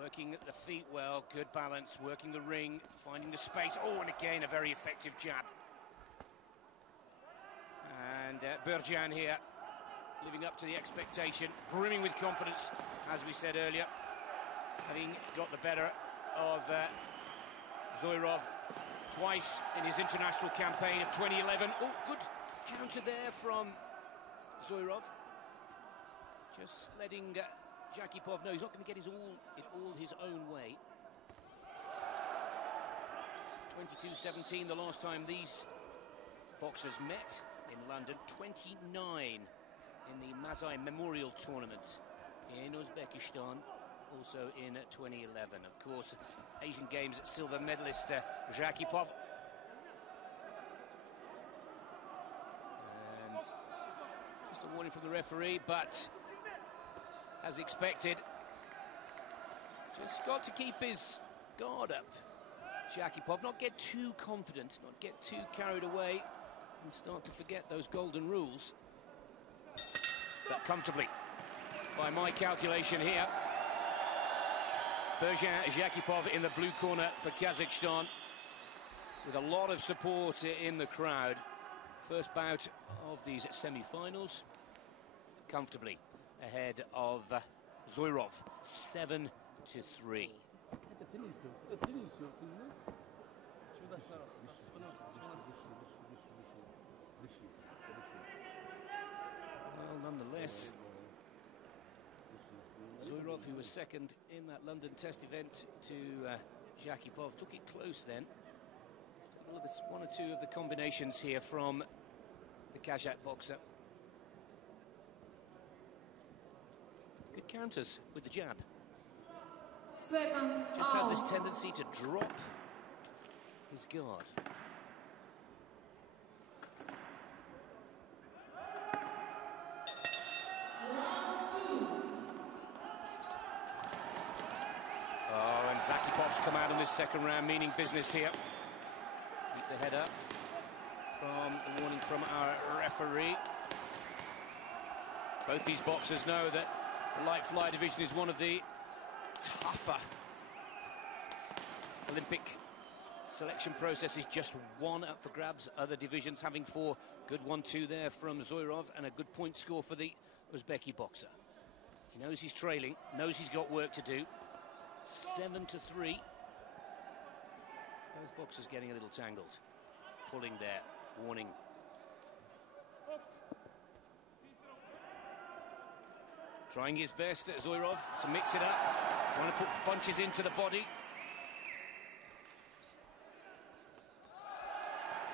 working at the feet well, good balance, working the ring, finding the space. Oh, and again, a very effective jab. And Birjan here, living up to the expectation, brimming with confidence, as we said earlier, having got the better of Zoirov twice in his international campaign of 2011. Oh, good counter there from Zoirov. Just letting Zhakipov know he's not going to get it all his own way. 22-17 the last time these boxers met in London. 29 in the Mazai Memorial Tournament in Uzbekistan, also in 2011. Of course, Asian Games silver medalist Zhakipov. And just a warning from the referee, but as expected, just got to keep his guard up. Zhakipov, not get too confident, not get too carried away and start to forget those golden rules. But comfortably, by my calculation here, Birjan Zhakipov in the blue corner for Kazakhstan, with a lot of support in the crowd. First bout of these semi-finals, comfortably ahead of Zoirov, 7-3. Well, nonetheless, Zoirov, who was second in that London test event to Zhakipov, took it close then. Let's have a look at one or two of the combinations here from the Kazakh boxer. Good counters with the jab. Seconds. Just has this tendency to drop his guard. Oh, and Zakipov's come out in this second round, meaning business here. Keep the head up from the warning from our referee. Both these boxers know that the light fly division is one of the tougher Olympic selection processes. Just one up for grabs. Other divisions having 4. Good 1-2 there from Zoirov, and a good point score for the Uzbeki boxer. He knows he's trailing, knows he's got work to do. 7-3. Both boxers getting a little tangled, pulling their warning. Trying his best at Zoirov to mix it up, trying to put punches into the body.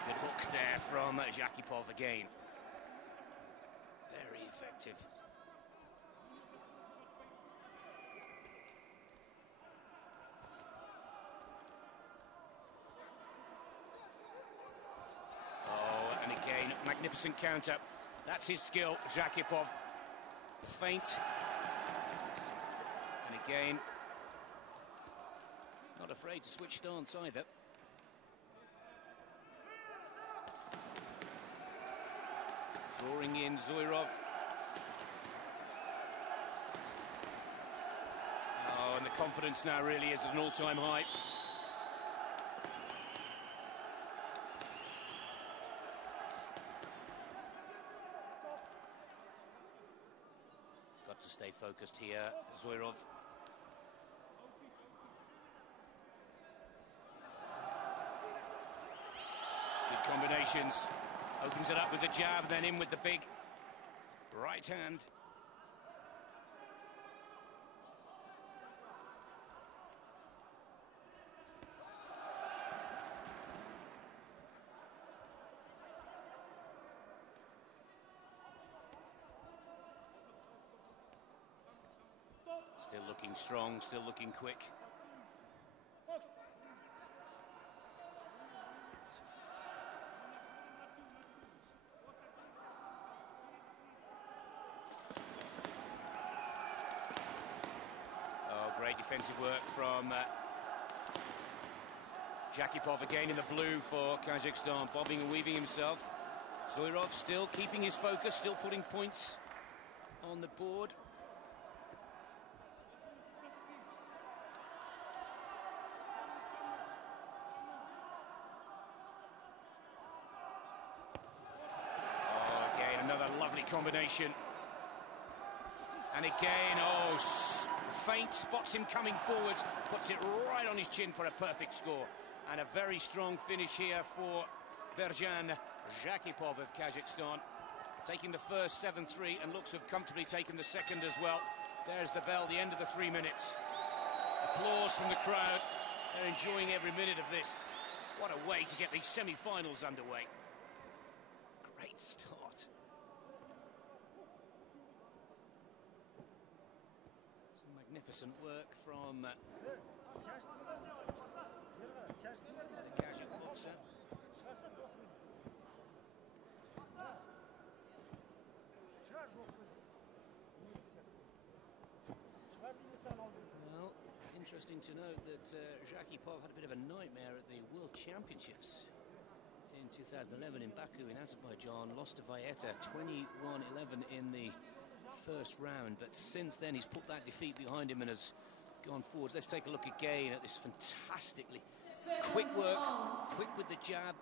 Good hook there from Zakipov again. Very effective. Oh, and again, magnificent counter. That's his skill, Zakipov. The feint. And again, not afraid to switch stance either. Drawing in Zoirov. Oh, and the confidence now really is at an all-time high. Got to stay focused here, Zoirov. Good combinations. Opens it up with the jab, then in with the big right hand. Still looking strong, still looking quick. Great defensive work from Zakipov again in the blue for Kazakhstan, bobbing and weaving himself. Zoirov still keeping his focus, still putting points on the board. Oh, again, another lovely combination. And again, oh, feint, spots him coming forward, puts it right on his chin for a perfect score. And a very strong finish here for Berjan Zakipov of Kazakhstan. Taking the first 7-3 and looks to have comfortably taken the second as well. There's the bell, the end of the 3 minutes. Applause from the crowd. They're enjoying every minute of this. What a way to get these semi-finals underway. Great start. Magnificent work from the Kazakh boxer. Well, interesting to note that Zakipov had a bit of a nightmare at the World Championships in 2011 in Baku in Azerbaijan. Lost to Vieta 21-11 in the first round, but since then he's put that defeat behind him and has gone forward. Let's take a look again at this fantastically quick work, quick with the jab,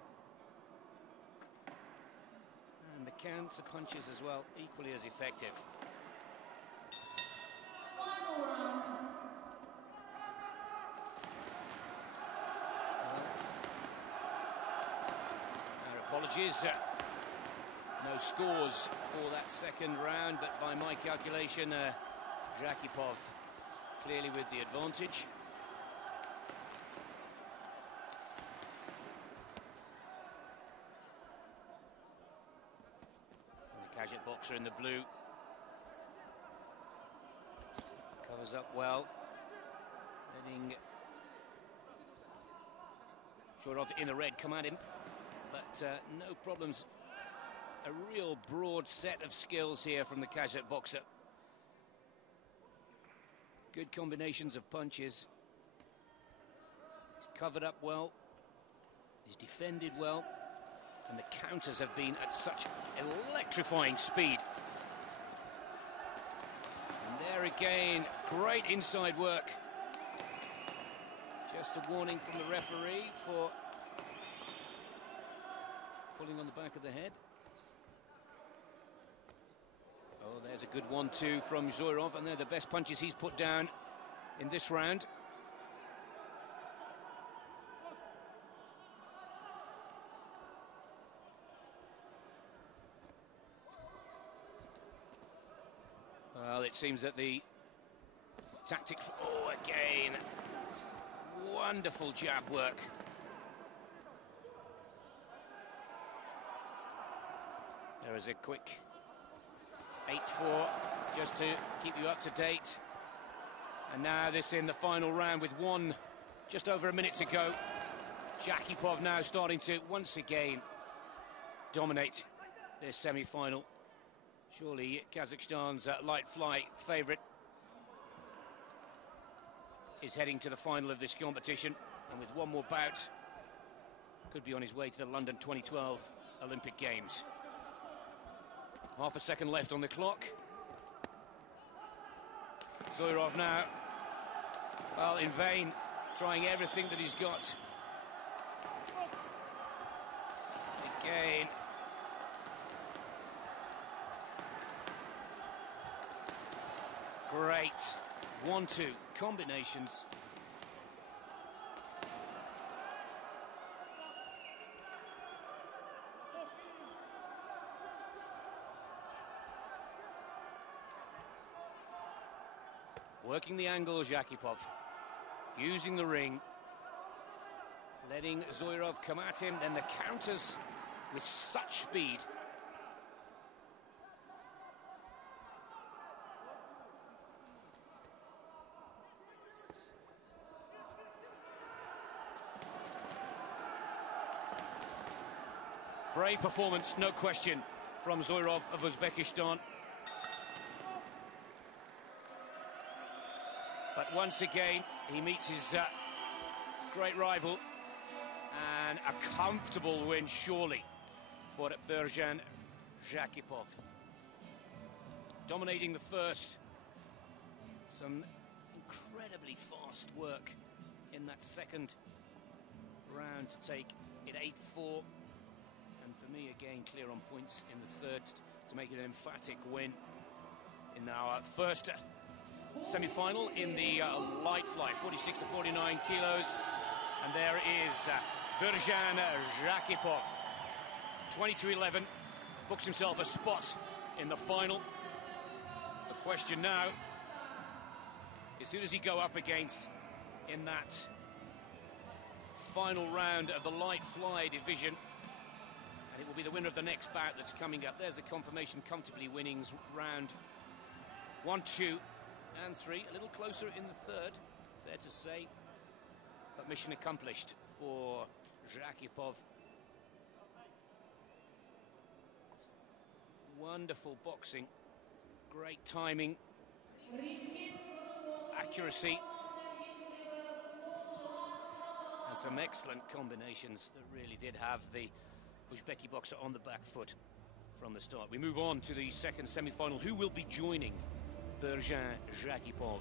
and the counter punches as well, equally as effective. Final round. Our apologies. No scores for that second round, but by my calculation, Zakipov clearly with the advantage. Kazakh boxer in the blue. Covers up well. Letting Zoirov in the red come at him. But no problems. A real broad set of skills here from the Kazakh boxer. Good combinations of punches. He's covered up well. He's defended well. And the counters have been at such electrifying speed. And there again, great inside work. Just a warning from the referee for pulling on the back of the head. Oh, there's a good 1-2 from Zoirov, and they're the best punches he's put down in this round. Well, it seems that the tactic... Oh, again. Wonderful jab work. There is a quick 8-4 just to keep you up to date. And now this in the final round with just over a minute to go. Zhakipov now starting to once again dominate this semi-final. Surely Kazakhstan's light fly favourite is heading to the final of this competition, and with one more bout could be on his way to the London 2012 Olympic Games. Half a second left on the clock. Zoirov now, well, in vain, trying everything that he's got. Again. Great 1-2 combinations. Working the angle, Zhakipov, using the ring, letting Zoirov come at him, then the counters with such speed. Brave performance, no question, from Zoirov of Uzbekistan. But once again, he meets his great rival, and a comfortable win, surely, for Birjan Zhakipov. Dominating the first. Some incredibly fast work in that second round to take it 8-4. And for me, again, clear on points in the third to make it an emphatic win in our first semi-final in the light fly, 46 to 49 kilos. And there is Birjan Zhakipov, 22-11, books himself a spot in the final. The question now is, who does he go up against in that final round of the light fly division? And it will be the winner of the next bout that's coming up. There's the confirmation, comfortably winning round 1, 2, and 3. A little closer in the third, fair to say. But mission accomplished for Zhakipov. Wonderful boxing, great timing, accuracy, and some excellent combinations that really did have the Uzbeki boxer on the back foot from the start. We move on to the second semi-final. Who will be joining Birjan Zhakipov